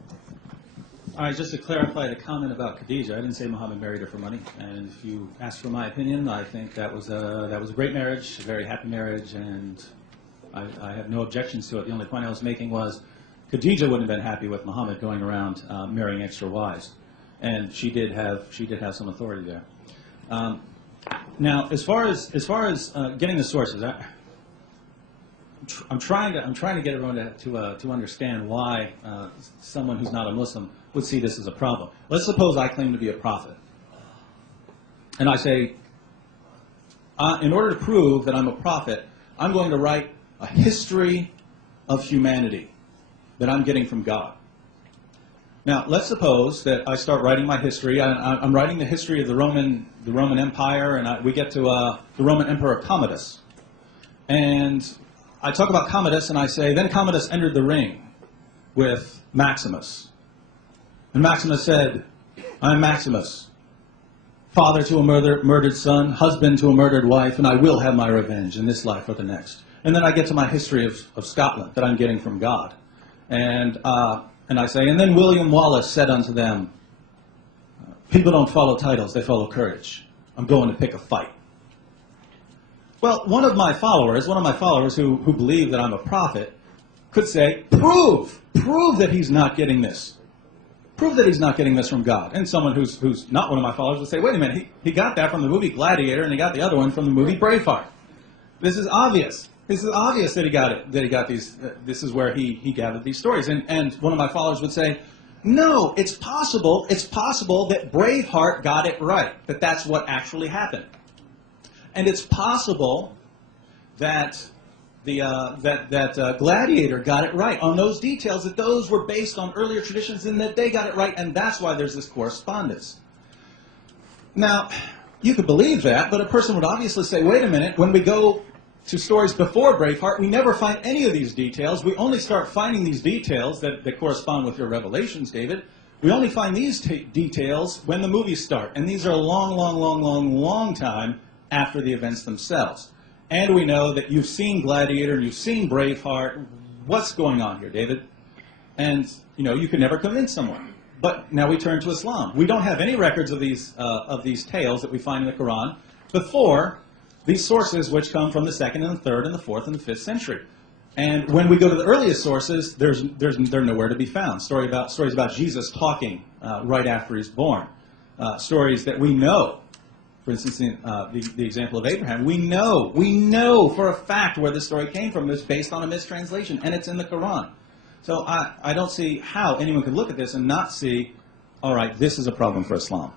All right, just to clarify the comment about Khadijah, I didn't say Muhammad married her for money. And if you ask for my opinion, I think that was a great marriage, a very happy marriage, and I have no objections to it. The only point I was making was Khadijah wouldn't have been happy with Muhammad going around marrying extra wives, and she did have some authority there. Now, as far as getting the sources, I'm trying to get everyone to understand why someone who's not a Muslim would see this as a problem. Let's suppose I claim to be a prophet, and I say, in order to prove that I'm a prophet, I'm going to write a history of humanity that I'm getting from God. Now, let's suppose that I start writing my history. I'm writing the history of the Roman Empire, and we get to the Roman Emperor Commodus, and I talk about Commodus, and I say, then Commodus entered the ring with Maximus. And Maximus said, I'm Maximus, father to a murdered son, husband to a murdered wife, and I will have my revenge in this life or the next. And then I get to my history of Scotland that I'm getting from God. And I say, and then William Wallace said unto them, people don't follow titles, they follow courage. I'm going to pick a fight. Well, one of my followers who believe that I'm a prophet, could say, prove that he's not getting this. Prove that he's not getting this from God. And someone who's not one of my followers would say, wait a minute, he got that from the movie Gladiator, and he got the other one from the movie Braveheart. This is obvious. This is obvious that he got these, this is where he gathered these stories. And one of my followers would say, no, it's possible that Braveheart got it right, that that's what actually happened. And it's possible that Gladiator got it right on those details, that those were based on earlier traditions and that they got it right, and that's why there's this correspondence. Now, you could believe that, but a person would obviously say, wait a minute, when we go to stories before Braveheart, we never find any of these details. We only start finding these details that correspond with your revelations, David. We only find these details when the movies start, and these are a long time after the events themselves. And we know that you've seen Gladiator, you've seen Braveheart. What's going on here, David? And, you could never convince someone. But now we turn to Islam. We don't have any records of these tales that we find in the Quran before these sources, which come from the 2nd and the 3rd and the 4th and the 5th century. And when we go to the earliest sources, they're nowhere to be found. Stories about Jesus talking right after he's born. Stories that we know. For instance, the example of Abraham, we know for a fact where this story came from. It's based on a mistranslation, and it's in the Quran. So I don't see how anyone could look at this and not see, all right, this is a problem for Islam.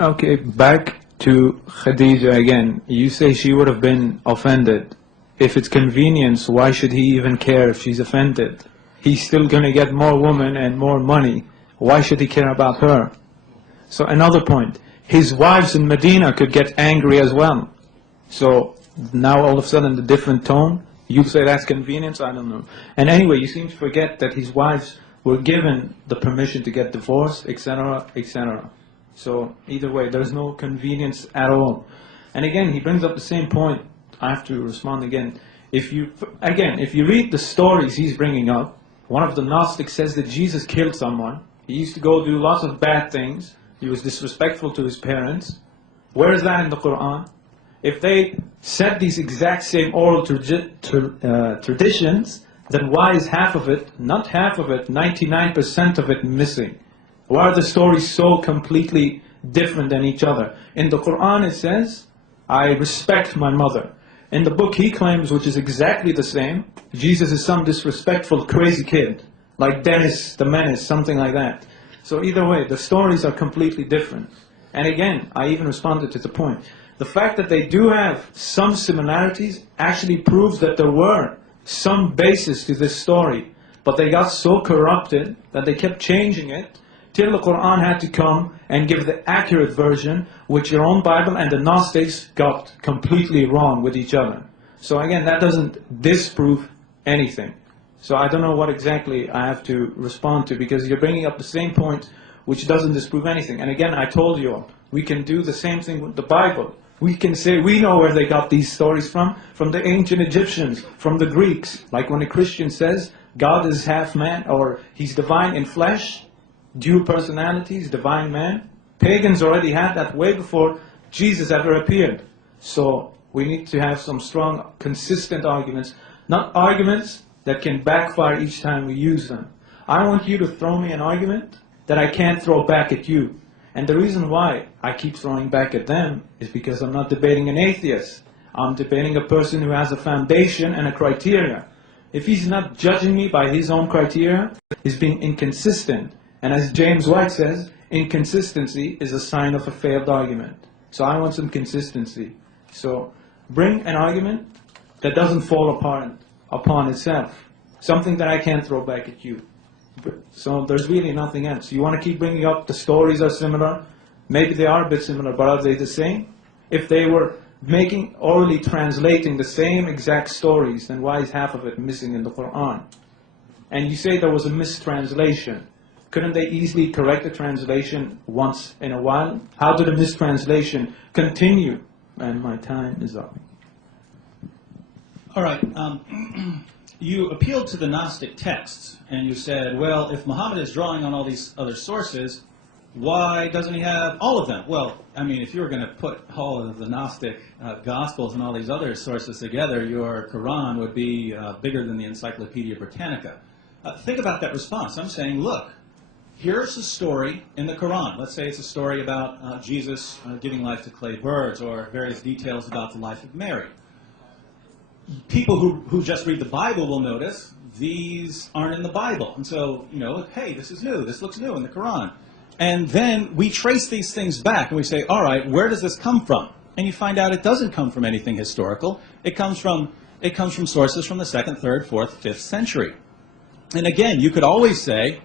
Okay, back to Khadija again. You say she would have been offended. If it's convenience, why should he even care if she's offended? He's still going to get more women and more money. Why should he care about her? So another point, his wives in Medina could get angry as well. So now all of a sudden the different tone, you say that's convenience, I don't know. And anyway, you seem to forget that his wives were given the permission to get divorced, etc., etc. So either way, there's no convenience at all. And again, he brings up the same point. I have to respond again. If you read the stories he's bringing up, one of the Gnostics says that Jesus killed someone. He used to go do lots of bad things. He was disrespectful to his parents. Where is that in the Quran? If they said these exact same oral traditions, then why is half of it, not half of it, 99% of it missing? Why are the stories so completely different than each other? In the Quran it says, I respect my mother. In the book he claims, which is exactly the same, Jesus is some disrespectful crazy kid, like Dennis the Menace, something like that. So either way, the stories are completely different. And again, I even responded to the point. The fact that they do have some similarities actually proves that there were some basis to this story. But they got so corrupted that they kept changing it till the Quran had to come and give the accurate version, which your own Bible and the Gnostics got completely wrong with each other. So again, that doesn't disprove anything. So I don't know what exactly I have to respond to, because you're bringing up the same point which doesn't disprove anything. And again, I told you all, we can do the same thing with the Bible. We can say we know where they got these stories from the ancient Egyptians, from the Greeks. Like when a Christian says God is half man, or he's divine in flesh, dual personalities, divine man. Pagans already had that way before Jesus ever appeared. So we need to have some strong, consistent arguments, not arguments that can backfire each time we use them. I want you to throw me an argument that I can't throw back at you. And the reason why I keep throwing back at them is because I'm not debating an atheist. I'm debating a person who has a foundation and a criteria. If he's not judging me by his own criteria, he's being inconsistent. And as James White says, inconsistency is a sign of a failed argument. So I want some consistency. So bring an argument that doesn't fall apart upon itself. Something that I can't throw back at you. So there's really nothing else. You want to keep bringing up the stories are similar. Maybe they are a bit similar, but are they the same? If they were orally translating the same exact stories, then why is half of it missing in the Quran? And you say there was a mistranslation. Couldn't they easily correct the translation once in a while? How did a mistranslation continue? And my time is up. All right. You appealed to the Gnostic texts, and you said, well, if Muhammad is drawing on all these other sources, why doesn't he have all of them? Well, I mean, if you were going to put all of the Gnostic Gospels and all these other sources together, your Quran would be bigger than the Encyclopedia Britannica. Think about that response. I'm saying, look, here's a story in the Quran. Let's say it's a story about Jesus giving life to clay birds, or various details about the life of Mary. People who just read the Bible will notice these aren't in the Bible. And so, hey, this is new. This looks new in the Quran. And then we trace these things back and we say, all right, where does this come from? And you find out it doesn't come from anything historical. It comes from sources from the 2nd, 3rd, 4th, 5th century. And again, you could always say,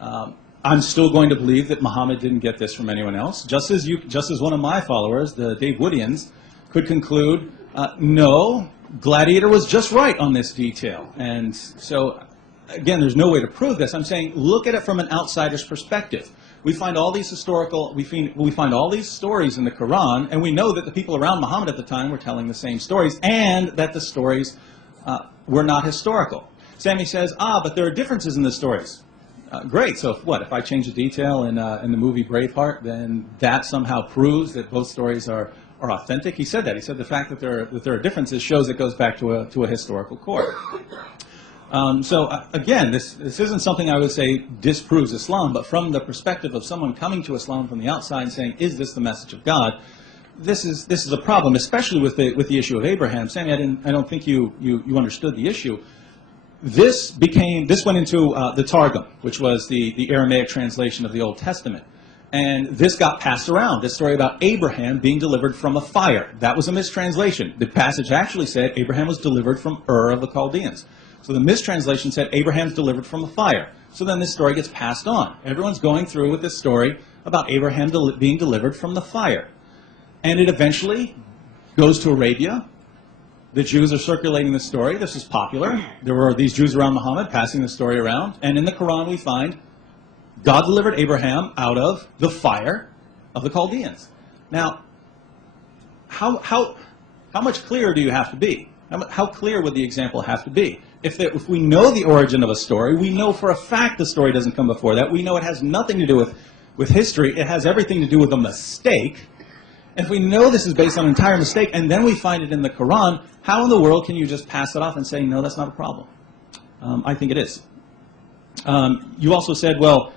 I'm still going to believe that Muhammad didn't get this from anyone else. Just as one of my followers, the Dave Woodians, could conclude, no, Gladiator was just right on this detail. And so, again, there's no way to prove this. I'm saying, look at it from an outsider's perspective. We find all these we find all these stories in the Quran, and we know that the people around Muhammad at the time were telling the same stories, and that the stories were not historical. Sami says, but there are differences in the stories. Great, so if I change a detail in the movie Braveheart, then that somehow proves that both stories are authentic? He said that. He said the fact that there are differences shows it goes back to a historical core. Again, this isn't something I would say disproves Islam, but from the perspective of someone coming to Islam from the outside and saying, is this the message of God? This is a problem, especially with the issue of Abraham. Sami, I don't think you understood the issue. This went into the Targum, which was the Aramaic translation of the Old Testament. And this got passed around, this story about Abraham being delivered from a fire. That was a mistranslation. The passage actually said Abraham was delivered from Ur of the Chaldeans. So the mistranslation said Abraham's delivered from a fire. So then this story gets passed on. Everyone's going through with this story about Abraham being delivered from the fire. And it eventually goes to Arabia. The Jews are circulating the story. This is popular. There were these Jews around Muhammad passing the story around. And in the Quran we find God delivered Abraham out of the fire of the Chaldeans. Now, how much clearer do you have to be? How clear would the example have to be? If we know the origin of a story, we know for a fact the story doesn't come before that. We know it has nothing to do with history. It has everything to do with a mistake. And if we know this is based on an entire mistake, and then we find it in the Quran, how in the world can you just pass it off and say, no, that's not a problem? I think it is. You also said, well,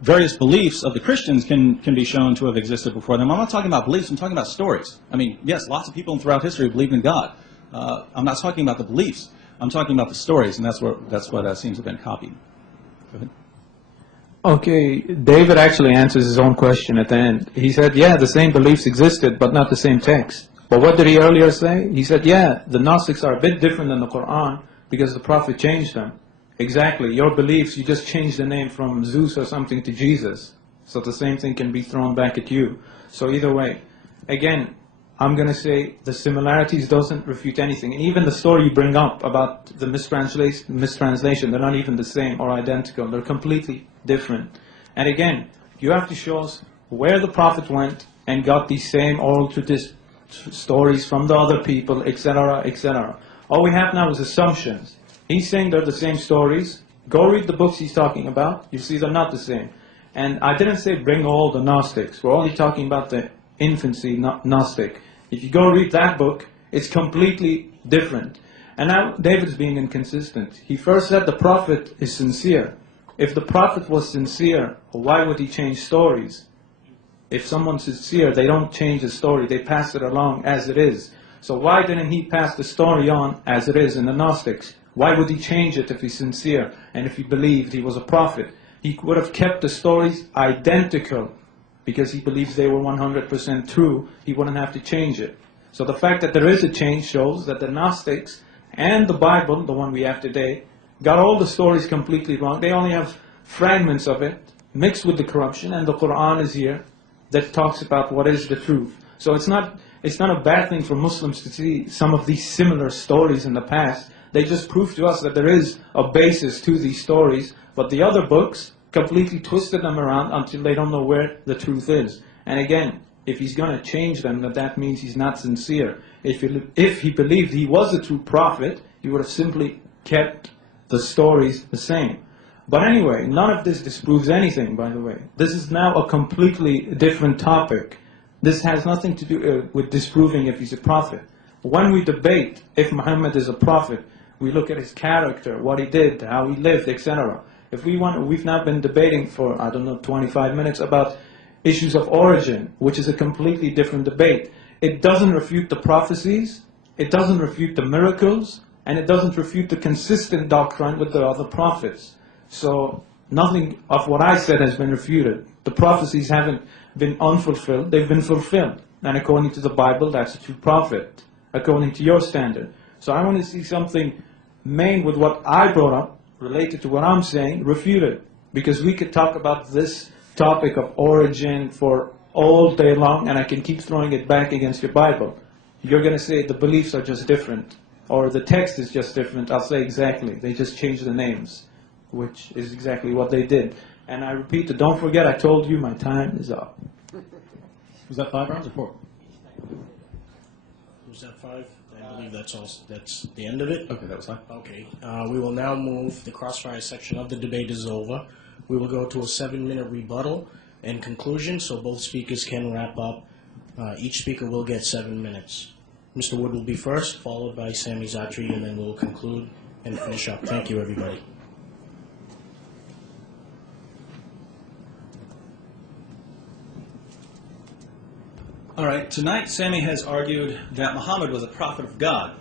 various beliefs of the Christians can be shown to have existed before them. I'm not talking about beliefs, I'm talking about stories. I mean, yes, lots of people throughout history believed in God. I'm not talking about the beliefs. I'm talking about the stories, and that's what seems to have been copied. Go ahead. Okay, David actually answers his own question at the end. He said, yeah, the same beliefs existed, but not the same text. But what did he earlier say? He said, yeah, the Gnostics are a bit different than the Quran because the Prophet changed them. Exactly, your beliefs, you just changed the name from Zeus or something to Jesus. So the same thing can be thrown back at you. So either way, again, I'm going to say the similarities doesn't refute anything. And even the story you bring up about the mistranslation, they're not even the same or identical. They're completely different. And again, you have to show us where the Prophet went and got these same oral stories from the other people, etc., etc. All we have now is assumptions. He's saying they're the same stories. Go read the books he's talking about. You see they're not the same. And I didn't say bring all the Gnostics. We're only talking about the infancy Gnostic. If you go read that book, it's completely different. And now David's being inconsistent. He first said the Prophet is sincere. If the Prophet was sincere, why would he change stories? If someone's sincere, they don't change the story. They pass it along as it is. So why didn't he pass the story on as it is in the Gnostics? Why would he change it if he's sincere and if he believed he was a prophet? He would have kept the stories identical because he believes they were 100% true. He wouldn't have to change it. So the fact that there is a change shows that the Gnostics and the Bible, the one we have today, got all the stories completely wrong. They only have fragments of it mixed with the corruption, and the Quran is here that talks about what is the truth. So it's not a bad thing for Muslims to see some of these similar stories in the past. They just prove to us that there is a basis to these stories, but the other books completely twisted them around until they don't know where the truth is. And again, if he's going to change them, that means he's not sincere. If he believed he was a true prophet, he would have simply kept the stories the same. But anyway, none of this disproves anything, by the way. This is now a completely different topic. This has nothing to do with disproving if he's a prophet. When we debate if Muhammad is a prophet, we look at his character, what he did, how he lived, etc. We've now been debating for, 25 minutes about issues of origin, which is a completely different debate. It doesn't refute the prophecies, it doesn't refute the miracles, and it doesn't refute the consistent doctrine with the other prophets. So nothing of what I said has been refuted. The prophecies haven't been unfulfilled, they've been fulfilled. And according to the Bible, that's a true prophet, according to your standard. So I want to see something made with what I brought up, related to what I'm saying, refuted. Because we could talk about this topic of origin for all day long, and I can keep throwing it back against your Bible. You're going to say the beliefs are just different, or the text is just different. I'll say exactly. They just changed the names, which is exactly what they did. And I repeat, don't forget, I told you my time is up. Was that 5 rounds or 4? Was that 5? I believe that's all. That's the end of it. Okay, that was fine. Okay. We will now move. The crossfire section of the debate is over. We will go to a 7-minute rebuttal and conclusion, so both speakers can wrap up. Each speaker will get 7 minutes. Mr. Wood will be first, followed by Sami Zaatari, and then we'll conclude and finish up. Thank you, everybody. All right, tonight Sami has argued that Muhammad was a prophet of God.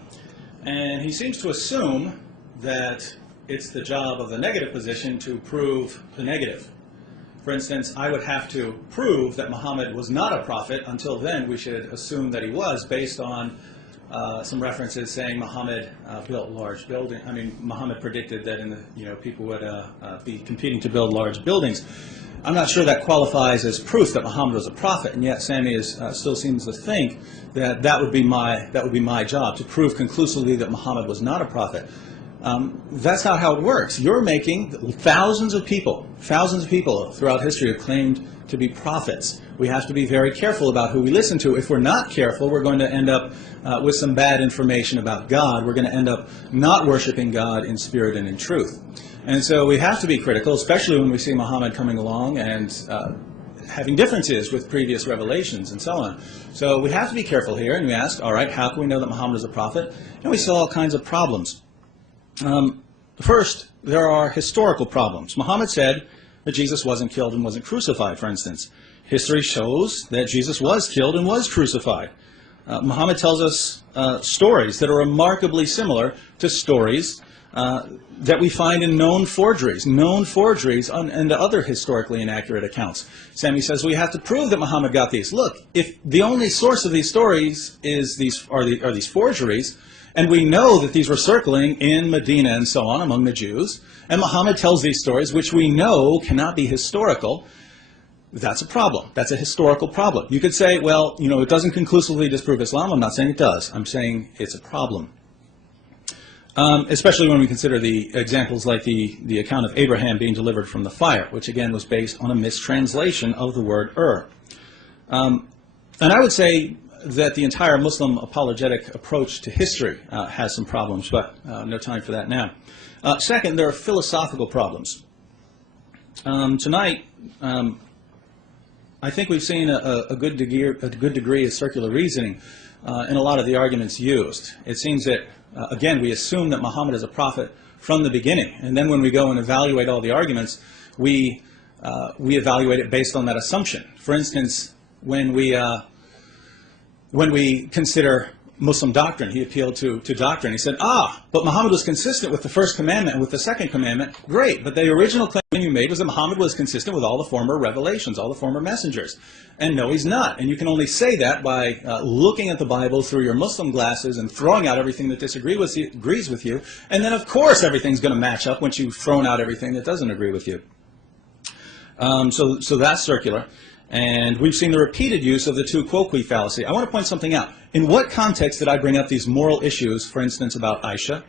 And he seems to assume that it's the job of the negative position to prove the negative. For instance, I would have to prove that Muhammad was not a prophet. Until then, we should assume that he was, based on some references saying Muhammad built large buildings. I mean, Muhammad predicted that people would be competing to build large buildings. I'm not sure that qualifies as proof that Muhammad was a prophet, and yet Sami still seems to think that that would be my job, to prove conclusively that Muhammad was not a prophet. That's not how it works. You're making thousands of people throughout history have claimed to be prophets. We have to be very careful about who we listen to. If we're not careful, we're going to end up with some bad information about God. We're going to end up not worshiping God in spirit and in truth. And so we have to be critical, especially when we see Muhammad coming along and having differences with previous revelations and so on. So we have to be careful here, and we ask, all right, how can we know that Muhammad is a prophet? And we saw all kinds of problems. First, there are historical problems. Muhammad said that Jesus wasn't killed and wasn't crucified, for instance. History shows that Jesus was killed and was crucified. Muhammad tells us stories that are remarkably similar to stories that we find in known forgeries and other historically inaccurate accounts. Sami says we have to prove that Muhammad got these. Look, if the only source of these stories is these forgeries, and we know that these were circling in Medina and so on among the Jews, and Muhammad tells these stories, which we know cannot be historical, That's a problem. That's a historical problem. You could say, well, you know, it doesn't conclusively disprove Islam. I'm not saying it does. I'm saying it's a problem. Especially when we consider the examples like the account of Abraham being delivered from the fire, which again was based on a mistranslation of the word And I would say that the entire Muslim apologetic approach to history has some problems, but no time for that now. Second, there are philosophical problems. Tonight, I think we've seen a good degree of circular reasoning in a lot of the arguments used. It seems that, again, we assume that Muhammad is a prophet from the beginning, and then when we go and evaluate all the arguments, we evaluate it based on that assumption. For instance, when we consider Muslim doctrine, he appealed to doctrine. He said, but Muhammad was consistent with the first commandment and with the second commandment. Great, but the original claim you made was that Muhammad was consistent with all the former revelations, all the former messengers. And no, he's not. And you can only say that by looking at the Bible through your Muslim glasses and throwing out everything that agrees with you. And then, of course, everything's going to match up once you've thrown out everything that doesn't agree with you. So that's circular. And we've seen the repeated use of the tu quoque fallacy. I want to point something out. In what context did I bring up these moral issues, for instance, about Aisha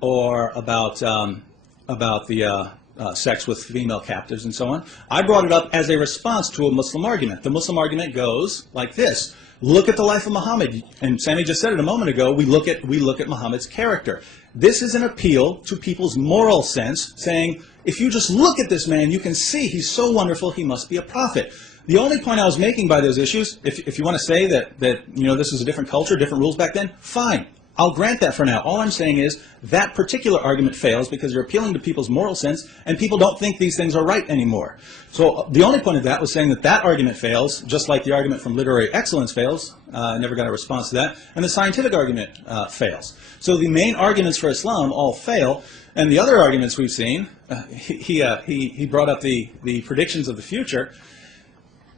or about the sex with female captives and so on? I brought it up as a response to a Muslim argument. The Muslim argument goes like this. Look at the life of Muhammad. And Sami just said it a moment ago. We look at Muhammad's character. This is an appeal to people's moral sense, saying, if you just look at this man, you can see he's so wonderful, he must be a prophet. The only point I was making by those issues, if you want to say that this was a different culture, different rules back then, fine. I'll grant that for now. All I'm saying is that particular argument fails because you're appealing to people's moral sense and people don't think these things are right anymore. So the only point of that was saying that argument fails, just like the argument from literary excellence fails. I never got a response to that. And the scientific argument fails. So the main arguments for Islam all fail. And the other arguments we've seen, he brought up the predictions of the future.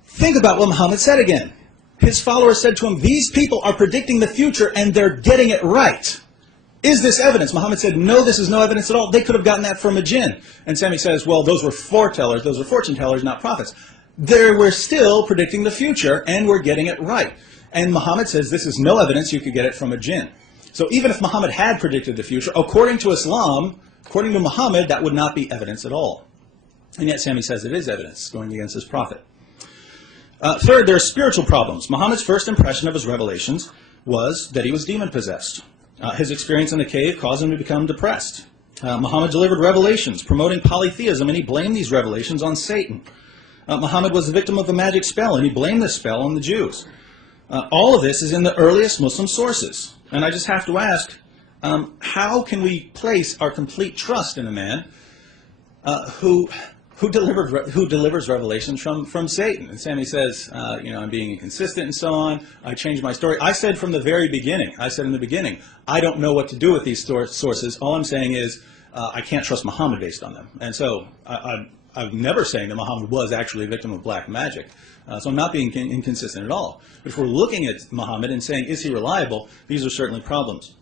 Think about what Muhammad said again. His followers said to him, these people are predicting the future and they're getting it right. Is this evidence? Muhammad said, no, this is no evidence at all. They could have gotten that from a jinn. And Sami says, well, those were foretellers, those were fortune tellers, not prophets. They were still predicting the future and we're getting it right. And Muhammad says, this is no evidence, you could get it from a jinn. So even if Muhammad had predicted the future, according to Islam, according to Muhammad, that would not be evidence at all. And yet Sami says it is evidence going against his prophet. Third, there are spiritual problems. Muhammad's first impression of his revelations was that he was demon-possessed. His experience in the cave caused him to become depressed. Muhammad delivered revelations promoting polytheism, and he blamed these revelations on Satan. Muhammad was the victim of a magic spell, and he blamed this spell on the Jews. All of this is in the earliest Muslim sources. And I just have to ask, how can we place our complete trust in a man who delivers revelations from Satan? And Sami says, I'm being inconsistent and so on. I changed my story. I said from the very beginning, I don't know what to do with these sources. All I'm saying is I can't trust Muhammad based on them. And so I'm never saying that Muhammad was actually a victim of black magic. So I'm not being inconsistent at all. But if we're looking at Muhammad and saying, is he reliable, these are certainly problems.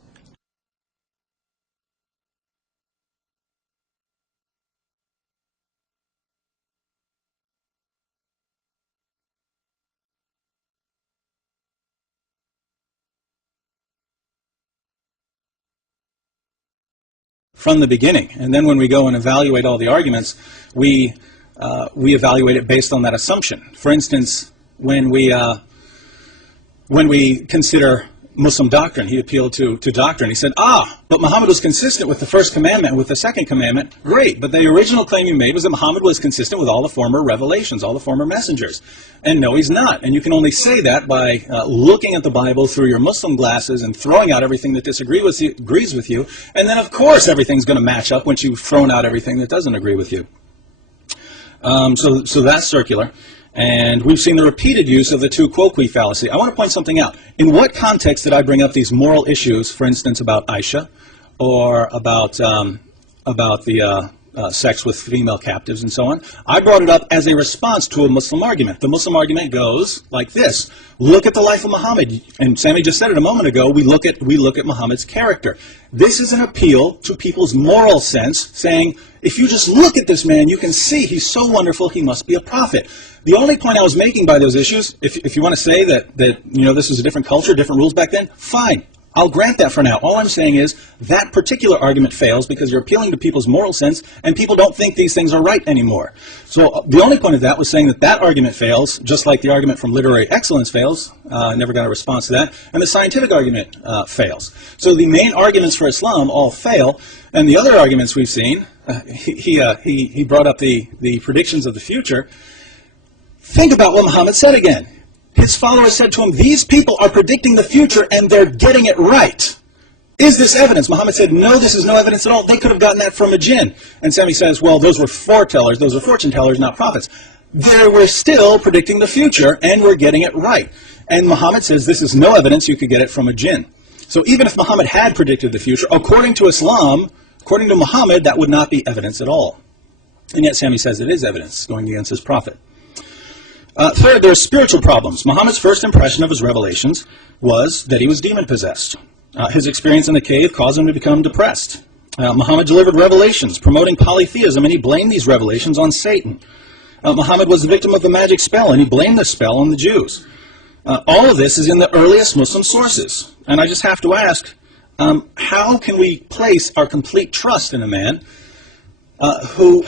From the beginning. And then when we go and evaluate all the arguments, we evaluate it based on that assumption. For instance, when we consider Muslim doctrine, he appealed to doctrine. He said, but Muhammad was consistent with the first commandment and with the second commandment. Great, but the original claim you made was that Muhammad was consistent with all the former revelations, all the former messengers. And no, he's not. And you can only say that by looking at the Bible through your Muslim glasses and throwing out everything that agrees with you. And then, of course, everything's going to match up once you've thrown out everything that doesn't agree with you. So that's circular. And we've seen the repeated use of the tu quoque fallacy. I want to point something out. In what context did I bring up these moral issues, for instance, about Aisha or about the sex with female captives and so on. I brought it up as a response to a Muslim argument. The Muslim argument goes like this. Look at the life of Muhammad. And Sami just said it a moment ago. We look at Muhammad's character. This is an appeal to people's moral sense, saying, if you just look at this man, you can see he's so wonderful, he must be a prophet. The only point I was making by those issues, if you want to say that this was a different culture, different rules back then, fine. I'll grant that for now. All I'm saying is that particular argument fails because you're appealing to people's moral sense and people don't think these things are right anymore. So the only point of that was saying that argument fails, just like the argument from literary excellence fails. Never got a response to that. And the scientific argument fails. So the main arguments for Islam all fail. And the other arguments we've seen, he brought up the predictions of the future. Think about what Muhammad said again. His followers said to him, these people are predicting the future and they're getting it right. Is this evidence? Muhammad said, no, this is no evidence at all. They could have gotten that from a jinn. And Sami says, well, those were foretellers, those were fortune tellers, not prophets. They were still predicting the future and were getting it right. And Muhammad says, this is no evidence, you could get it from a jinn. So even if Muhammad had predicted the future, according to Islam, according to Muhammad, that would not be evidence at all. And yet Sami says it is evidence going against his prophet. Third, there are spiritual problems. Muhammad's first impression of his revelations was that he was demon-possessed. His experience in the cave caused him to become depressed. Muhammad delivered revelations promoting polytheism, and he blamed these revelations on Satan. Muhammad was the victim of a magic spell, and he blamed the spell on the Jews. All of this is in the earliest Muslim sources. And I just have to ask, how can we place our complete trust in a man who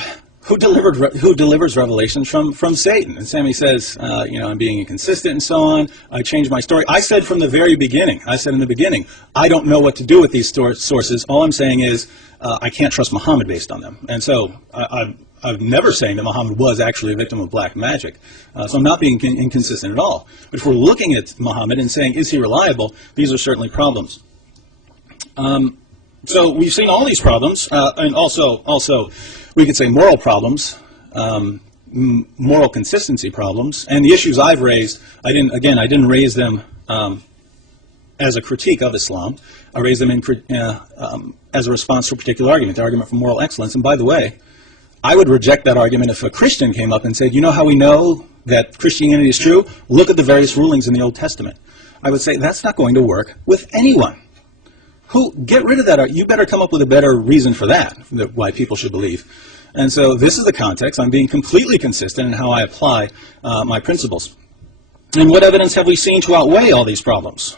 delivers revelations from Satan? And Sami says, I'm being inconsistent and so on. I changed my story. I said from the very beginning, I don't know what to do with these sources. All I'm saying is I can't trust Muhammad based on them. And so I'm never saying that Muhammad was actually a victim of black magic. So I'm not being inconsistent at all. But if we're looking at Muhammad and saying, is he reliable, these are certainly problems. So we've seen all these problems, and also we could say moral problems, moral consistency problems, and the issues I've raised. I didn't raise them as a critique of Islam. I raised them as a response to a particular argument, the argument for moral excellence. And by the way, I would reject that argument if a Christian came up and said, you know how we know that Christianity is true? Look at the various rulings in the Old Testament. I would say that's not going to work with anyone. Get rid of that. You better come up with a better reason for that, why people should believe. And so this is the context. I'm being completely consistent in how I apply my principles. And what evidence have we seen to outweigh all these problems?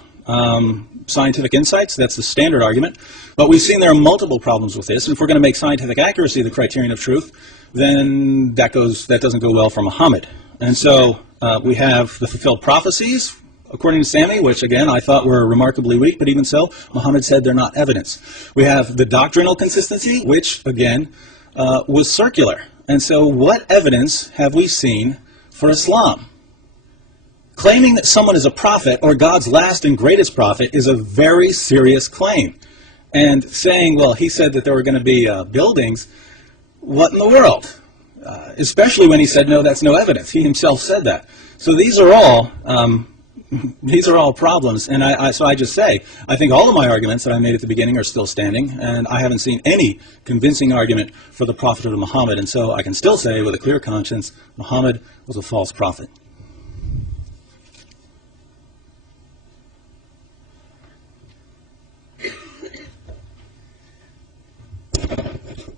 Scientific insights, that's the standard argument. But we've seen there are multiple problems with this. And if we're going to make scientific accuracy the criterion of truth, then that doesn't go well for Muhammad. And so we have the fulfilled prophecies, according to Sami, which again I thought were remarkably weak, but even so, Muhammad said they're not evidence. We have the doctrinal consistency, which again was circular. And so what evidence have we seen for Islam? Claiming that someone is a prophet or God's last and greatest prophet is a very serious claim. And saying, well, he said that there were going to be buildings, what in the world? Especially when he said, no, that's no evidence. He himself said that. So these are all problems, and so I just say, I think all of my arguments that I made at the beginning are still standing, and I haven't seen any convincing argument for the prophethood of Muhammad, and so I can still say with a clear conscience, Muhammad was a false prophet.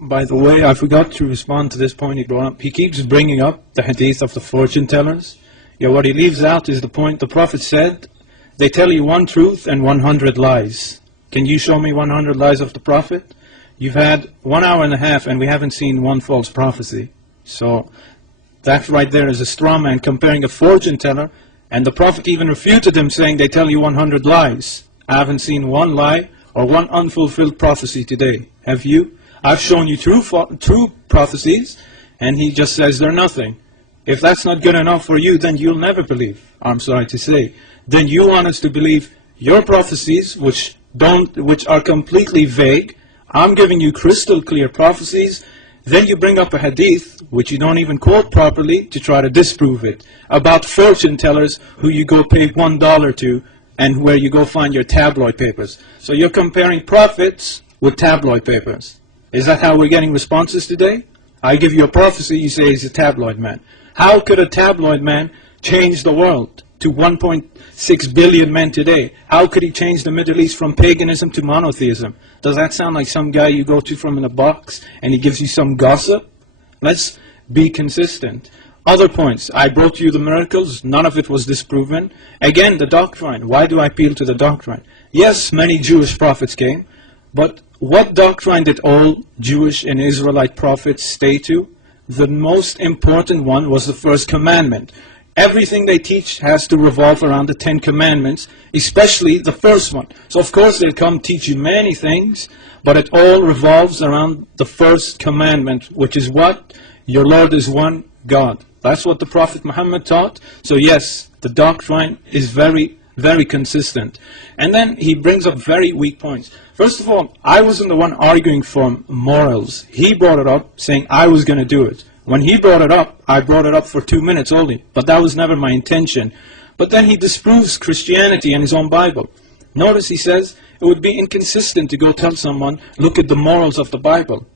By the way, I forgot to respond to this point he brought up. He keeps bringing up the hadith of the fortune tellers. Yeah, what he leaves out is the point the Prophet said, they tell you one truth and 100 lies. Can you show me 100 lies of the Prophet? You've had 1 hour and a half and we haven't seen one false prophecy. So that right there is a straw man comparing a fortune teller, and the Prophet even refuted him saying they tell you 100 lies. I haven't seen one lie or one unfulfilled prophecy today. Have you? I've shown you true prophecies, and he just says they're nothing. If that's not good enough for you, then you'll never believe, I'm sorry to say. Then you want us to believe your prophecies, which are completely vague. I'm giving you crystal clear prophecies. Then you bring up a hadith, which you don't even quote properly, to try to disprove it, about fortune tellers who you go pay $1 to, and where you go find your tabloid papers. So you're comparing prophets with tabloid papers. Is that how we're getting responses today? I give you a prophecy, you say he's a tabloid man. How could a tabloid man change the world to 1.6 billion men today? How could he change the Middle East from paganism to monotheism? Does that sound like some guy you go to from in a box and he gives you some gossip? Let's be consistent. Other points. I brought you the miracles. None of it was disproven. Again, the doctrine. Why do I appeal to the doctrine? Yes, many Jewish prophets came. But what doctrine did all Jewish and Israelite prophets stay to? The most important one was the first commandment. Everything they teach has to revolve around the 10 commandments, especially the first one. So of course they'll come teach you many things, but it all revolves around the first commandment, which is what? Your Lord is one God. That's what the Prophet Muhammad taught. So yes, the doctrine is very, very consistent. And then he brings up very weak points. First of all, I wasn't the one arguing for morals. He brought it up saying I was going to do it. When he brought it up, I brought it up for 2 minutes only. But that was never my intention. But then he disproves Christianity and his own Bible. Notice he says it would be inconsistent to go tell someone, look at the morals of the Bible.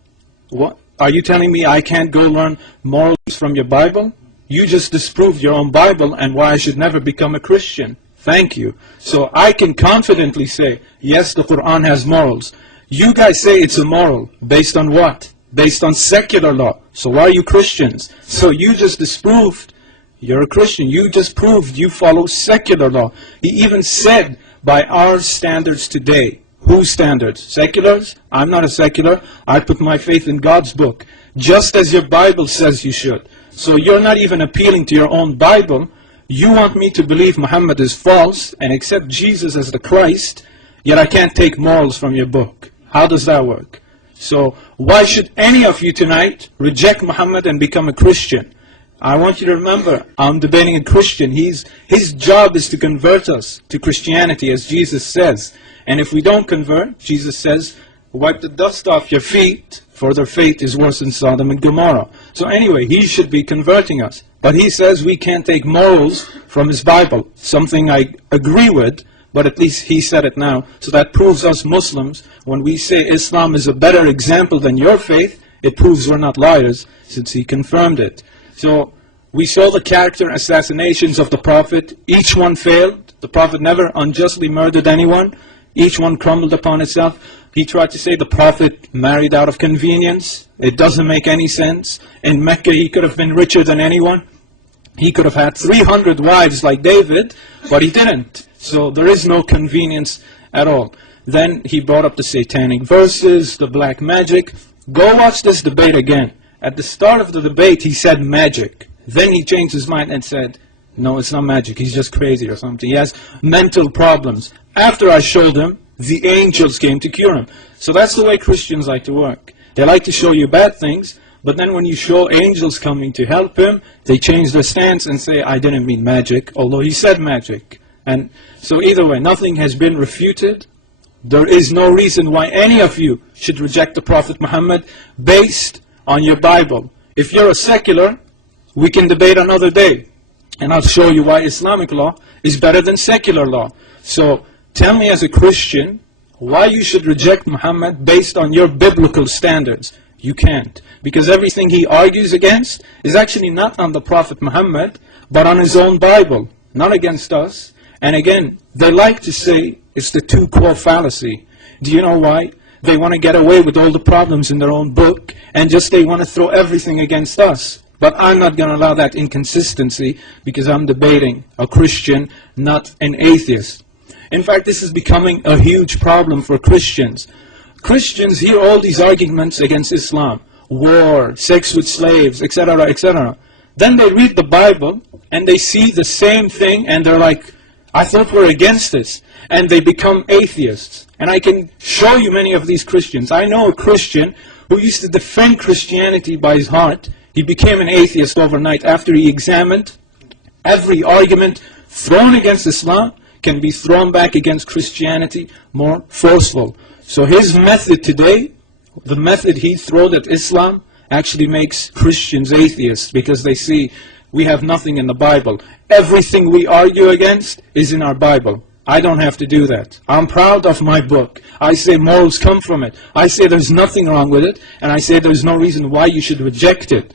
What? Are you telling me I can't go learn morals from your Bible? You just disproved your own Bible and why I should never become a Christian. Thank you. So I can confidently say, yes, the Quran has morals. You guys say it's immoral. Based on what? Based on secular law. So why are you Christians? So you just disproved you're a Christian. You just proved you follow secular law. He even said, by our standards today. Whose standards? Seculars? I'm not a secular. I put my faith in God's book. Just as your Bible says you should. So you're not even appealing to your own Bible. You want me to believe Muhammad is false and accept Jesus as the Christ, yet I can't take morals from your book. How does that work? So why should any of you tonight reject Muhammad and become a Christian? I want you to remember, I'm debating a Christian. His job is to convert us to Christianity, as Jesus says. And if we don't convert, Jesus says, wipe the dust off your feet, for their fate is worse than Sodom and Gomorrah. So anyway, he should be converting us. But he says we can't take morals from his Bible, something I agree with, but at least he said it now. So that proves us Muslims, when we say Islam is a better example than your faith, it proves we're not liars, since he confirmed it. So we saw the character assassinations of the Prophet. Each one failed. The Prophet never unjustly murdered anyone. Each one crumbled upon itself. He tried to say the Prophet married out of convenience. It doesn't make any sense. In Mecca, he could have been richer than anyone. He could have had 300 wives like David, but he didn't. So there is no convenience at all. Then he brought up the satanic verses, the black magic. Go watch this debate again. At the start of the debate, he said magic. Then he changed his mind and said, no, it's not magic. He's just crazy or something. He has mental problems. After I showed him, the angels came to cure him. So that's the way Christians like to work. They like to show you bad things, but then when you show angels coming to help him, they change their stance and say, I didn't mean magic, although he said magic. And so either way, nothing has been refuted. There is no reason why any of you should reject the Prophet Muhammad based on your Bible. If you're a secular, we can debate another day. And I'll show you why Islamic law is better than secular law. So tell me as a Christian why you should reject Muhammad based on your biblical standards. You can't. Because everything he argues against is actually not on the Prophet Muhammad, but on his own Bible, not against us. And again, they like to say it's the two-quo fallacy. Do you know why? They want to get away with all the problems in their own book, and just they want to throw everything against us. But I'm not going to allow that inconsistency, because I'm debating a Christian, not an atheist. In fact, this is becoming a huge problem for Christians. Christians hear all these arguments against Islam, war, sex with slaves, etc., etc. Then they read the Bible, and they see the same thing, and they're like, I thought we're against this. And they become atheists. And I can show you many of these Christians. I know a Christian who used to defend Christianity by his heart. He became an atheist overnight after he examined every argument thrown against Islam can be thrown back against Christianity more forceful. So his method today, the method he threw at Islam, actually makes Christians atheists, because they see we have nothing in the Bible. Everything we argue against is in our Bible. I don't have to do that. I'm proud of my book. I say morals come from it. I say there's nothing wrong with it, and I say there's no reason why you should reject it.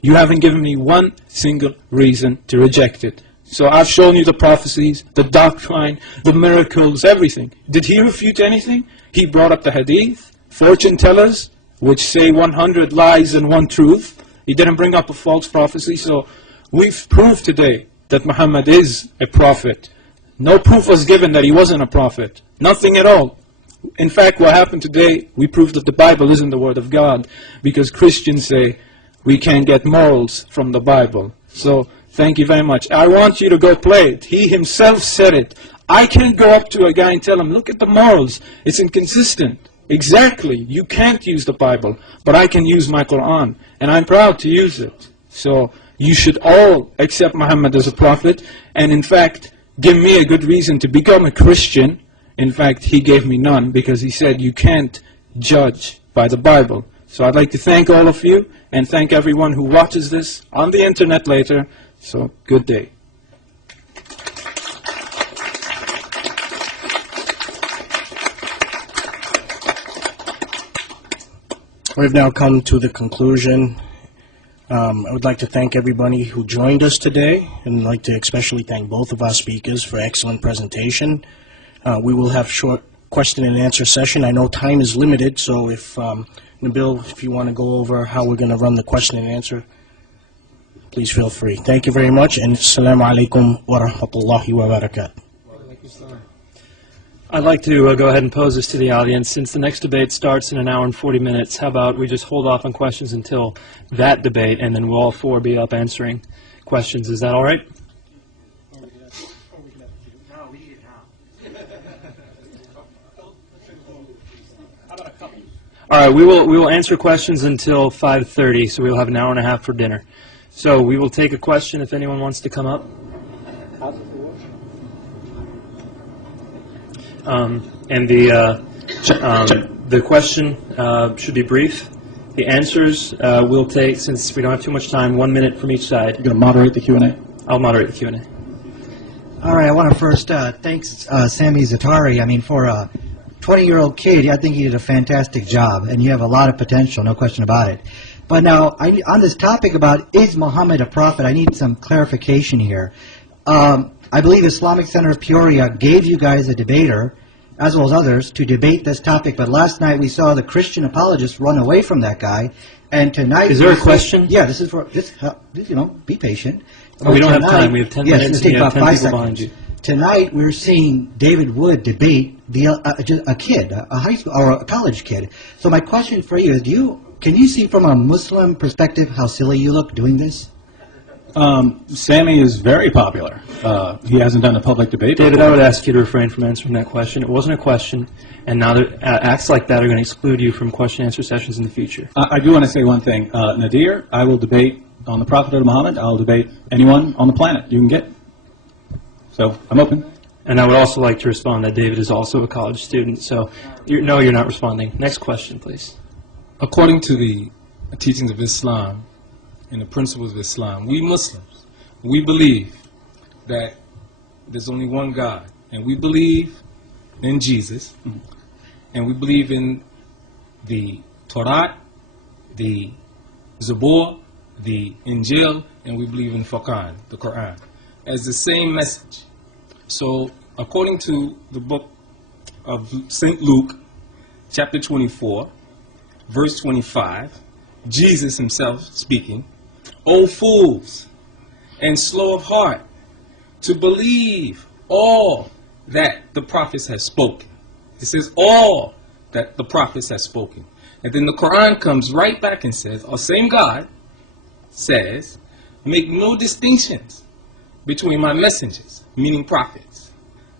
You haven't given me one single reason to reject it. So I've shown you the prophecies, the doctrine, the miracles, everything. Did he refute anything? He brought up the hadith, fortune tellers, which say 100 lies and one truth. He didn't bring up a false prophecy. So we've proved today that Muhammad is a prophet. No proof was given that he wasn't a prophet. Nothing at all. In fact, what happened today, we proved that the Bible isn't the Word of God, because Christians say we can't get morals from the Bible. So thank you very much. I want you to go play it. He himself said it. I can't go up to a guy and tell him, look at the morals. It's inconsistent. Exactly. You can't use the Bible, but I can use my Quran, and I'm proud to use it. So you should all accept Muhammad as a prophet, and in fact, give me a good reason to become a Christian. In fact, he gave me none, because he said you can't judge by the Bible. So I'd like to thank all of you, and thank everyone who watches this on the internet later. So, good day. We've now come to the conclusion. I would like to thank everybody who joined us today, and I'd like to especially thank both of our speakers for excellent presentation. We will have short question and answer session. I know time is limited, so if Nabil, if you want to go over how we're going to run the question and answer, please feel free. Thank you very much, and assalamu alaikum wa rahmatullahi wa barakatuh. I'd like to go ahead and pose this to the audience. Since the next debate starts in an hour and 40 minutes, how about we just hold off on questions until that debate, and then we'll all four be up answering questions. Is that all right? All right, we will answer questions until 5:30, so we'll have an hour and a half for dinner. So we will take a question if anyone wants to come up. And the question should be brief. The answers will take, since we don't have too much time, 1 minute from each side. You're going to moderate the Q&A? I'll moderate the Q&A. All right, I want to first thank Sami Zaatari. I mean, for a 20-year-old kid, I think he did a fantastic job, and you have a lot of potential, no question about it. But now, on this topic about is Muhammad a prophet, I need some clarification here. I believe Islamic Center of Peoria gave you guys a debater, as well as others, to debate this topic. But last night we saw the Christian apologists run away from that guy. And tonight... Is there a question? Yeah, this is for... you know, be patient. We don't have time. We have 10 minutes and we have 10 people behind you. Tonight we're seeing David Wood debate a kid, a high school or a college kid. So my question for you is, can you see from a Muslim perspective how silly you look doing this? Sami is very popular. He hasn't done a public debate. David, I would ask you to refrain from answering that question. It wasn't a question, and now acts like that are going to exclude you from question and answer sessions in the future. I do want to say one thing. Nadir, I will debate on the Prophet of Muhammad. I'll debate anyone on the planet you can get. So, I'm open. And I would also like to respond that David is also a college student, so no, you're not responding. Next question, please. According to the teachings of Islam and the principles of Islam, we Muslims, we believe that there's only one God, and we believe in Jesus, and we believe in the Torah, the Zabur, the Injil, and we believe in Furqan, the Quran, as the same message. So, according to the book of St. Luke, chapter 24, verse 25, Jesus himself speaking, "O fools, and slow of heart, to believe all that the prophets have spoken." It says all that the prophets have spoken. And then the Quran comes right back and says, our same God says, "Make no distinctions between my messengers," meaning prophets.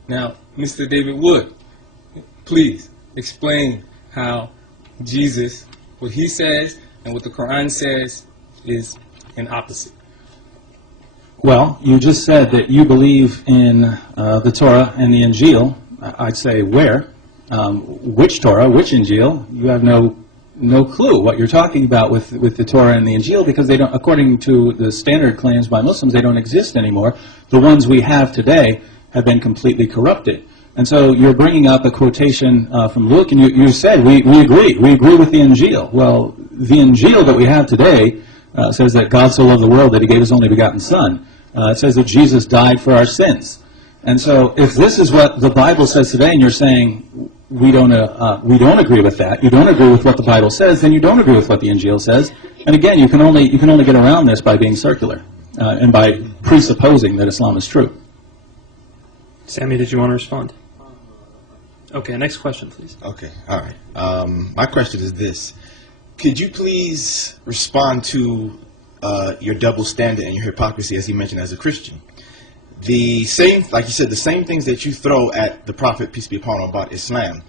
Now, Mr. David Wood, please explain how Jesus, what he says and what the Quran says is an opposite. Well, you just said that you believe in the Torah and the Injil. I'd say where? Which Torah, which Injil? You have no clue what you're talking about with the Torah and the Injil, because they don't, according to the standard claims by Muslims, they don't exist anymore. The ones we have today have been completely corrupted. And so you're bringing up a quotation from Luke, and you said, we agree with the Injil. Well, the Injil that we have today says that God so loved the world that he gave his only begotten Son. It says that Jesus died for our sins. And so if this is what the Bible says today, and you're saying we don't agree with that, you don't agree with what the Bible says, then you don't agree with what the Injil says. And again, you can only get around this by being circular and by presupposing that Islam is true. Sami, did you want to respond? Okay, next question, please. Okay, all right. My question is this. Could you please respond to your double standard and your hypocrisy, as you mentioned, as a Christian? The same, like you said, the same things that you throw at the Prophet, peace be upon him, about Islam,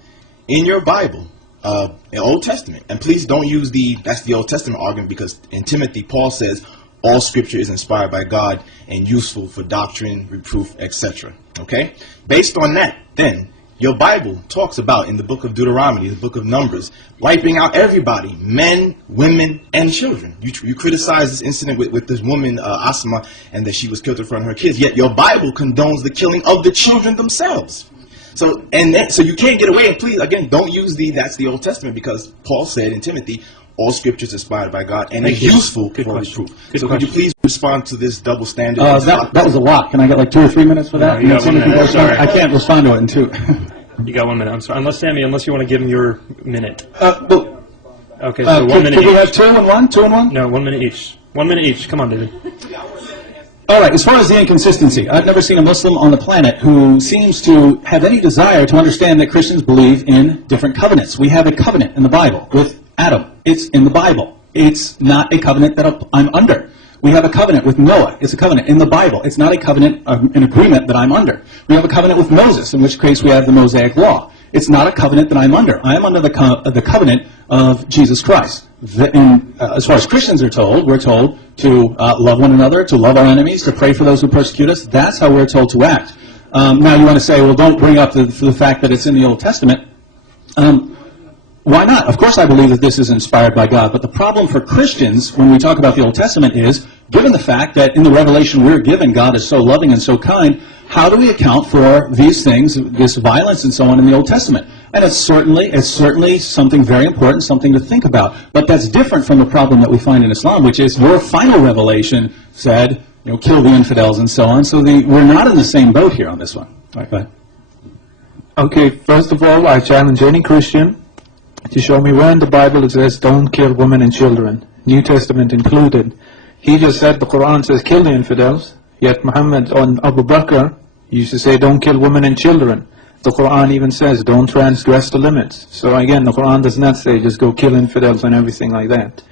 in your Bible, in Old Testament, and please don't use that's the Old Testament argument, because in Timothy, Paul says, all Scripture is inspired by God and useful for doctrine, reproof, etc. Okay? Based on that, then, your Bible talks about, in the book of Deuteronomy, the book of Numbers, wiping out everybody, men, women, and children. You criticize this incident with this woman, Asma, and that she was killed in front of her kids, yet your Bible condones the killing of the children themselves. So you can't get away, and please, again, don't use that's the Old Testament, because Paul said in Timothy, all Scripture is inspired by God and is useful for reproof. So could you please respond to this double standard? That was a lot. Can I get like 2 or 3 minutes for that? No, you got 1 minute. Sorry. I can't respond to it in 2. You got 1 minute. I'm sorry. Unless you want to give him your minute. Okay, so 1 minute each. Could we have 2 and 1? No, 1 minute each. 1 minute each. Come on, David. All right, as far as the inconsistency, I've never seen a Muslim on the planet who seems to have any desire to understand that Christians believe in different covenants. We have a covenant in the Bible with Adam. It's in the Bible. It's not a covenant that I'm under. We have a covenant with Noah. It's a covenant in the Bible. It's not a covenant, an agreement that I'm under. We have a covenant with Moses, in which case we have the Mosaic Law. It's not a covenant that I'm under. I am under the covenant of Jesus Christ. As far as Christians are told, we're told to love one another, to love our enemies, to pray for those who persecute us. That's how we're told to act. Now you want to say, well, don't bring up the fact that it's in the Old Testament. Why not? Of course I believe that this is inspired by God, but the problem for Christians when we talk about the Old Testament is, given the fact that in the revelation we're given, God is so loving and so kind, how do we account for these things, this violence and so on in the Old Testament? And it's certainly something very important, something to think about. But that's different from the problem that we find in Islam, which is your final revelation said, kill the infidels and so on. So we're not in the same boat here on this one. All right, go ahead. Okay, first of all, I challenge any Christian to show me where in the Bible it says don't kill women and children, New Testament included. He just said the Quran says kill the infidels, yet Muhammad on Abu Bakr used to say don't kill women and children. The Quran even says don't transgress the limits. So again, the Quran does not say just go kill infidels and everything like that.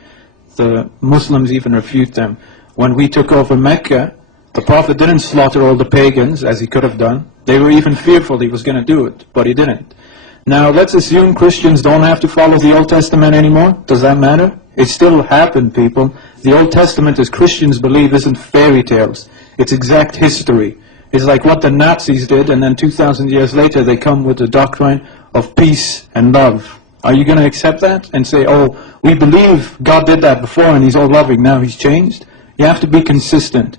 The Muslims even refute them. When we took over Mecca, the Prophet didn't slaughter all the pagans as he could have done. They were even fearful he was going to do it, but he didn't. Now, let's assume Christians don't have to follow the Old Testament anymore. Does that matter? It still happened, people. The Old Testament, as Christians believe, isn't fairy tales. It's exact history. It's like what the Nazis did, and then 2,000 years later they come with the doctrine of peace and love. Are you going to accept that and say, oh, we believe God did that before and he's all loving, now he's changed? You have to be consistent.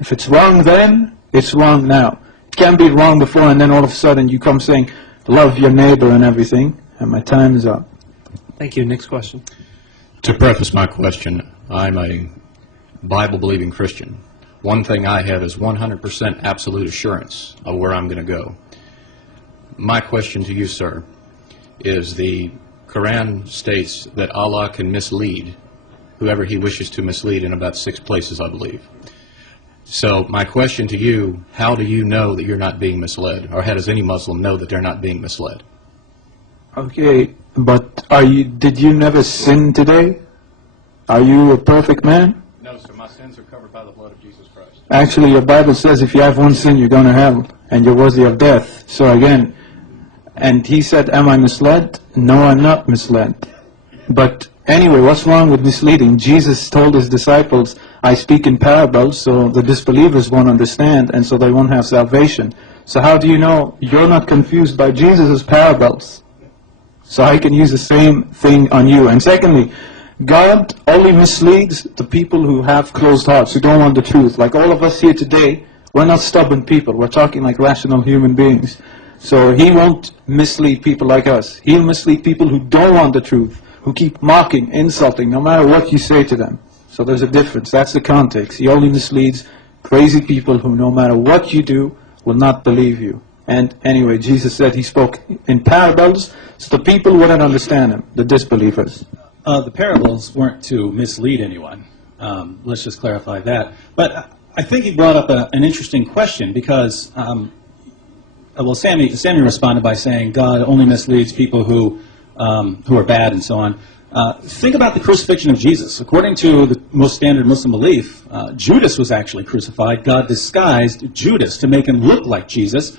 If it's wrong then, it's wrong now. It can't be wrong before and then all of a sudden you come saying, love your neighbor and everything, and my time is up. Thank you. Next question. To preface my question, I'm a Bible-believing Christian. One thing I have is 100% absolute assurance of where I'm going to go. My question to you, sir, is the Quran states that Allah can mislead whoever he wishes to mislead in about 6 places, I believe. So my question to you, how do you know that you're not being misled? Or how does any Muslim know that they're not being misled? Okay, but did you never sin today? Are you a perfect man? No, sir. My sins are covered by the blood of Jesus Christ. Actually, your Bible says if you have one sin, you're going to hell, and you're worthy of death. So again, and he said, am I misled? No, I'm not misled. But anyway, what's wrong with misleading? Jesus told his disciples, I speak in parables, so the disbelievers won't understand, and so they won't have salvation. So how do you know you're not confused by Jesus' parables? So I can use the same thing on you. And secondly, God only misleads the people who have closed hearts, who don't want the truth. Like all of us here today, We're not stubborn people. We're talking like rational human beings. So he won't mislead people like us. He'll mislead people who don't want the truth, who keep mocking, insulting, no matter what you say to them. So there's a difference. That's the context. He only misleads crazy people who, no matter what you do, will not believe you. And anyway, Jesus said he spoke in parables, so the people wouldn't understand him, the disbelievers. The parables weren't to mislead anyone. Let's just clarify that. But I think he brought up an interesting question because, well, Sami responded by saying God only misleads people who are bad and so on. Think about the crucifixion of Jesus. According to the most standard Muslim belief, Judas was actually crucified. God disguised Judas to make him look like Jesus.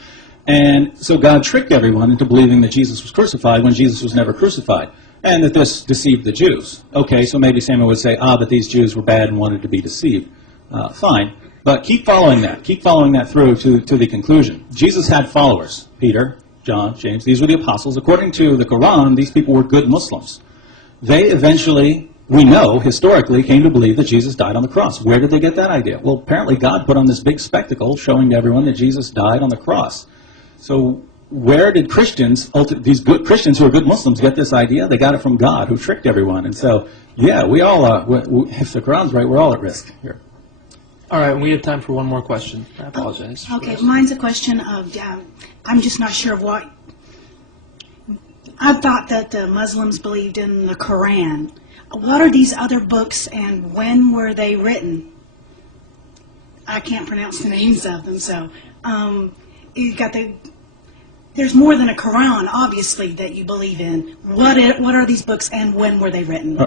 And so God tricked everyone into believing that Jesus was crucified when Jesus was never crucified. And that this deceived the Jews. Okay, so maybe Sami would say, but these Jews were bad and wanted to be deceived. Fine. But keep following that. Keep following that through to the conclusion. Jesus had followers. Peter, John, James. These were the apostles. According to the Quran, these people were good Muslims. They eventually, we know, historically, came to believe that Jesus died on the cross. Where did they get that idea? Well, apparently God put on this big spectacle showing to everyone that Jesus died on the cross. So where did Christians, these good Christians who are good Muslims, get this idea? They got it from God, who tricked everyone. And so, yeah, we all, if the Quran's right, we're all at risk here. All right, we have time for one more question. I apologize. Okay, mine's a question of, I'm just not sure of what. I thought that the Muslims believed in the Quran. What are these other books and when were they written? I can't pronounce the names of them, so you've got there's more than a Quran, obviously, that you believe in. What are these books and when were they written?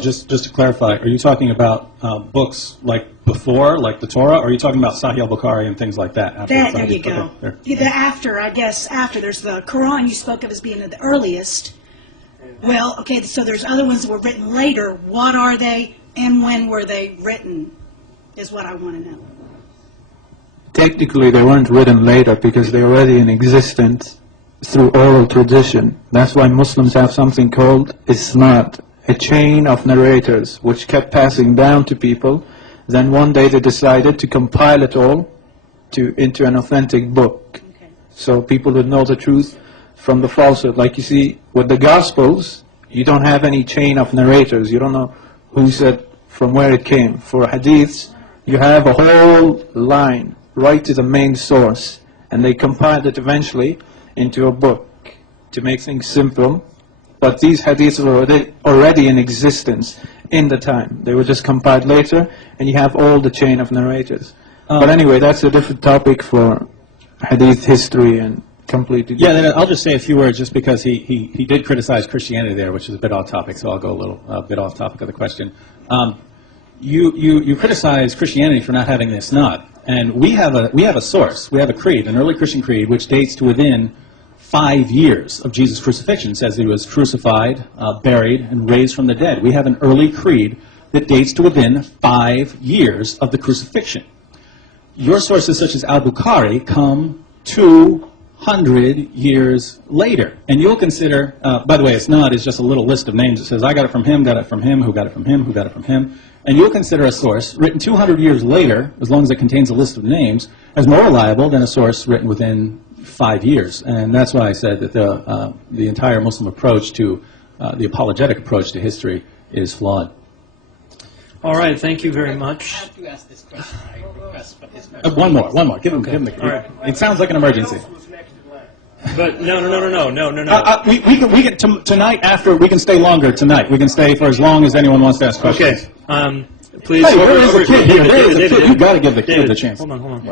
Just to clarify, are you talking about books like before, like the Torah, or are you talking about Sahih al-Bukhari and things like that? There you go. Okay, after. There's the Quran you spoke of as being the earliest. Well, okay, so there's other ones that were written later. What are they and when were they written is what I want to know. Technically, they weren't written later because they're already in existence through oral tradition. That's why Muslims have something called Isnad, a chain of narrators, which kept passing down to people. Then one day they decided to compile it all into an authentic book. Okay. So people would know the truth from the falsehood. Like you see, with the Gospels, you don't have any chain of narrators. You don't know who said from where it came. For Hadiths, you have a whole line right to the main source, and they compiled it eventually into a book to make things simple. But these hadiths were already in existence in the time. They were just compiled later, and you have all the chain of narrators. But anyway, that's a different topic for hadith history and completely different. Yeah, I'll just say a few words just because he did criticize Christianity there, which is a bit off topic, so I'll go a bit off topic of the question. You criticize Christianity for not having this Isnad. And we have a source, we have a creed, an early Christian creed, which dates to within 5 years of Jesus' crucifixion. It says he was crucified, buried, and raised from the dead. We have an early creed that dates to within 5 years of the crucifixion. Your sources, such as al-Bukhari, come 200 years later. And you'll consider, by the way, Isnad is just a little list of names. It says, I got it from him, who got it from him, who got it from him. And you'll consider a source written 200 years later, as long as it contains a list of names, as more reliable than a source written within 5 years. And that's why I said that the entire Muslim approach to, the apologetic approach to history is flawed. All right, thank you very much. I have to ask this question. I request for this question. One more. Give him the. All right. It sounds like an emergency. But no. We can tonight after we can stay longer tonight. We can stay for as long as anyone wants to ask questions. Okay. Please. Hey, there is a kid here. There is a kid. You've got to give the kid a chance. Hold on.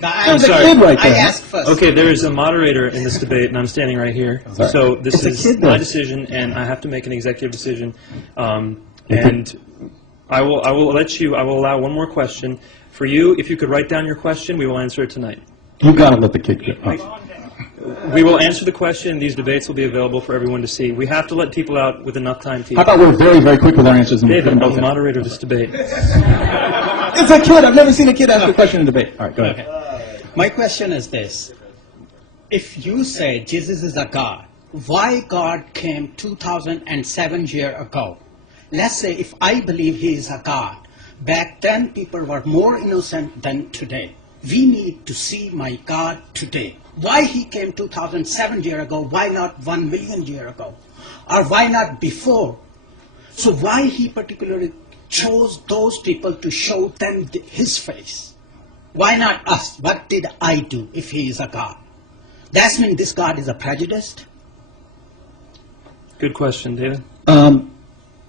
There's a kid right there. I asked first. Okay, there is a moderator in this debate, and I'm standing right here. Sorry. So this is my decision, and I have to make an executive decision. And I will allow one more question for you. If you could write down your question, we will answer it tonight. You've got to let the kid go. We will answer the question. These debates will be available for everyone to see. We have to let people out with enough time to. How about we're very, very quick with our answers? And David, I'm the moderator of this debate. It's a kid. I've never seen a kid ask a question in a debate. All right, go ahead. Okay. My question is this. If you say Jesus is a God, why God came 2007 years ago? Let's say if I believe he is a God, back then people were more innocent than today. we need to see my God today. Why he came 2007 years ago, why not 1 million years ago? Or why not before? So why he particularly chose those people to show them his face? Why not us? What did I do if he is a God? That means this God is a prejudiced? Good question, David.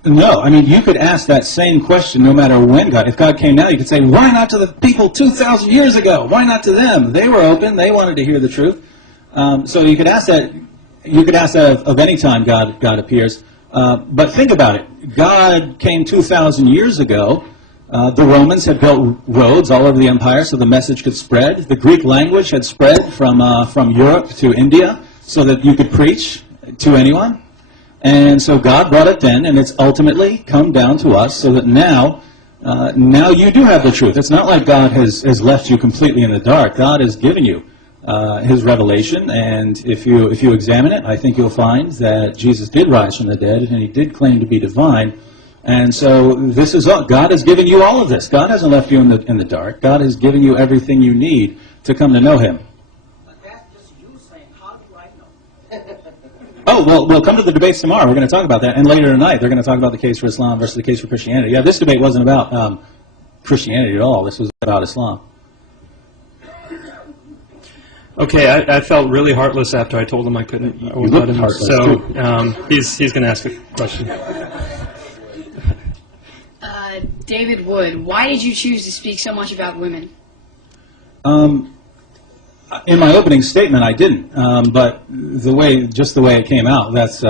No, I mean, you could ask that same question no matter when God. If God came now, you could say, why not to the people 2,000 years ago? Why not to them? They were open. They wanted to hear the truth. So you could ask that. You could ask that of any time God appears. But think about it. God came 2,000 years ago. The Romans had built roads all over the empire so the message could spread. The Greek language had spread from Europe to India so that you could preach to anyone. And so God brought it then, and it's ultimately come down to us so that now you do have the truth. It's not like God has left you completely in the dark. God has given you his revelation, and if you examine it, I think you'll find that Jesus did rise from the dead, and he did claim to be divine. And so this is all. God has given you all of this. God hasn't left you in the dark. God has given you everything you need to come to know him. But that's just you saying, how do I know? Oh, well, we'll come to the debates tomorrow. We're going to talk about that. And later tonight, they're going to talk about the case for Islam versus the case for Christianity. Yeah, this debate wasn't about Christianity at all. This was about Islam. Okay, I felt really heartless after I told him I couldn't. You looked heartless, so too. He's going to ask a question. David Wood, why did you choose to speak so much about women? In my opening statement, I didn't, but just the way it came out, that's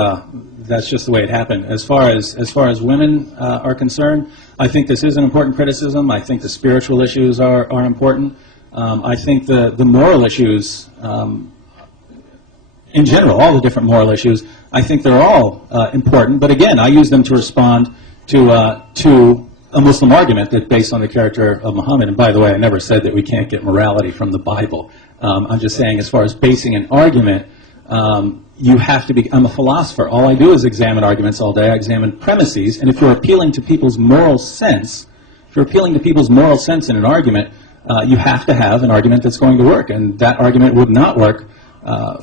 just the way it happened. As far as women are concerned, I think this is an important criticism. I think the spiritual issues are important. I think the moral issues, in general, all the different moral issues, I think they're all important. But again, I use them to respond to a Muslim argument that's based on the character of Muhammad. And by the way, I never said that we can't get morality from the Bible. I'm just saying, as far as basing an argument, you have to be. I'm a philosopher. All I do is examine arguments all day. I examine premises. And if you're appealing to people's moral sense, in an argument, you have to have an argument that's going to work. And that argument would not work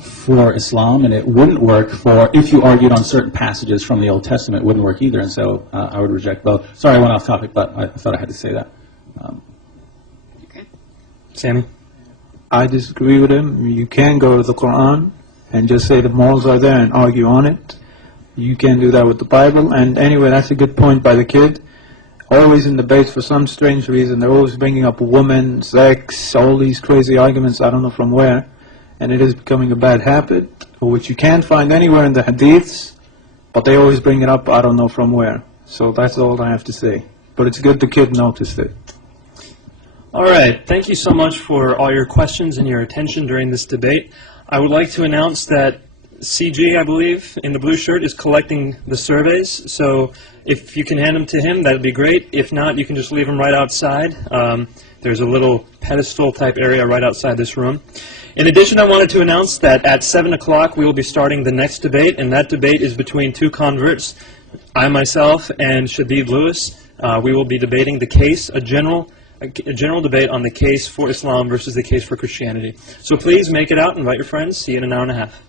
for Islam, and it wouldn't work if you argued on certain passages from the Old Testament, it wouldn't work either. And so I would reject both. Sorry, I went off topic, but I thought I had to say that. Okay. Sami? I disagree with him. You can go to the Quran and just say the morals are there and argue on it. You can do that with the Bible. And anyway, that's a good point by the kid. Always in debates, for some strange reason, they're always bringing up women, sex, all these crazy arguments, I don't know from where. And it is becoming a bad habit, which you can't find anywhere in the hadiths, but they always bring it up, I don't know from where. So that's all I have to say. But it's good the kid noticed it. All right. Thank you so much for all your questions and your attention during this debate. I would like to announce that CG, I believe, in the blue shirt, is collecting the surveys. So if you can hand them to him, that would be great. If not, you can just leave them right outside. There's a little pedestal type area right outside this room. In addition, I wanted to announce that at 7 o'clock we will be starting the next debate, and that debate is between two converts, I myself and Shadid Lewis. We will be debating the case, a general debate on the case for Islam versus the case for Christianity. So please make it out, invite your friends. See you in an hour and a half.